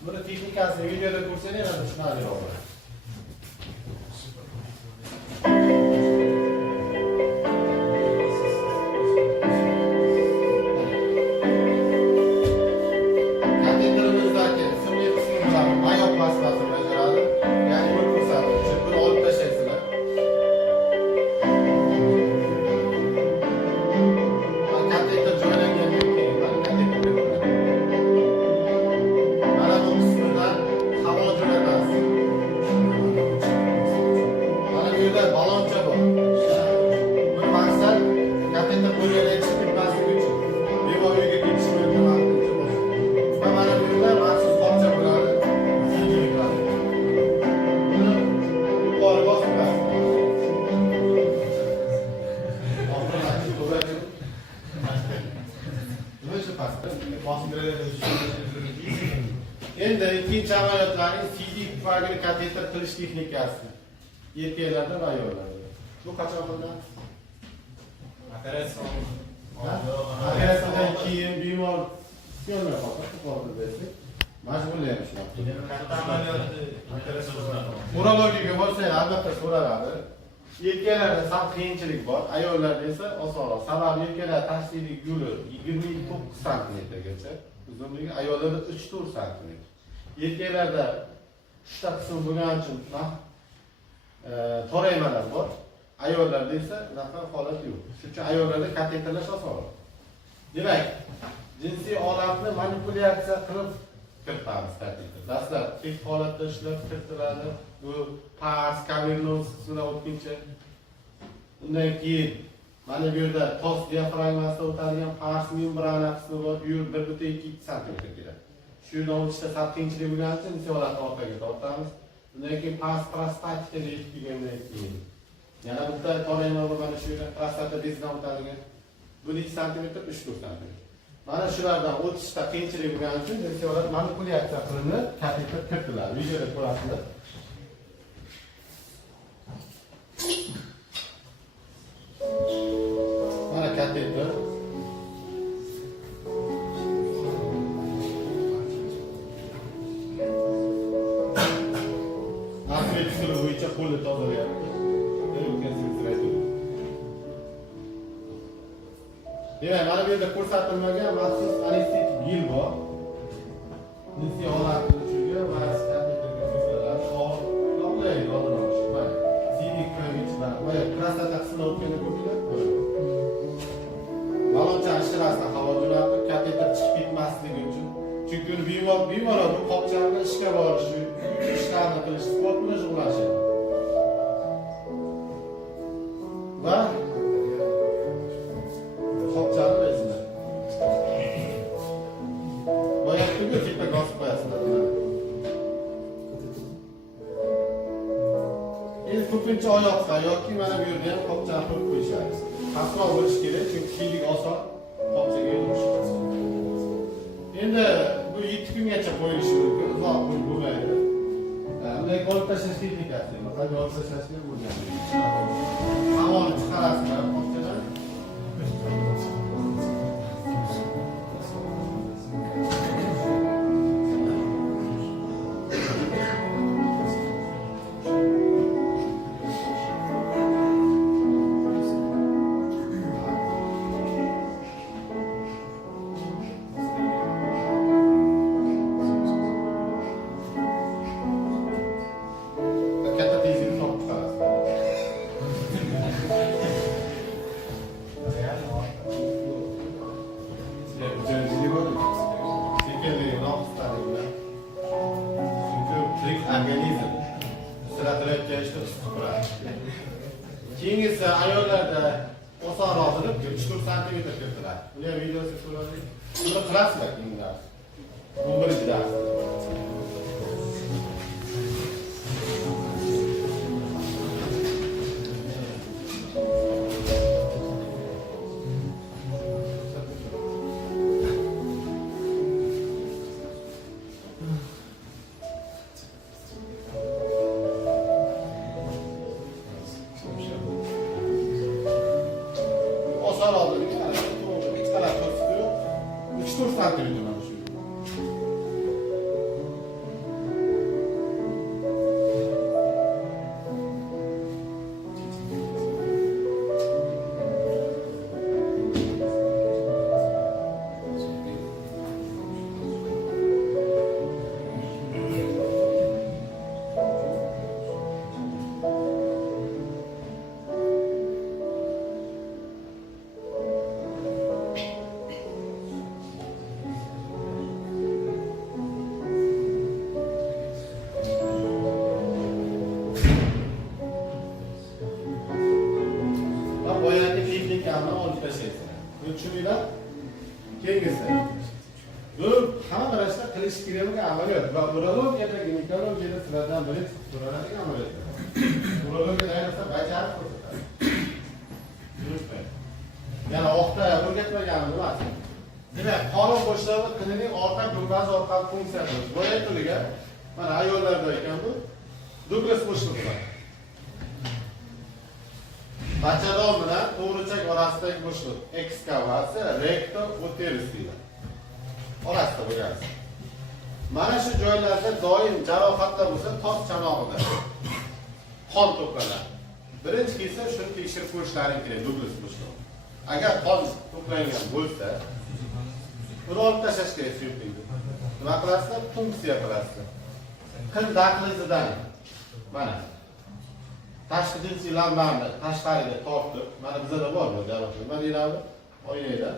buni texnikasini videoda ko'rsangiz yana tushunarli bo'ladi. Kateterimizdagi simli qismi bilan mayoq vazifasini bajaradi. Ya'ni buni ko'rsatib, buni olib tashlaysizlar. amaliyotlarning CD tufagini kateter qilish texnikasi. Erkaklarda va ayollarda. Bu qachon qilinadi? Operatsiyadan keyin bemor ko'rmay qoldi desak, majburlaymiz. Katta amaliyotni Urologiyaga bo'lsa, albatta so'raladi. Erkaklarda sal qiyinchilik bor, ayollarda esa osonroq. Sababi erkaklar tashkiliy yo'li 29 santimetrgacha, uzunligi ayollarda 3-4 santimetr. Erkaklarda uchta qism bo'lgani uchun toraymalar bor. Ayollarda esa bunaqa holat yo'q. Shuning uchun ayollarda kateterlash osonroq. Demak, jinsiy olatni manipulyatsiya qilib kiritamiz kateter. Dastlab tek holatda ishlab kiritiladi. Bu pars, kavernoz qismidan o'tguncha. Undan keyin mana bu yerda tos diafragmasida o'tadigan pars membrana qismi bor. Bu yer 1.2 sm keladi. Shu yerdan o'tishda sal qiyinchilik bo'lgani uchun jinsiy olatni orqaga tortamiz. Undan keyin pars prostatikaga yetib kelgandan keyin yana bitta torayma bor, mana shu yerda prostata bezidan o'tadigan. Bu 2 sm, 3 sm. Mana shulardan o'tishda qiyinchilik bo'lgani uchun jinsiy olat manipulyatsiya qilinib, kateter kiritiladi. Videoda ko'rasizlar. Mana kateter. Asli usuli bo'yicha qo'lni tozalayapti. Demak, mana bu yerda ko'rsatilmagan maxsus anestetik yil bor. Jinsiy holatni uchiga va kateterga qo'yiladi. Qolmaydi, oldin olish. Mana sidik ko'ngilchilar, mana prostata qismini o'tganda ko'pinglar. Baloncha ashirasidan havo jo'natib, kateter chiqib ketmasligi uchun. Chunki bemor bu qopchani ishga borishi, ishlarni qilish, sport bilan shug'ullanishadi. Va qopchani bezini. Boyatdiku tepa gosib qo'yasizlar. Endi ko'pincha oyoqqa yoki mana bu yerda ham qopchani qo'yib qo'yishadi. Pastroq bo'lish kerak, chunki kiylik oson qopchaga yurish. Endi bu 7 kungacha qo'yilishi mumkin, uzoq qo'yib bo'lmaydi. Bunday olib tashlash texnikasi, masalan, olib tashlashga bo'lgan. Havoni chiqarasizlar qopchadan. Katta tezlikni olib organizm siratilayotgan ishda turadi. Keyingisi ayollarda osonroq qilib 3-4 sm kiritiladi. Buni videosi ko'ramiz. Buni qilasizlar keyingi 11-dars. Tushuninglar? Keyingisi. Bu hamma narsa qilish kerak amaliyot va urologiyada, ginekologiyada sizlardan biri so'raladigan amaliyot. Urologiyada ayniqsa bajarib ko'rsatadi. Yana oqda o'rgatmaganimiz emas. Demak, qon bo'shlig'i tilining orqa gumbaz orqali funksiyasi. Bu aytilgan Mana ayollarda ekan bu. Douglas bo'shliq bor. Bachadon bilan to'g'richak orasidagi bo'shliq. Ekskavatsiya, rektor, uterus deyiladi. Orasida bo'ladi. Mana shu joylarda doim jarohatlar bo'lsa, tos chanog'ida qon to'planadi. Birinchi kelsa shuni tekshirib ko'rishlaring kerak, Douglas bo'shliq. Agar qon to'plangan bo'lsa, uni olib tashlash kerak suyuqlikni. Nima qilasizlar? Punksiya qilasizlar. Qil dahlizidan mana tashqi jinsiy lamlarni tashqariga tortib, mana bizda bor bu jarohat. Mana yerda oynada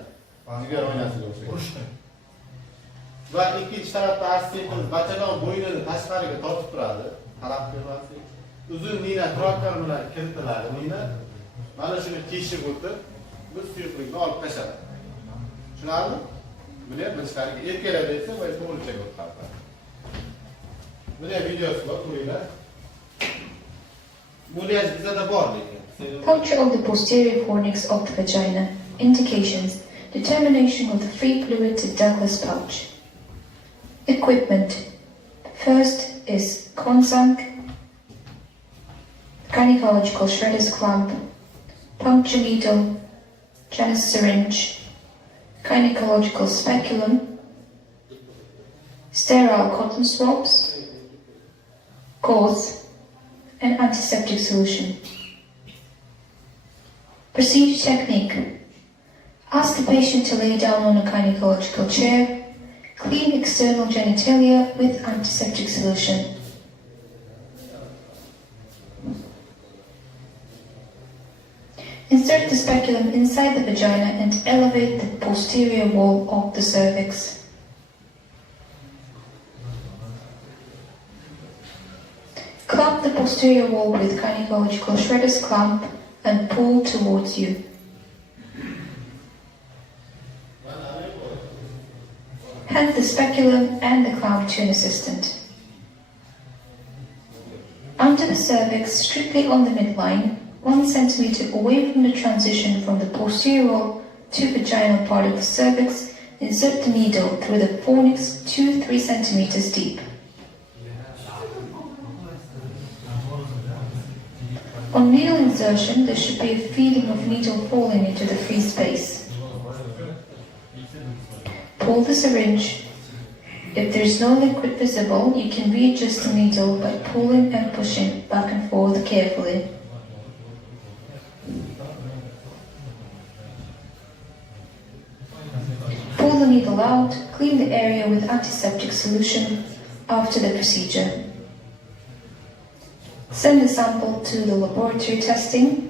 jigar oynasiga o'xshaydi. Va ikkinchi tarafda assistentimiz bachadon bo'ynini tashqariga tortib turadi. Talab qilmaslik. Uzun nina traktor bilan kiritiladi. Nina mana shuni teshib o'tib, biz suyuqlikni olib tashladi. Tushunarlimi? Buni ham bilishlarga erkalarda esa va to'g'richaga o'tadi. Buni ham videosi bor, ko'ringlar. Mulyaj bizda bor lekin. Puncture of the posterior fornix of the vagina. Indications. Determination of the free fluid to Douglas pouch. Equipment. First is Konsank, gynecological shredder's clamp, puncture needle, Janus syringe, gynecological speculum, sterile cotton swabs, gauze, and antiseptic solution. Procedure technique. Ask the patient to lay down on a gynecological chair. Clean external genitalia with antiseptic solution. Insert the speculum inside the vagina and elevate the posterior wall of the cervix. Clamp the posterior wall with gynecological shredder's clamp and pull towards you. Hand the speculum and the clamp to an assistant. Under the cervix, strictly on the midline, 1 centimeter away from the transition from the posterior to vaginal part of the cervix, insert the needle through the fornix 2-3 centimeters deep. On needle insertion, there should be a feeling of needle falling into the free space. Pull the syringe. If there is no liquid visible, you can readjust the needle by pulling and pushing back and forth carefully. Pull the needle out, clean the area with antiseptic solution after the procedure. Send the sample to the laboratory testing.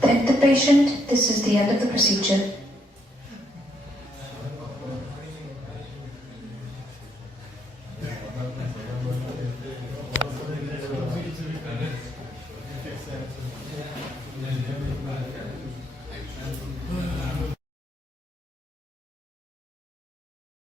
Thank the patient. This is the end of the procedure.